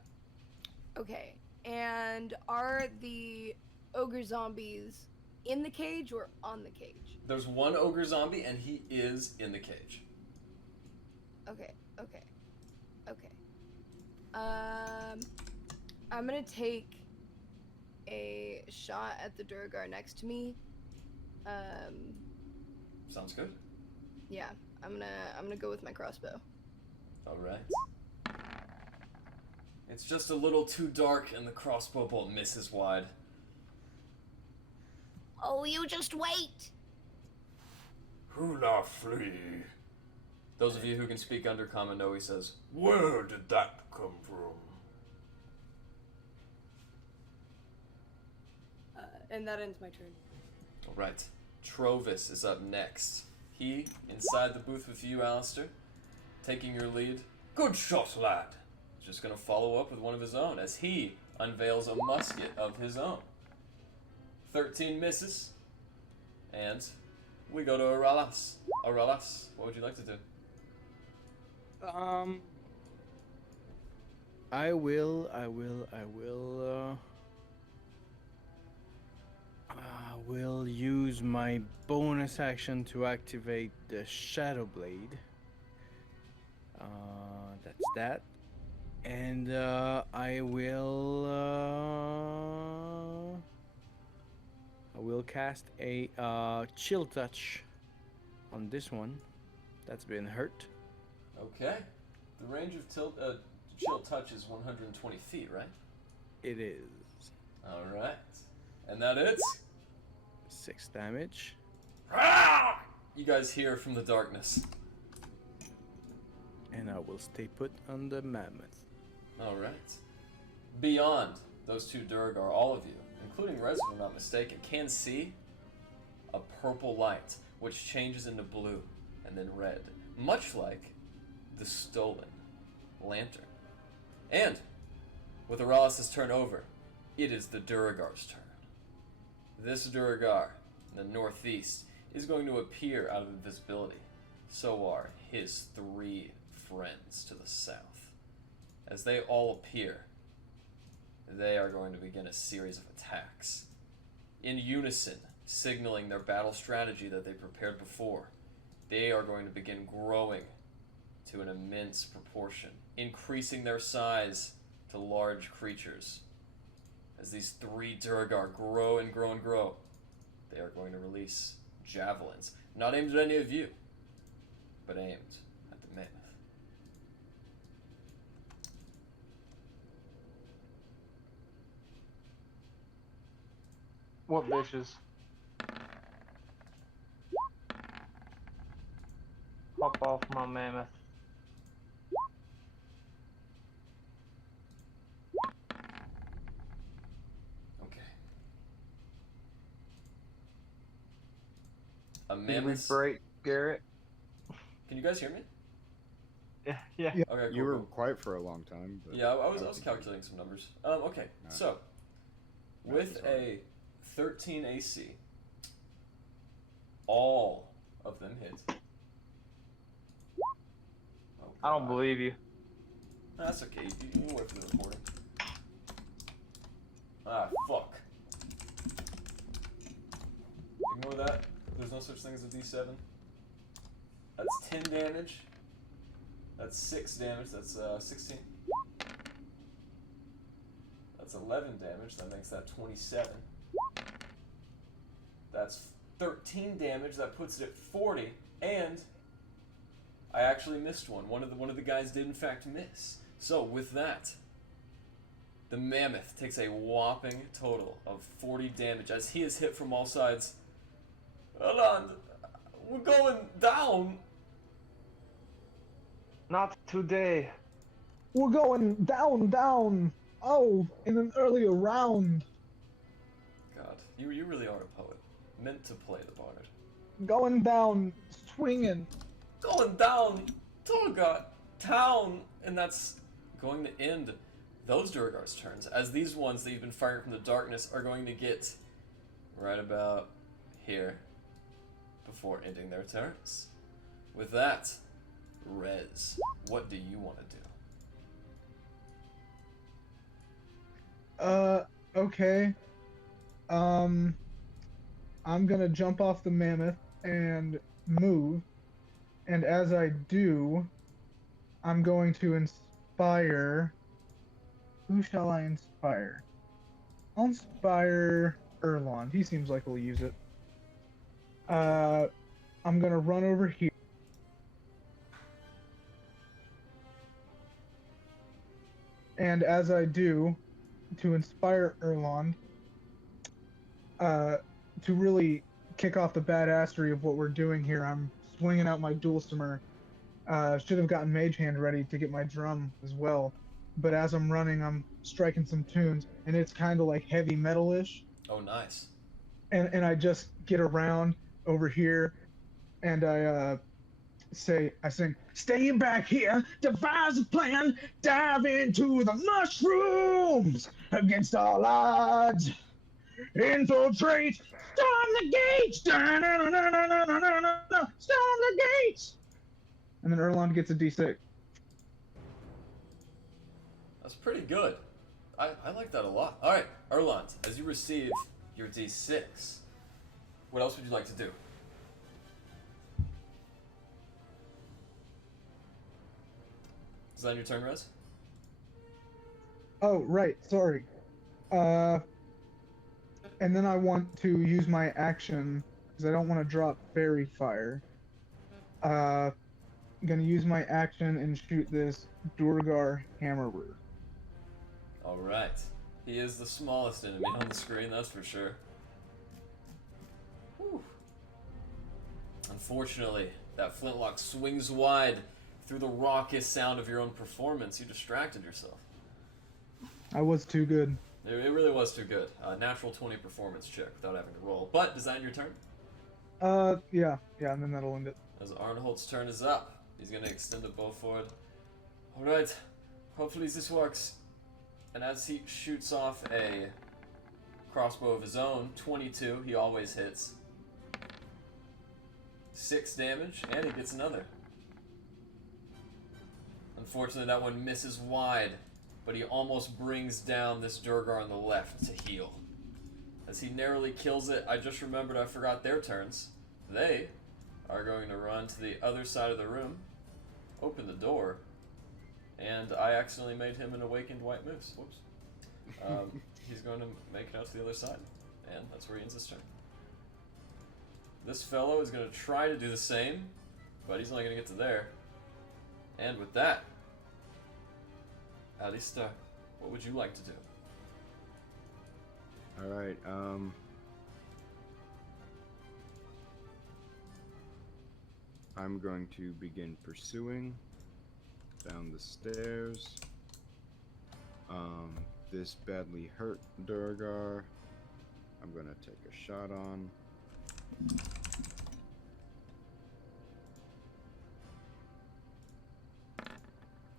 Okay. And are the ogre zombies in the cage or on the cage? There's one ogre zombie, and he is in the cage. Okay. I'm gonna take a shot at the Duergar next to me. Sounds good. Yeah, I'm gonna go with my crossbow. All right. It's just a little too dark, and the crossbow bolt misses wide. Oh, you just wait. Hula flee. Those of you who can speak Undercommon know he says, Where did that come from? And that ends my turn. all right. Trovus is up next. He, inside the booth with you, Alistar, taking your lead. Good shot, lad. Just gonna follow up with one of his own as he unveils a musket of his own. 13 misses. And we go to Aralas. Aralas, what would you like to do? I will use my bonus action to activate the Shadow Blade. That's that. And I will cast a Chill Touch on this one. That's been hurt. Okay. The range of Chill Touch is 120 feet, right? It is. Alright. And that is? 6 damage. You guys hear from the darkness. And I will stay put on the mammoth. Alright. Beyond those two Duergar, all of you, including Rez, if I'm not mistaken, can see a purple light, which changes into blue and then red, much like the stolen lantern. And, with Aralis' turn over, it is the Duergar's turn. This Duergar, in the northeast, is going to appear out of invisibility. So are his 3 friends to the south. As they all appear, they are going to begin a series of attacks. In unison, signaling their battle strategy that they prepared before, they are going to begin growing to an immense proportion, increasing their size to large creatures. As these 3 Duergar grow and grow and grow, they are going to release javelins, not aimed at any of you, but aimed at the mammoth. What bitches? Hop off my mammoth. Okay. A Did we mammoth. break Garrett? Can you guys hear me? Yeah. Yeah. Okay, cool. You were cool. quiet for a long time. But Yeah, I was calculating some numbers. Okay, so with a 13 AC, all of them hit. Oh, I don't God. believe you. That's okay. You can wait for the recording. Ah, fuck. Ignore that. There's no such thing as a D7. That's 10 damage. That's 6 damage. That's 16. That's 11 damage. That makes that 27. That's 13 damage. That puts it at 40. And I actually missed one. One of the guys did in fact miss. So with that, the mammoth takes a whopping total of 40 damage as he is hit from all sides. Hold on, we're going down. Not today. We're going down. Oh, in an earlier round. God, you really are a poet, meant to play the bard. Going down, swinging. Going down, Duergar town, and that's going to end those Duergar's turns, as these ones that you've been firing from the darkness are going to get right about here before ending their turns. With that, Rez, what do you want to do? Okay. I'm gonna jump off the mammoth and move, and as I do, I'm going to inspire. Who shall I inspire? I'll inspire Erlond. He seems like he'll use it. I'm gonna run over here. And as I do, to inspire Erlond, to really kick off the badassery of what we're doing here, I'm swinging out my dulcimer. Should have gotten Mage Hand ready to get my drum as well. But as I'm running, I'm striking some tunes, and it's kind of like heavy metal-ish. Oh, nice. And I just get around over here, and I sing, stay back here, devise a plan, dive into the mushrooms against all odds, infiltrate, storm the gates, storm the gates. And then Erlond gets a D6. That's pretty good. I like that a lot. All right, Erlond, as you receive your D6, what else would you like to do? Is that your turn, Rez? Oh, right. Sorry. And then I want to use my action, because I don't want to drop Fairy Fire. I'm going to use my action and shoot this Duergar Hammerer. Alright. He is the smallest enemy on the screen, that's for sure. Whew. Unfortunately, that flintlock swings wide. Through the raucous sound of your own performance, you distracted yourself. I was too good. It really was too good. Natural 20 performance check without having to roll. But, is that your turn? Yeah, and then that'll end it. As Arnhold's turn is up, he's going to extend a bow forward. Alright, hopefully this works. And as he shoots off a crossbow of his own, 22, he always hits. 6 damage, and he gets another. Unfortunately, that one misses wide, but he almost brings down this Duergar on the left to heal. As he narrowly kills it, I just remembered I forgot their turns. They are going to run to the other side of the room, open the door, and I accidentally made him an awakened white moose. Whoops. He's going to make it out to the other side, and that's where he ends his turn. This fellow is going to try to do the same, but he's only going to get to there. And with that, Alistar, what would you like to do? Alright, I'm going to begin pursuing down the stairs. This badly hurt Duergar, I'm gonna take a shot on.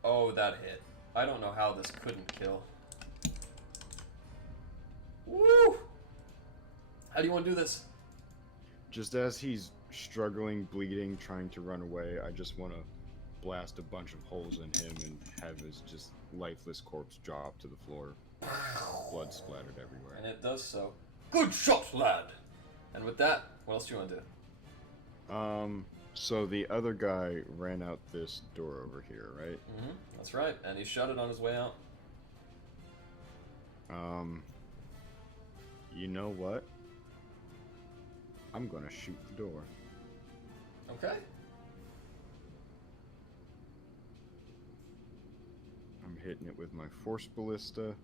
Oh, that hit. I don't know how this couldn't kill. Woo! How do you want to do this? Just as he's struggling, bleeding, trying to run away, I just want to blast a bunch of holes in him and have his just lifeless corpse drop to the floor. Blood splattered everywhere. And it does so. Good shot, lad! And with that, what else do you want to do? So the other guy ran out this door over here, right? Mm-hmm. That's right, and he shut it on his way out. You know what? I'm gonna shoot the door. Okay. I'm hitting it with my Force Ballista.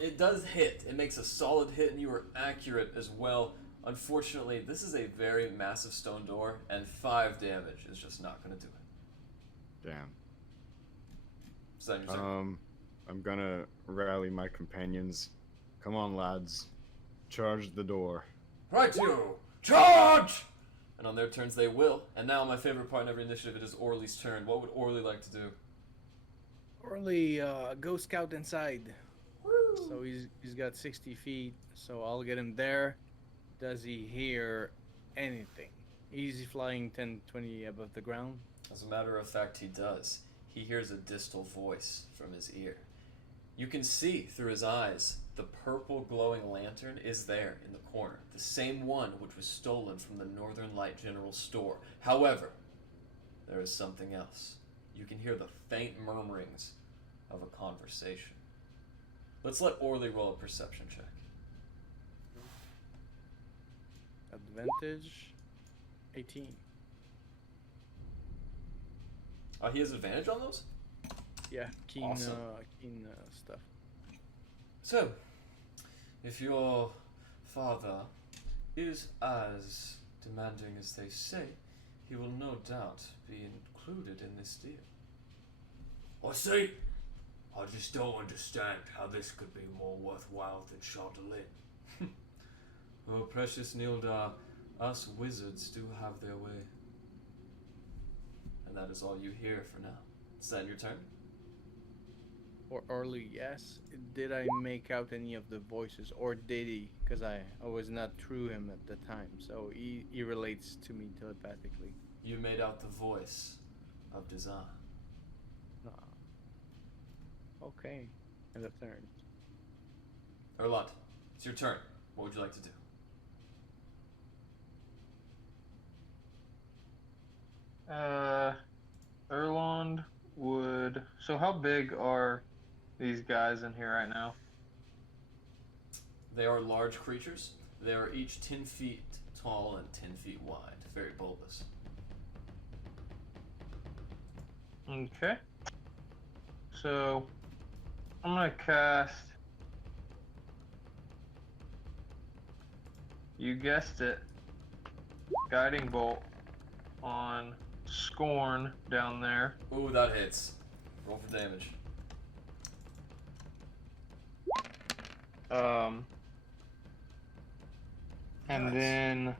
It does hit. It makes a solid hit, and you are accurate as well. Unfortunately, this is a very massive stone door, and 5 damage is just not going to do it. Damn. Is that your turn? I'm gonna rally my companions. Come on, lads. Charge the door. Right, you! Charge! And on their turns, they will. And now, my favorite part in every initiative, it is Orly's turn. What would Orly like to do? Orly, go scout inside. Woo. So he's got 60 feet, so I'll get him there. Does he hear anything? Easy flying 10, 20 above the ground? As a matter of fact, he does. He hears a distal voice from his ear. You can see through his eyes the purple glowing lantern is there in the corner, the same one which was stolen from the Northern Light General Store. However, there is something else. You can hear the faint murmurings of a conversation. Let's let Orly roll a perception check. Advantage 18. He has advantage on those? Yeah, keen, awesome. Keen stuff. So, if your father is as demanding as they say, he will no doubt be included in this deal. I see. I just don't understand how this could be more worthwhile than Chandelier. Oh, precious Nildar, us wizards do have their way. And that is all you hear for now. Is that your turn? Or early, yes. Did I make out any of the voices, or did he? Because I was not through him at the time, so he relates to me telepathically. You made out the voice of Dazan. Okay, end of turn. Erland, it's your turn. What would you like to do? Erland would. So, how big are these guys in here right now? They are large creatures. They are each 10 feet tall and 10 feet wide. Very bulbous. Okay. So, I'm gonna cast. You guessed it. Guiding Bolt on Scorn down there. Ooh, that hits. Roll for damage. And Nice. then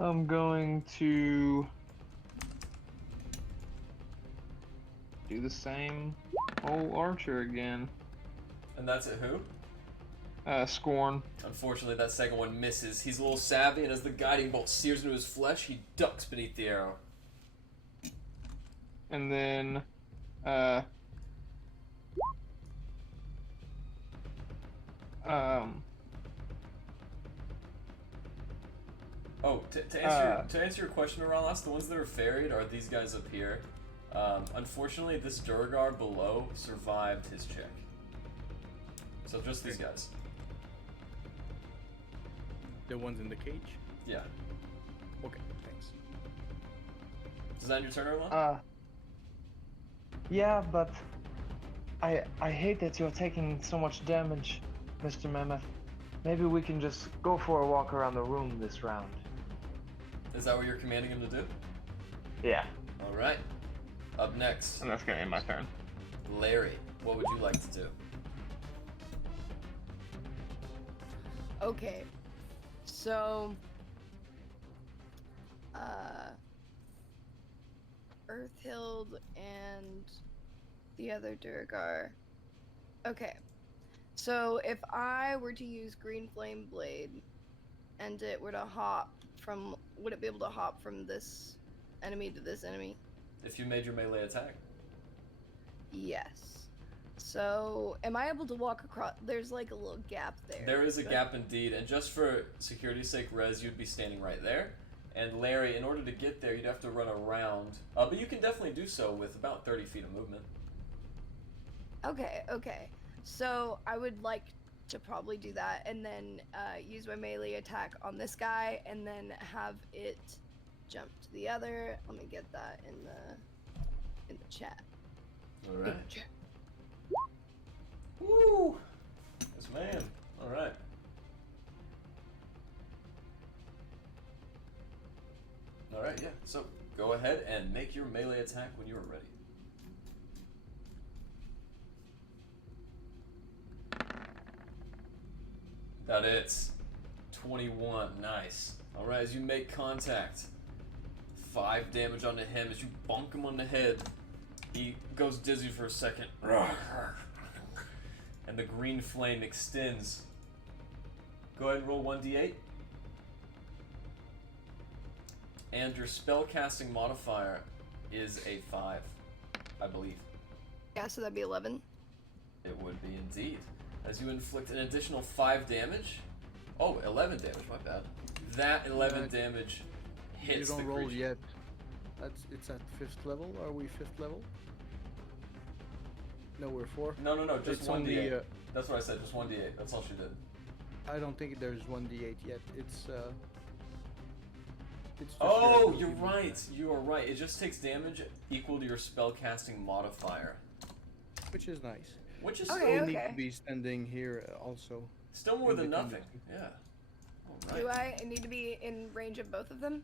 I'm going to do the same old archer again. And that's it, who? Scorn. Unfortunately, that second one misses. He's a little savvy, and as the guiding bolt sears into his flesh, he ducks beneath the arrow. And then, Oh, to answer your question, Aralas, the ones that are ferried are these guys up here. Unfortunately, this Duergar below survived his check. So just these guys. The ones in the cage? Yeah. Okay, thanks. Is that your turn, Erland? yeah, but I hate that you're taking so much damage, Mr. Mammoth. Maybe we can just go for a walk around the room this round. Is that what you're commanding him to do? Yeah. Alright. Up next. And that's gonna end my turn. Larry, what would you like to do? Okay. So, Earthhild and the other Duergar. Okay. So if I were to use Green Flame Blade and it were to hop from, would it be able to hop from this enemy to this enemy? If you made your melee attack. Yes. So am I able to walk across? There's like a little gap there. There is a gap indeed, and just for security's sake, Rez, you'd be standing right there. And Larry, in order to get there, you'd have to run around. But you can definitely do so with about 30 feet of movement. Okay. So I would like to probably do that and then use my melee attack on this guy and then have it jump to the other. Let me get that in the chat. All right. Woo! Yes, man. All right. All right, yeah. So go ahead and make your melee attack when you are ready. That is 21. Nice. All right, as you make contact, 5 damage onto him as you bonk him on the head. He goes dizzy for a second. And the green flame extends. Go ahead and roll 1d8. And your spellcasting modifier is a 5, I believe. Yeah, so that'd be 11. It would be indeed. As you inflict an additional 5 damage. Oh, 11 damage, my bad. That 11 damage hits You don't the roll creature. yet. It's at 5th level. Are we 5th level? No, we're 4. No, just It's 1d8. only, That's what I said, just 1d8. That's all she did. I don't think there's 1d8 yet. It's just Oh, your you're ability. right. You are right. It just takes damage equal to your spellcasting modifier. Which is nice. Which is Okay, still, Need to be standing here also. still more than nothing. independently. Yeah. All Do right. I need to be in range of both of them?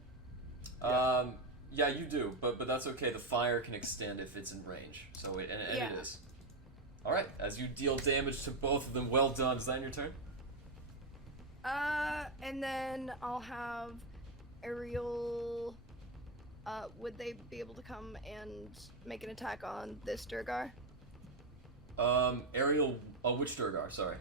Yeah, you do, but that's okay. The fire can extend if it's in range. So it Yeah. it is. All right. As you deal damage to both of them, well done. Is that your turn? And then I'll have Ariel. Would they be able to come and make an attack on this Duergar? Ariel. Oh, which Duergar? Sorry.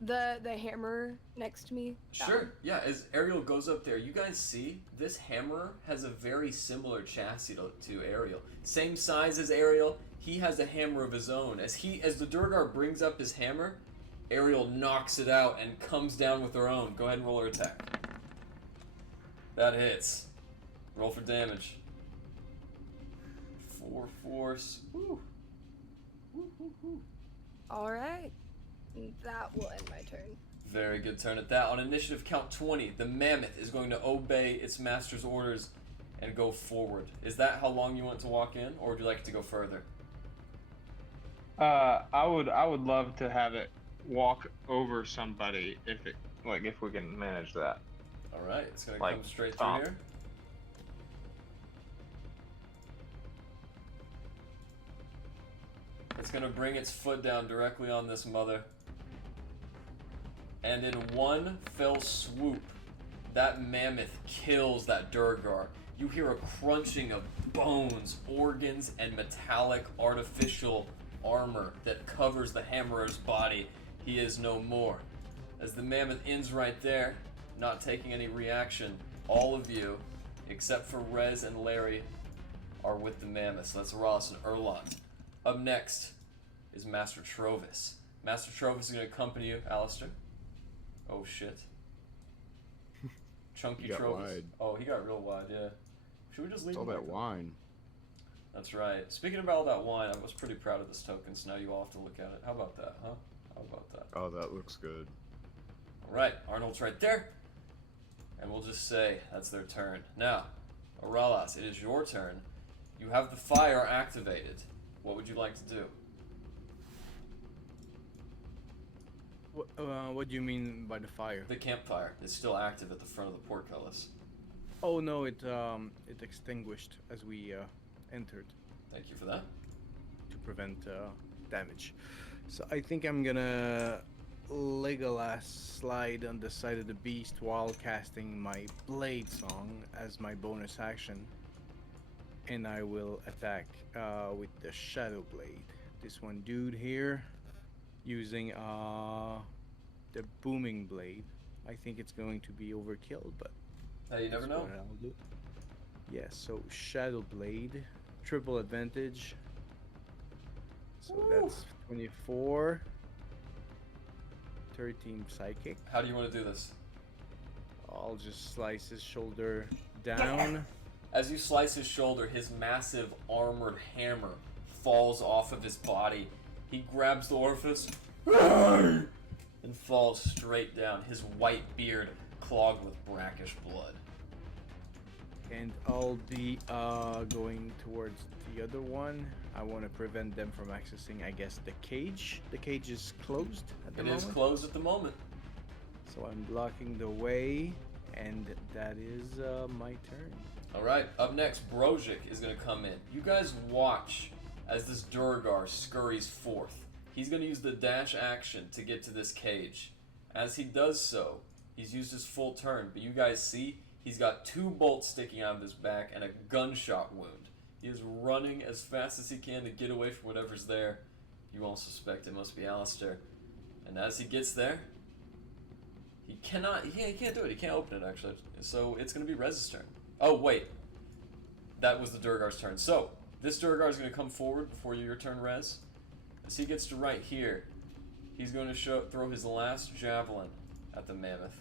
The hammer next to me. That Sure. one? Yeah. As Ariel goes up there, you guys see this hammer has a very similar chassis to Ariel. Same size as Ariel. He has a hammer of his own. As the Duergar brings up his hammer, Ariel knocks it out and comes down with her own. Go ahead and roll her attack. That hits. Roll for damage. 4 force. Woo. All right. That will end my turn. Very good turn at that. On initiative count 20, the mammoth is going to obey its master's orders and go forward. Is that how long you want to walk in, or would you like it to go further? I would love to have it walk over somebody if we can manage that. All right, it's going to Like, come straight stomp. through here. It's going to bring its foot down directly on this mother. And in one fell swoop, that mammoth kills that Duergar. You hear a crunching of bones, organs, and metallic artificial armor that covers the hammerer's body. He is no more. As the mammoth ends right there, not taking any reaction, all of you, except for Rez and Larry, are with the mammoth. So that's Ross and Erlon. Up next is Master Trovus. Master Trovus is going to accompany you, Alistar. Oh shit. Chunky He got Trovus. wide. Oh, he got real wide, yeah. Should we just leave It's all him that like wine. That's right. Speaking about all that wine, I was pretty proud of this token, so now you all have to look at it. How about that, huh? How about that? Oh, that looks good. Alright, Arnold's right there. And we'll just say that's their turn. Now, Aralas, it is your turn. You have the fire activated. What would you like to do? What do you mean by the fire? The campfire is still active at the front of the portcullis. Oh no, it extinguished as we entered Thank you for that. to prevent damage. So I think I'm gonna Legolas slide on the side of the beast while casting my blade song as my bonus action, and I will attack with the shadow blade. This one dude here, using the booming blade. I think it's going to be overkill, but Hey, you never that's know. what I'll do. Yes, so shadow blade, triple advantage. So that's 24. 13 psychic. How do you want to do this? I'll just slice his shoulder down. As you slice his shoulder, his massive armored hammer falls off of his body. He grabs the orifice and falls straight down, his white beard clogged with brackish blood. And I'll be going towards the other one. I want to prevent them from accessing, I guess, the cage. The cage is closed at the It moment. is closed at the moment. So I'm blocking the way, and that is my turn. Alright, up next, Brojik is going to come in. You guys watch as this Duergar scurries forth. He's going to use the dash action to get to this cage. As he does so, he's used his full turn, but you guys see he's got 2 bolts sticking out of his back and a gunshot wound. He is running as fast as he can to get away from whatever's there. You all suspect it must be Alistar. And as he gets there, He cannot. He can't do it. He can't open it actually. So it's gonna be Rez's turn. Oh wait, that was the Duergar's turn. So this Duergar is gonna come forward before your turn, Rez. As he gets to right here, he's going to throw his last javelin at the mammoth.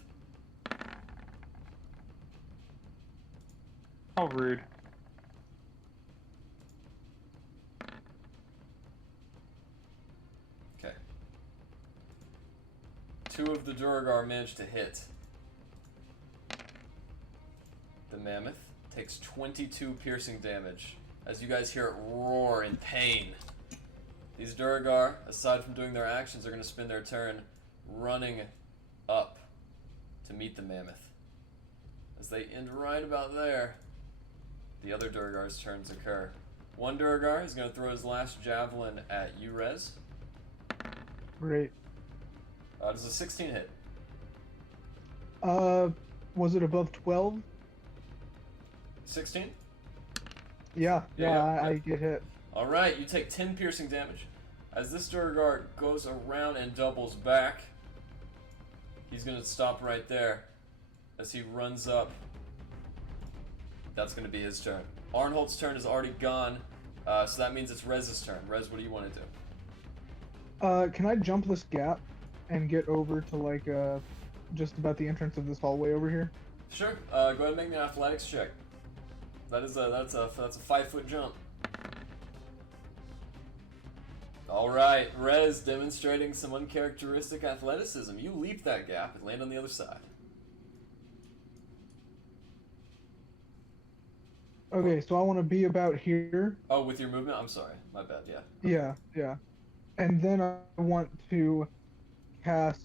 How rude. Okay. 2 of the Duergar managed to hit. The mammoth takes 22 piercing damage as you guys hear it roar in pain. These Duergar, aside from doing their actions, are going to spend their turn running up to meet the mammoth. As they end right about there, the other Duergar's turns occur. One Duergar is going to throw his last javelin at you, Rez. Great. Does a 16 hit? Was it above 12? 16? Yeah, I get hit. Alright, you take 10 piercing damage. As this Duergar goes around and doubles back, he's going to stop right there. As he runs up, that's going to be his turn. Arnhold's turn is already gone, so that means it's Rez's turn. Rez, what do you want to do? Can I jump this gap and get over to, like, just about the entrance of this hallway over here? Sure. Go ahead and make me an athletics check. That's a 5-foot jump. Alright, Rez demonstrating some uncharacteristic athleticism. You leap that gap and land on the other side. Okay, so I want to be about here. Oh, with your movement? I'm sorry. My bad, yeah. Yeah. And then I want to cast...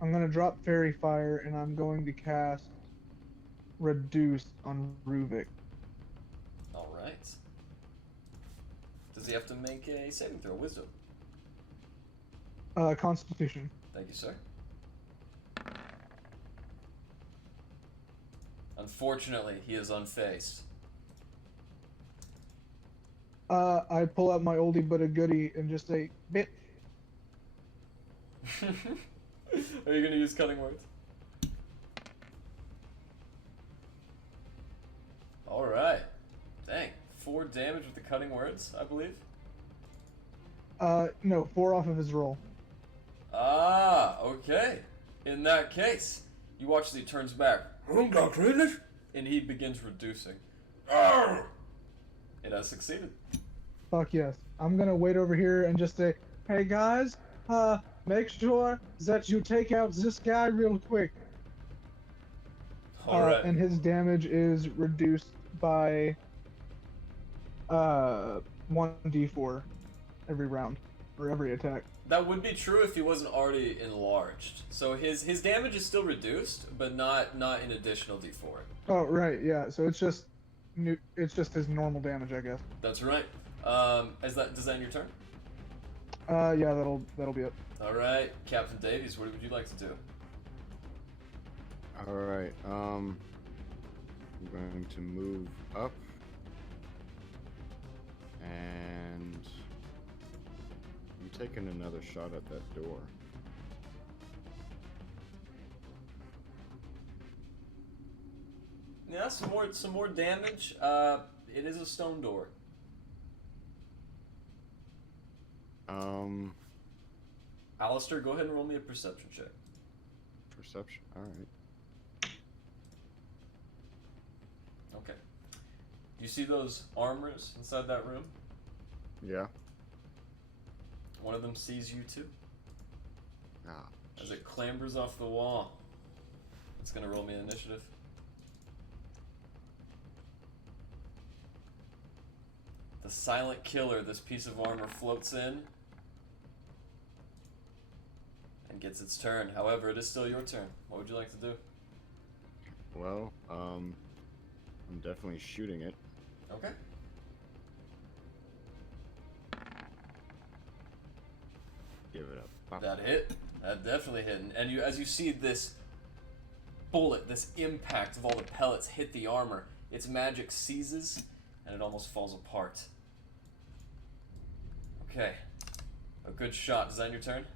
I'm going to drop Fairy Fire, and I'm going to cast Reduce on Ruvik. Alright. Does he have to make a saving throw? Wisdom? Constitution. Thank you, sir. Unfortunately, he is unfazed. I pull out my oldie but a goodie and just say, bit. Are you going to use cutting words? Alright. Dang. 4 damage with the cutting words, I believe? No, 4 off of his roll. Ah, okay. In that case, you watch as he turns back. And he begins reducing. It has succeeded. Fuck yes. I'm gonna wait over here and just say, hey guys, make sure that you take out this guy real quick. Alright. And his damage is reduced by 1d4 every round, or every attack. That would be true if he wasn't already enlarged. So his damage is still reduced, but not an additional d4. Oh right, yeah. So it's just his normal damage, I guess. That's right. Does that end your turn? Yeah, that'll be it. All right, Captain Davies, what would you like to do? All right. I'm going to move up and I'm taking another shot at that door. Yeah, some more damage. It is a stone door. Alistar, go ahead and roll me a perception check. Perception. All right. Okay. Do you see those armors inside that room? Yeah. One of them sees you too. Ah. As it clambers off the wall. It's gonna roll me an initiative. The silent killer, this piece of armor floats in and gets its turn. However, it is still your turn. What would you like to do? Well, I'm definitely shooting it. Okay. Give it up. Pop. That hit. That definitely hit. And as you see this bullet, this impact of all the pellets hit the armor, its magic seizes and it almost falls apart. Okay. A good shot. Is that your turn?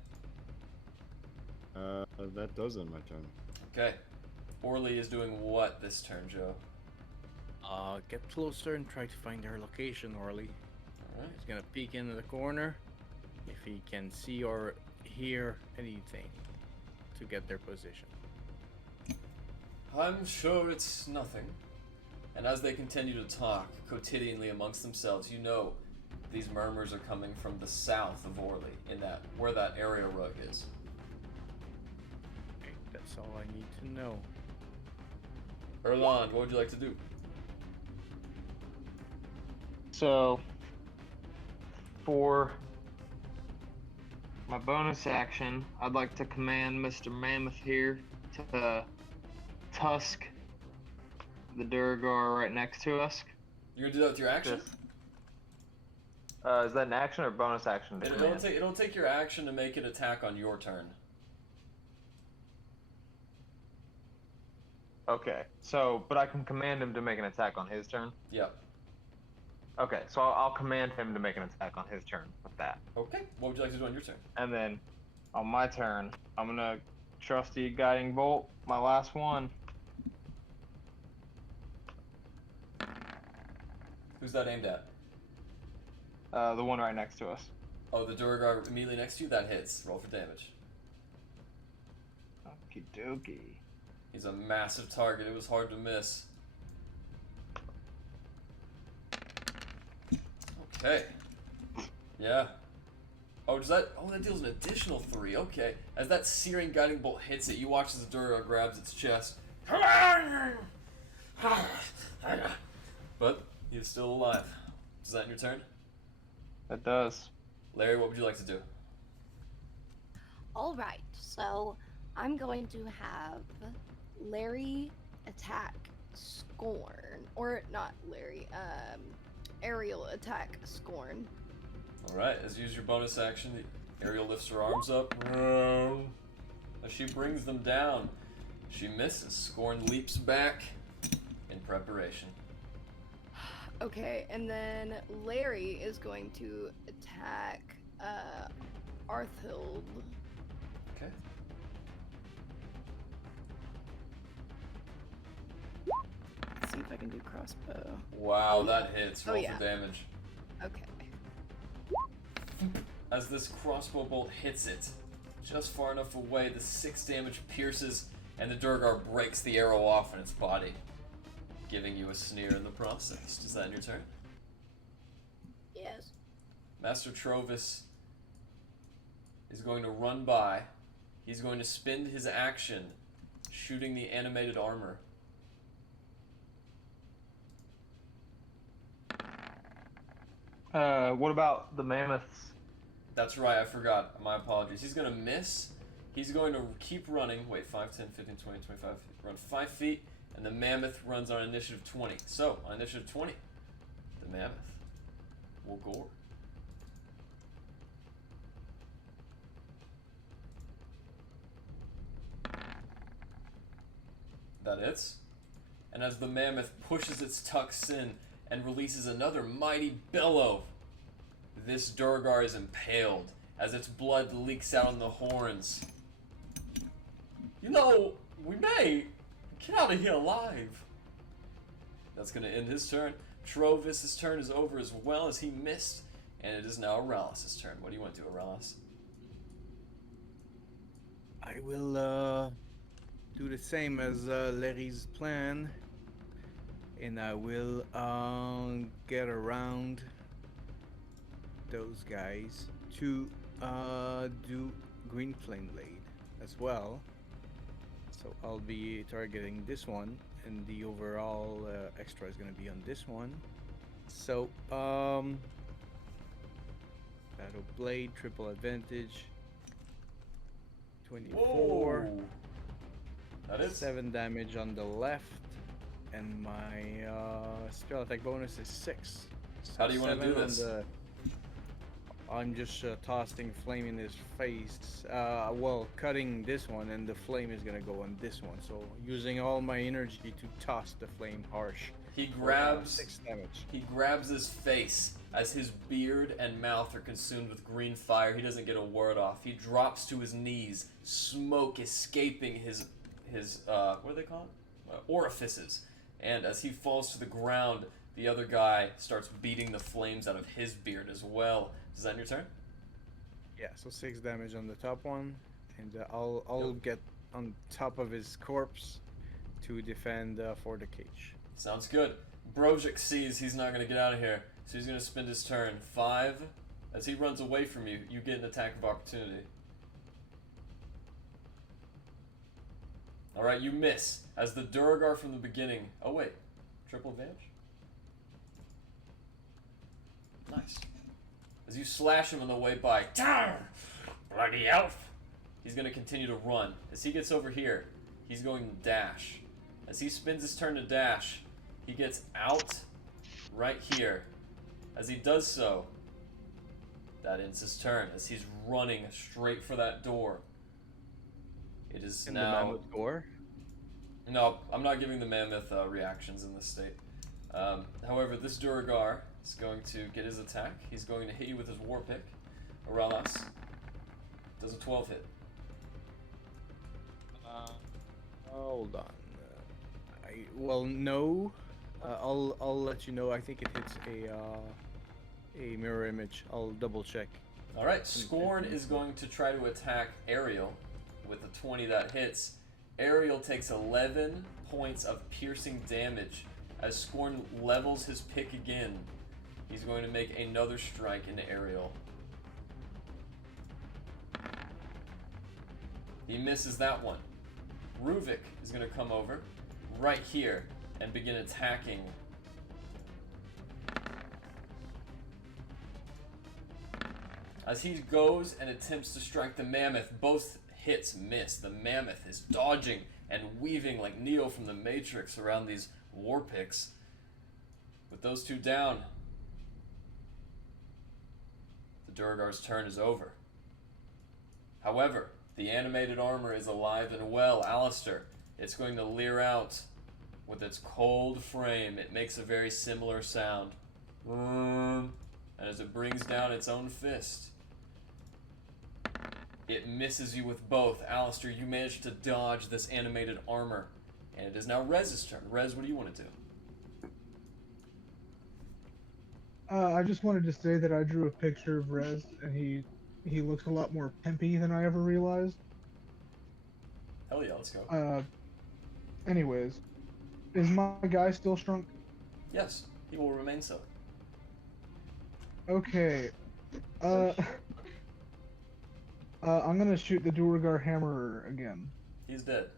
That does end my turn. Okay. Orly is doing what this turn, Joe? Get closer and try to find their location, Orly. Alright. He's gonna peek into the corner if he can see or hear anything to get their position. I'm sure it's nothing. And as they continue to talk quotidianly amongst themselves, you know these murmurs are coming from the south of Orly, in that where that area rug is. Okay, that's all I need to know. Erland, what would you like to do? So, for my bonus action, I'd like to command Mr. Mammoth here to tusk the Duergar right next to us. You're gonna do that with your action? Is that an action or bonus action? It'll take your action to make it attack on your turn. Okay, so, but I can command him to make an attack on his turn? Yep. Okay, so I'll command him to make an attack on his turn with that. Okay, what would you like to do on your turn? And then, on my turn, I'm gonna trusty guiding bolt, my last one. Who's that aimed at? The one right next to us. Oh, the Duergar immediately next to you? That hits. Roll for damage. Okie dokie. He's a massive target. It was hard to miss. Okay. Yeah. Oh, that deals an additional 3. Okay. As that searing guiding bolt hits it, you watch as the Duergar grabs its chest. But he is still alive. Is that your turn? It does. Larry, what would you like to do? All right, so I'm going to have Larry attack Scorn, or not Larry, Ariel attack Scorn. All right, as you use your bonus action, Ariel lifts her arms up. As she brings them down, she misses. Scorn leaps back in preparation. Okay, and then Larry is going to attack Arthild. Okay. Let's see if I can do crossbow. Wow, that hits. Roll yeah. for damage. Okay. As this crossbow bolt hits it, just far enough away, the 6 damage pierces, and the Duergar breaks the arrow off in its body, giving you a sneer in the process. Is that in your turn? Yes. Master Trovus is going to run by. He's going to spend his action shooting the animated armor. What about the mammoths? That's right, I forgot. My apologies. He's going to miss. He's going to keep running. Wait, 5, 10, 15, 20, 25. Run 5 feet, and the mammoth runs on initiative 20. So, on initiative 20, the mammoth will gore. That hits. And as the mammoth pushes its tucks in and releases another mighty bellow, this Duergar is impaled as its blood leaks out on the horns. You know, we may get out of here alive. That's going to end his turn. Trovus' turn is over as well as he missed, and it is now Aralis' turn. What do you want to do, Aralis? I will do the same as Larry's plan, and I will get around those guys to do Green Flame Blade as well. So I'll be targeting this one, and the overall extra is going to be on this one. So Battle Blade, triple advantage, 24. Whoa. That is 7 damage on the left, and my spell attack bonus is 6. So how do you want to do this? I'm just tossing flame in his face. Well, cutting this one, and the flame is gonna go on this one. So using all my energy to toss the flame harsh. He grabs 6 damage. He grabs his face as his beard and mouth are consumed with green fire. He doesn't get a word off. He drops to his knees, smoke escaping his his what do they call it? Orifices. And as he falls to the ground, the other guy starts beating the flames out of his beard as well. Is that in your turn? Yeah, so 6 damage on the top one, and I'll get on top of his corpse to defend for the cage. Sounds good. Brojik sees he's not going to get out of here, so he's going to spend his turn. 5. As he runs away from you, you get an attack of opportunity. Alright, you miss. As the Duergar from the beginning... Oh wait, triple advantage? Nice. As you slash him on the way by, Tarr! Bloody elf! He's going to continue to run. As he gets over here, he's going to dash. As he spins his turn to dash, he gets out right here. As he does so, that ends his turn. As he's running straight for that door. It is And now... the mammoth gore? No, I'm not giving the mammoth reactions in this state. However, this Duergar is going to get his attack. He's going to hit you with his war pick. Aralas does a 12 hit. Hold on. Well, no. I'll let you know. I think it hits a mirror image. I'll double check. All right, Scorn is going to try to attack Ariel with a 20 that hits. Ariel takes 11 points of piercing damage as Scorn levels his pick again. He's going to make another strike into Ariel. He misses that one. Ruvik is going to come over right here and begin attacking. As he goes and attempts to strike the mammoth, both hits miss. The mammoth is dodging and weaving like Neo from the Matrix around these war picks. With those two down, the Duergar's turn is over. However, the animated armor is alive and well. Alistar, it's going to leer out with its cold frame. It makes a very similar sound. And as it brings down its own fist, it misses you with both. Alistar, you managed to dodge this animated armor. And it is now Rez's turn. Rez, what do you want to do? I just wanted to say that I drew a picture of Rez, and he looks a lot more pimpy than I ever realized. Hell yeah, let's go. Anyways, is my guy still shrunk? Yes, he will remain so. Okay. I'm gonna shoot the Duergar Hammerer again. He's dead.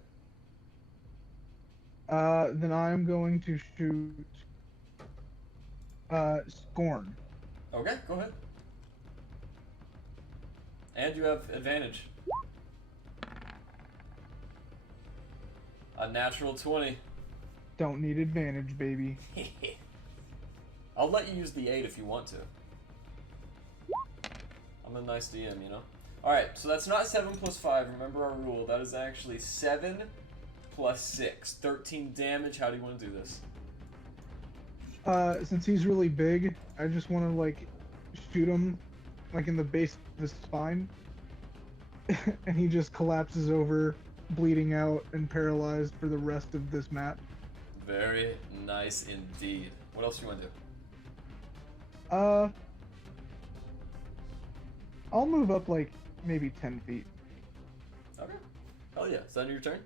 Then I'm going to shoot Scorn. Okay, go ahead. And you have advantage. A natural 20. Don't need advantage, baby. I'll let you use the 8 if you want to. I'm a nice DM, you know? Alright, so that's not 7 plus 5. Remember our rule. That is actually 7 plus 6. 13 damage. How do you want to do this? Since he's really big, I just want to, like, shoot him, like, in the base of his spine. And he just collapses over, bleeding out and paralyzed for the rest of this map. Very nice indeed. What else do you want to do? I'll move up, like, maybe 10 feet. Okay. Hell yeah. Is that your turn?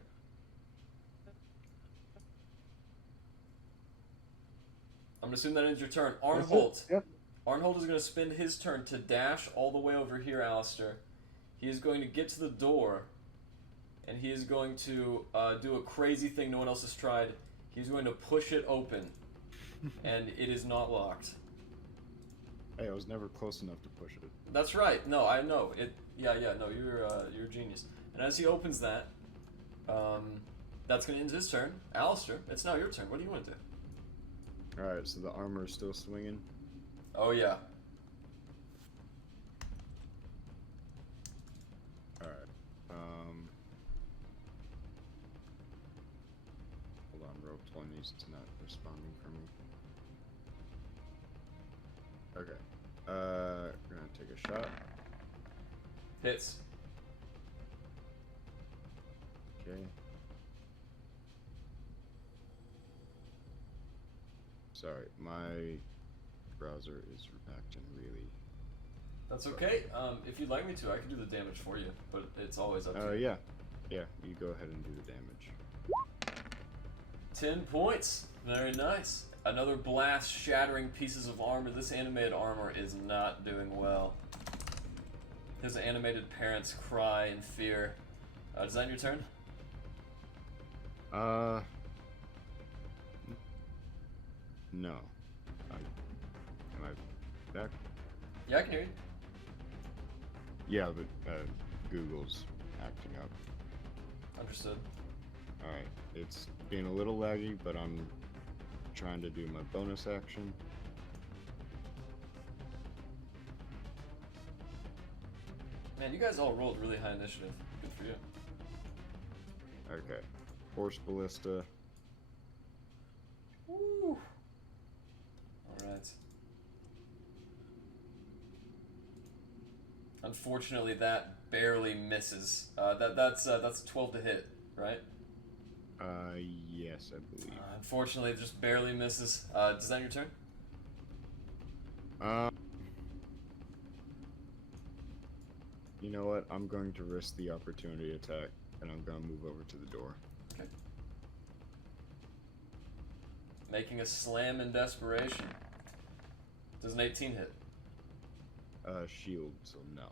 I'm gonna assume that ends your turn. Arnholt. Yep. Arnholt is gonna spend his turn to dash all the way over here, Alistar. He is going to get to the door, and he is going to do a crazy thing no one else has tried. He's going to push it open, and it is not locked. Hey, I was never close enough to push it. That's right. No, I know it. Yeah. No, you're a genius. And as he opens that, that's gonna end his turn. Alistar, it's now your turn. What do you want to do? Alright, so the armor is still swinging. Oh yeah. Alright. Hold on, rope 20's not responding for me. Okay. Gonna take a shot. Hits. Okay. Sorry, my browser is acting really. That's okay. If you'd like me to, I can do the damage for you, but it's always up to you. Yeah. Yeah, you go ahead and do the damage. 10 points. Very nice. Another blast shattering pieces of armor. This animated armor is not doing well. His animated parents cry in fear. Is that your turn? No. Am I back? Yeah, I can hear you. Yeah, but Google's acting up. Understood. Alright, it's being a little laggy, but I'm trying to do my bonus action. Man, you guys all rolled really high initiative. Good for you. Okay. Horse Ballista. Woo! Alright. Unfortunately, that barely misses. That's 12 to hit, right? Yes, I believe. Unfortunately, it just barely misses. Is that your turn? You know what? I'm going to risk the opportunity attack, and I'm going to move over to the door. Okay. Making a slam in desperation. Does an 18 hit? Shield, so no.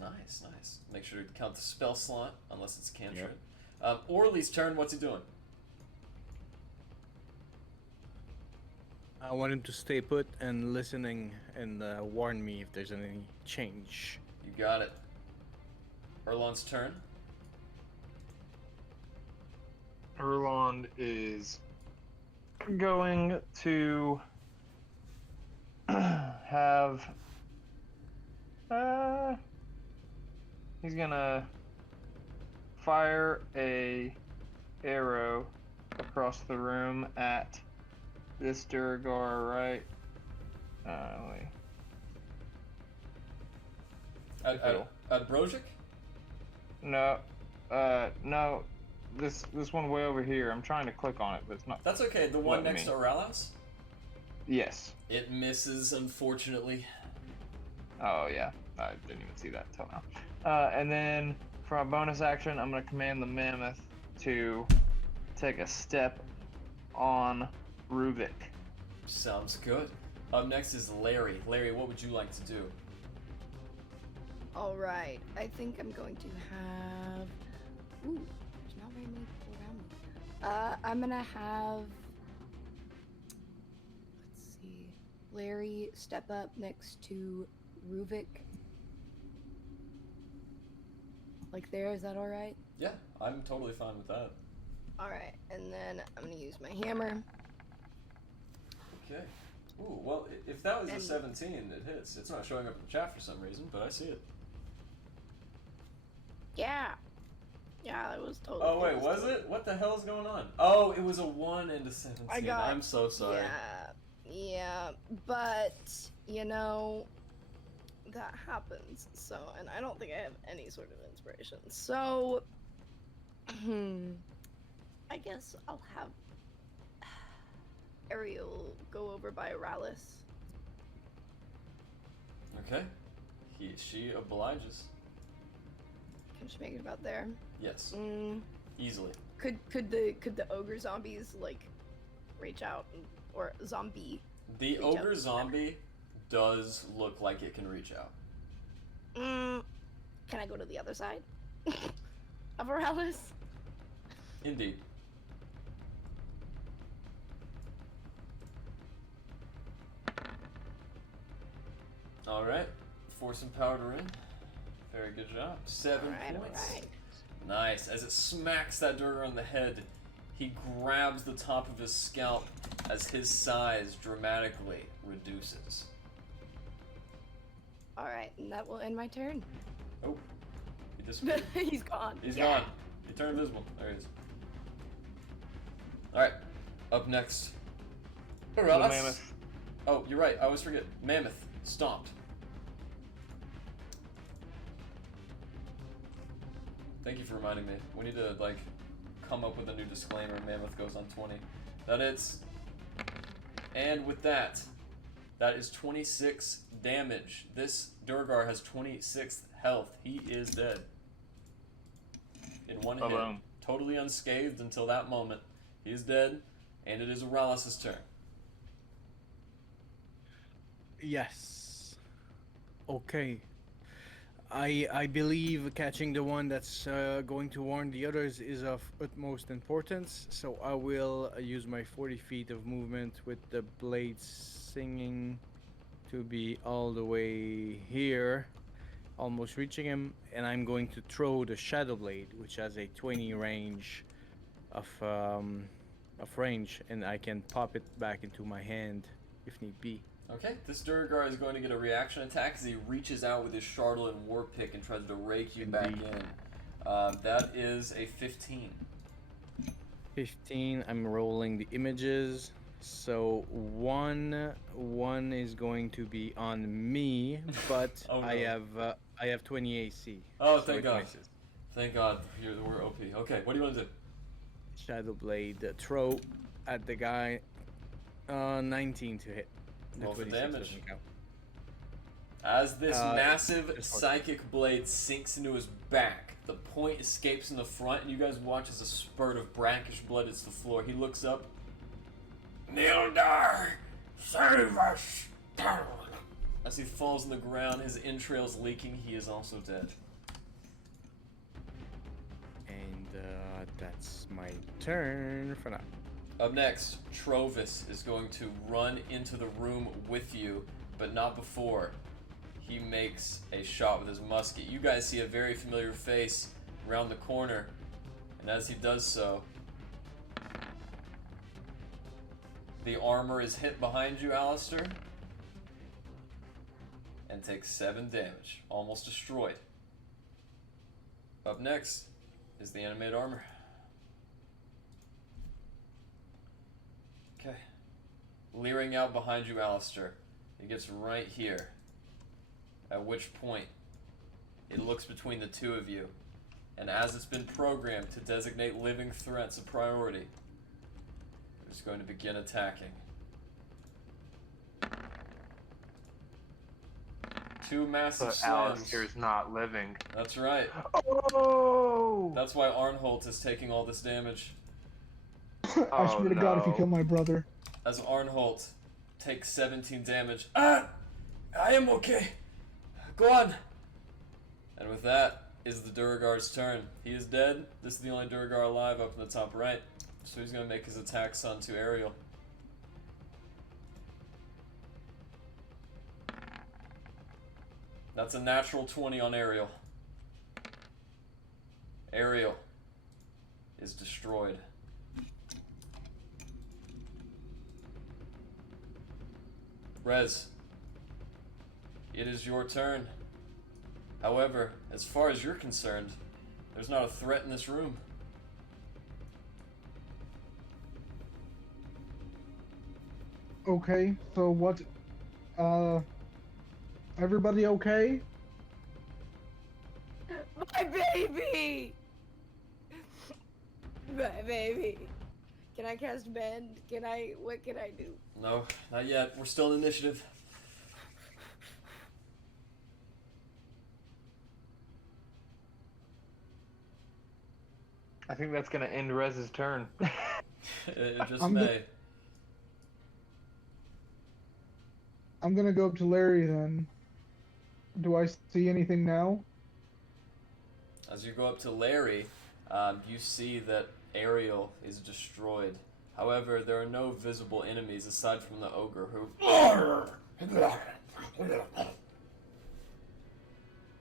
Nice, nice. Make sure to count the spell slot, unless it's a cantrip. Yep. Orly's turn, what's he doing? I want him to stay put and listening and warn me if there's any change. You got it. Erlon's turn. Erlon is going to have he's gonna fire a arrow across the room at this Duergar, right? At Brojic? No, no. This one way over here. I'm trying to click on it, but it's not. That's okay. The one next to Aralas? Yes. It misses, unfortunately. Oh yeah, I didn't even see that until now. And then for a bonus action, I'm gonna command the mammoth to take a step on Ruvik. Sounds good. Up next is Larry. Larry, what would you like to do? Alright, I think I'm going to have... Ooh, there's not very many people around me. I'm gonna have... Let's see... Larry step up next to Ruvik. Like there, is that alright? Yeah, I'm totally fine with that. Alright, and then I'm gonna use my hammer. Okay. Ooh, well, if that was a 17, it hits. It's not showing up in the chat for some reason, but I see it. Yeah. Yeah, it was totally. Oh, wait, was it? What the hell is going on? Oh, it was a 1 and a 17. I'm so sorry. Yeah, but, you know, that happens. So, and I don't think I have any sort of inspiration. So, I guess I'll have Ariel go over by Aralis. Okay. She obliges. Can she make it about there? Yes. Easily. Could the ogre zombies like reach out or zombie? The ogre zombie does look like it can reach out. Can I go to the other side of Aralis? Indeed. All right. Force and powder in. Very good job. 7 points. All right. Nice. As it smacks that Duergar on the head, he grabs the top of his scalp as his size dramatically reduces. All right, and that will end my turn. Oh, he disappeared. He's gone. He's gone. He turned invisible. There he is. All right. Up next. Mammoth. Oh, you're right. I always forget. Mammoth stomped. Thank you for reminding me. We need to, come up with a new disclaimer. Mammoth goes on 20. That it's... And with that, that is 26 damage. This Duergar has 26 health. He is dead. In one hit. Totally unscathed until that moment. He is dead, and it is Oralis's turn. Yes. Okay. I believe catching the one that's going to warn the others is of utmost importance, so I will use my 40 feet of movement with the blade singing to be all the way here, almost reaching him, and I'm going to throw the Shadow Blade, which has a 20 range of range, and I can pop it back into my hand if need be. Okay, this Duergar is going to get a reaction attack as he reaches out with his Shardle and War Pick and tries to rake you back in. That is a 15. 15, I'm rolling the images. So one is going to be on me, but Oh, no. I have 20 AC. Oh, so thank God. Misses. Thank God. We're OP. Okay, what do you want to do? Shadow Blade throw at the guy. 19 to hit. Roll for 26 damage. doesn't count. As this massive psychic blade sinks into his back, the point escapes in the front, and you guys watch as a spurt of brackish blood hits the floor. He looks up. Nildar, save us! As he falls on the ground, his entrails leaking, he is also dead. And that's my turn for now. Up next, Trovus is going to run into the room with you, but not before he makes a shot with his musket. You guys see a very familiar face around the corner, and as he does so, the armor is hit behind you, Alistar, and takes 7 damage, almost destroyed. Up next is the animated armor. Okay. Leering out behind you, Alistar. It gets right here. At which point, it looks between the two of you. And as it's been programmed to designate living threats a priority, it's going to begin attacking. 2 massive slams. Alistar's not living. That's right. Oh! That's why Arnholt is taking all this damage. I swear to God, if you kill my brother. As Arnholt takes 17 damage. I am okay. Go on. And with that is the Duergar's turn. He is dead. This is the only Duergar alive up in the top right. So he's going to make his attacks onto Ariel. That's a natural 20 on Ariel. Ariel is destroyed. Rez, it is your turn. However, as far as you're concerned, there's not a threat in this room. Okay, so what, everybody okay? My baby! My baby. Can I cast Bend? What can I do? No, not yet. We're still in initiative. I think that's gonna end Rez's turn. It just may. I'm gonna go up to Larry then. Do I see anything now? As you go up to Larry, you see that Ariel is destroyed. However, there are no visible enemies aside from the ogre who...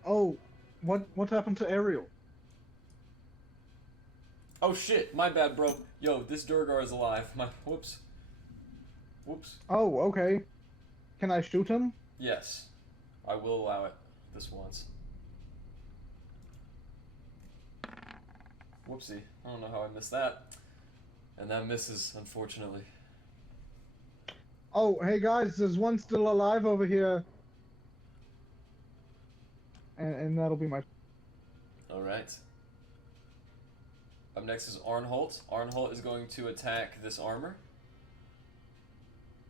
Oh, what happened to Ariel? Oh shit, my bad, bro. Yo, this Duergar is alive. Whoops. Oh, okay. Can I shoot him? Yes, I will allow it this once. Whoopsie, I don't know how I missed that. And that misses, unfortunately. Oh, hey guys, there's one still alive over here. And that'll be my... Alright. Up next is Arnholt. Arnholt is going to attack this armor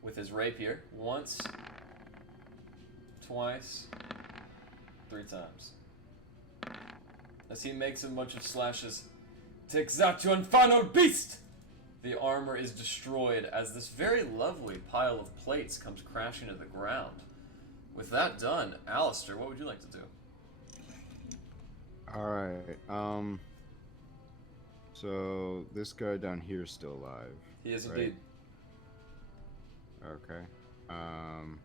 with his rapier once, twice, 3 times. As he makes a bunch of slashes. Take that, you infernal beast! The armor is destroyed as this very lovely pile of plates comes crashing to the ground. With that done, Alistar, what would you like to do? Alright, so this guy down here is still alive. He is right? indeed. Okay. I'm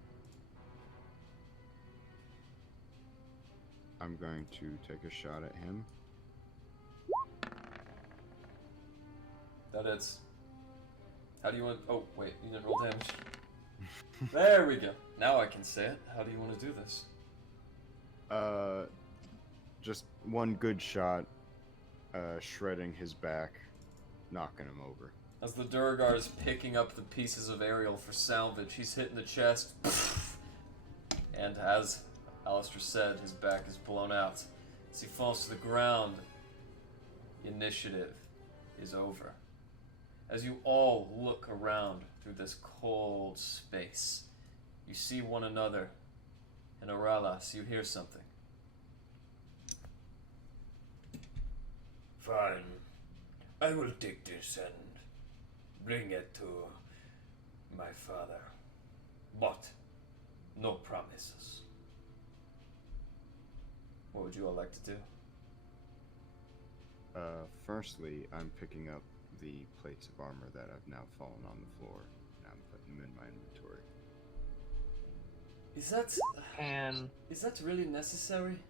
going to take a shot at him. That is. How do you want... Oh, wait, you didn't roll damage. There we go. Now I can say it. How do you want to do this? Just one good shot, shredding his back, knocking him over. As the Duergar is picking up the pieces of Ariel for salvage, he's hitting the chest. And as Alistar said, his back is blown out. As he falls to the ground, the initiative is over. As you all look around through this cold space, you see one another, and Aralas, you hear something. Fine. I will take this and bring it to my father. But no promises. What would you all like to do? Firstly, I'm picking up the plates of armor that have now fallen on the floor, and I'm putting them in my inventory. Is that really necessary?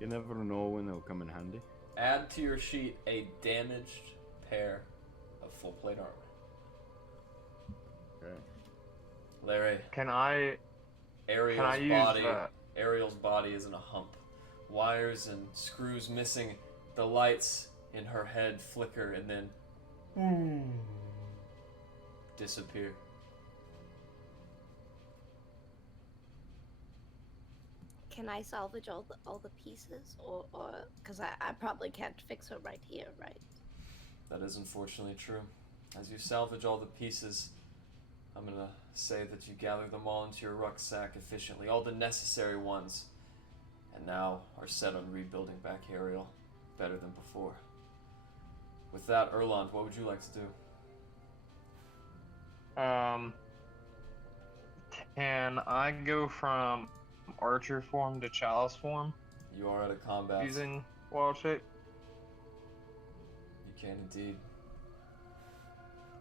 You never know when they'll come in handy. Add to your sheet a damaged pair of full plate armor. Okay. Larry. Ariel's body is in a hump. Wires and screws missing. The lights in her head flicker and then disappear. Can I salvage all the pieces, or because I probably can't fix her right here, right? That is unfortunately true. As you salvage all the pieces, I'm gonna say that you gather them all into your rucksack efficiently, all the necessary ones, and now are set on rebuilding back Ariel better than before. With that, Erland, what would you like to do? Can I go from archer form to chalice form? You are at a combat. Using wild shape? You can indeed.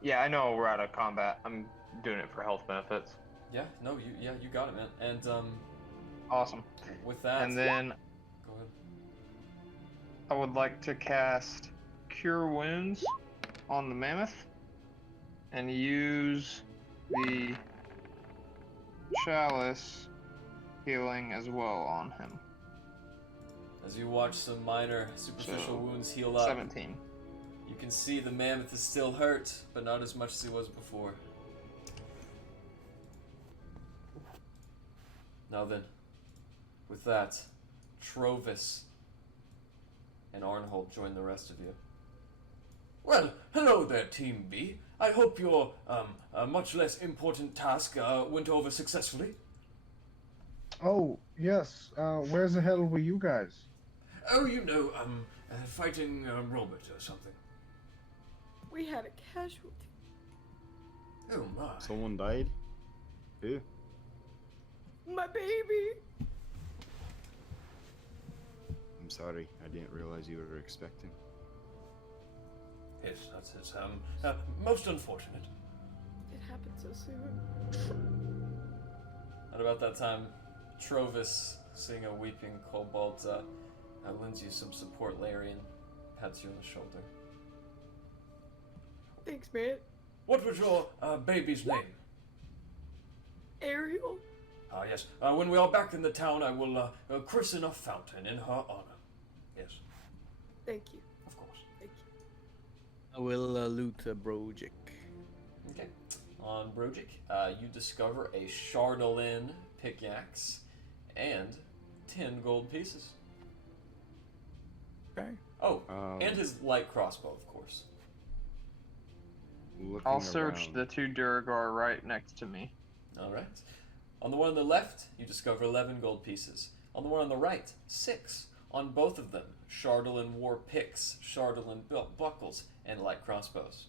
Yeah, I know we're out of combat. I'm doing it for health benefits. Yeah, no, you got it, man. And awesome. With that, and then go ahead. I would like to cast Cure Wounds on the mammoth and use the chalice healing as well on him. As you watch some minor superficial wounds heal up. 17. You can see the mammoth is still hurt, but not as much as he was before. Now then, with that, Trovus and Arnhold join the rest of you. Well, hello there, Team B. I hope your much less important task went over successfully. Oh, yes. Where the hell were you guys? Oh, you know, fighting Robert or something. We had a casualty. Oh my. Someone died? Who? My baby. I'm sorry, I didn't realize you were expecting. Yes, that's most unfortunate. It happened so soon. At about that time, Trovus, seeing a weeping kobold, lends you some support, Larry, and pats you on the shoulder. Thanks, man. What was your baby's name? Ariel. Ah, yes. When we are back in the town, I will christen a fountain in her honor. Yes. Thank you. Of course. Thank you. I will loot Brojic. Okay. On Brojic, you discover a Chardolin pickaxe and 10 gold pieces. Okay. Oh, and his light crossbow, of course. I'll search the 2 Duergar right next to me. Alright. On the one on the left, you discover 11 gold pieces. On the one on the right, 6. On both of them, Chardalyn war picks, Chardalyn buckles, and light crossbows.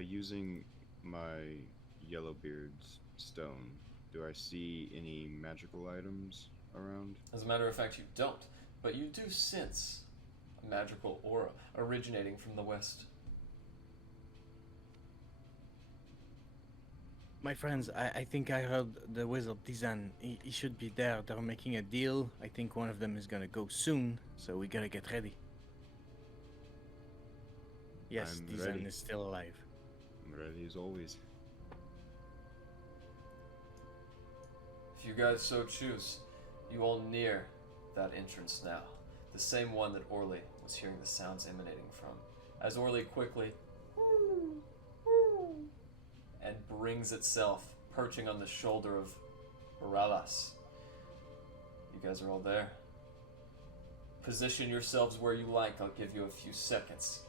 Using my Yellowbeard's stone, do I see any magical items around? As a matter of fact, you don't, but you do sense a magical aura originating from the west. My friends, I think I heard the wizard Tizan. He should be there. They're making a deal. I think one of them is gonna go soon, so we gotta get ready. Yes, Tizan is still alive. I'm ready as always. If you guys so choose, you all near that entrance now. The same one that Orly was hearing the sounds emanating from. As Orly quickly and brings itself, perching on the shoulder of Oralas. You guys are all there. Position yourselves where you like. I'll give you a few seconds.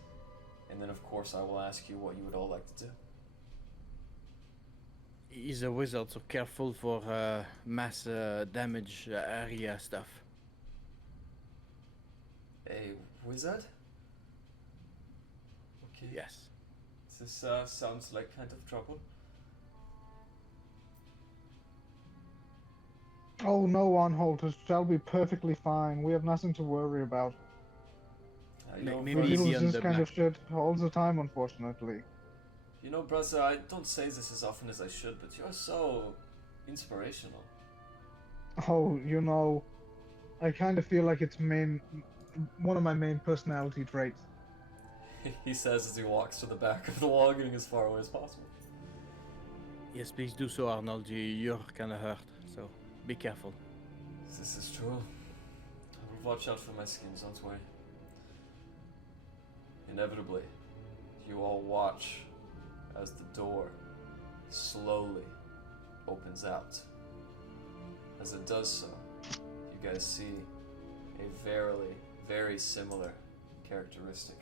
And then, of course, I will ask you what you would all like to do. He's a wizard, so careful for mass damage area stuff. A wizard? Okay. Yes. This sounds like kind of trouble. Oh no, Anholt, it shall be perfectly fine. We have nothing to worry about. Maybe Beetles this kind of shit all the time, unfortunately. You know, brother, I don't say this as often as I should, but you're so inspirational. Oh, you know, I kind of feel like it's one of my main personality traits. He says as he walks to the back of the wall, getting as far away as possible. Yes, please do so, Arnold. You're kind of hurt, so be careful. This is true. I will watch out for my skins, don't worry. Inevitably, you all watch as the door slowly opens out. As it does so, you guys see a very similar characteristic.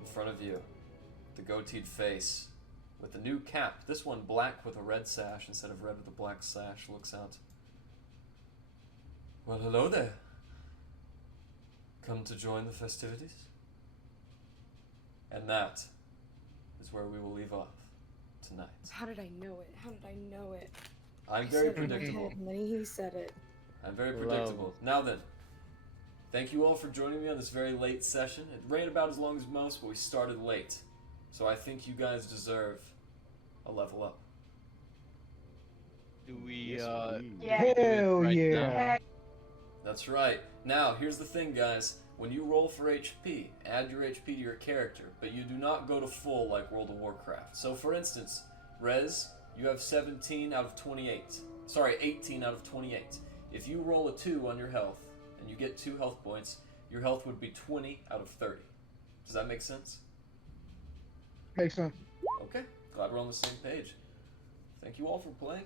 In front of you, the goateed face with the new cap, this one black with a red sash instead of red with a black sash, looks out. Well, hello there. Come to join the festivities? And that is where we will leave off tonight. How did I know it? How did I know it? I'm very predictable. And then he said it. I'm very predictable. Now then, thank you all for joining me on this very late session. It ran about as long as most, but we started late. So I think you guys deserve a level up. Do we, Hell yeah! That's right. Now, here's the thing, guys. When you roll for HP, add your HP to your character, but you do not go to full like World of Warcraft. So, for instance, Rez, you have 17 out of 28. Sorry, 18 out of 28. If you roll a 2 on your health, and you get 2 health points, your health would be 20 out of 30. Does that make sense? Makes sense. Okay, glad we're on the same page. Thank you all for playing.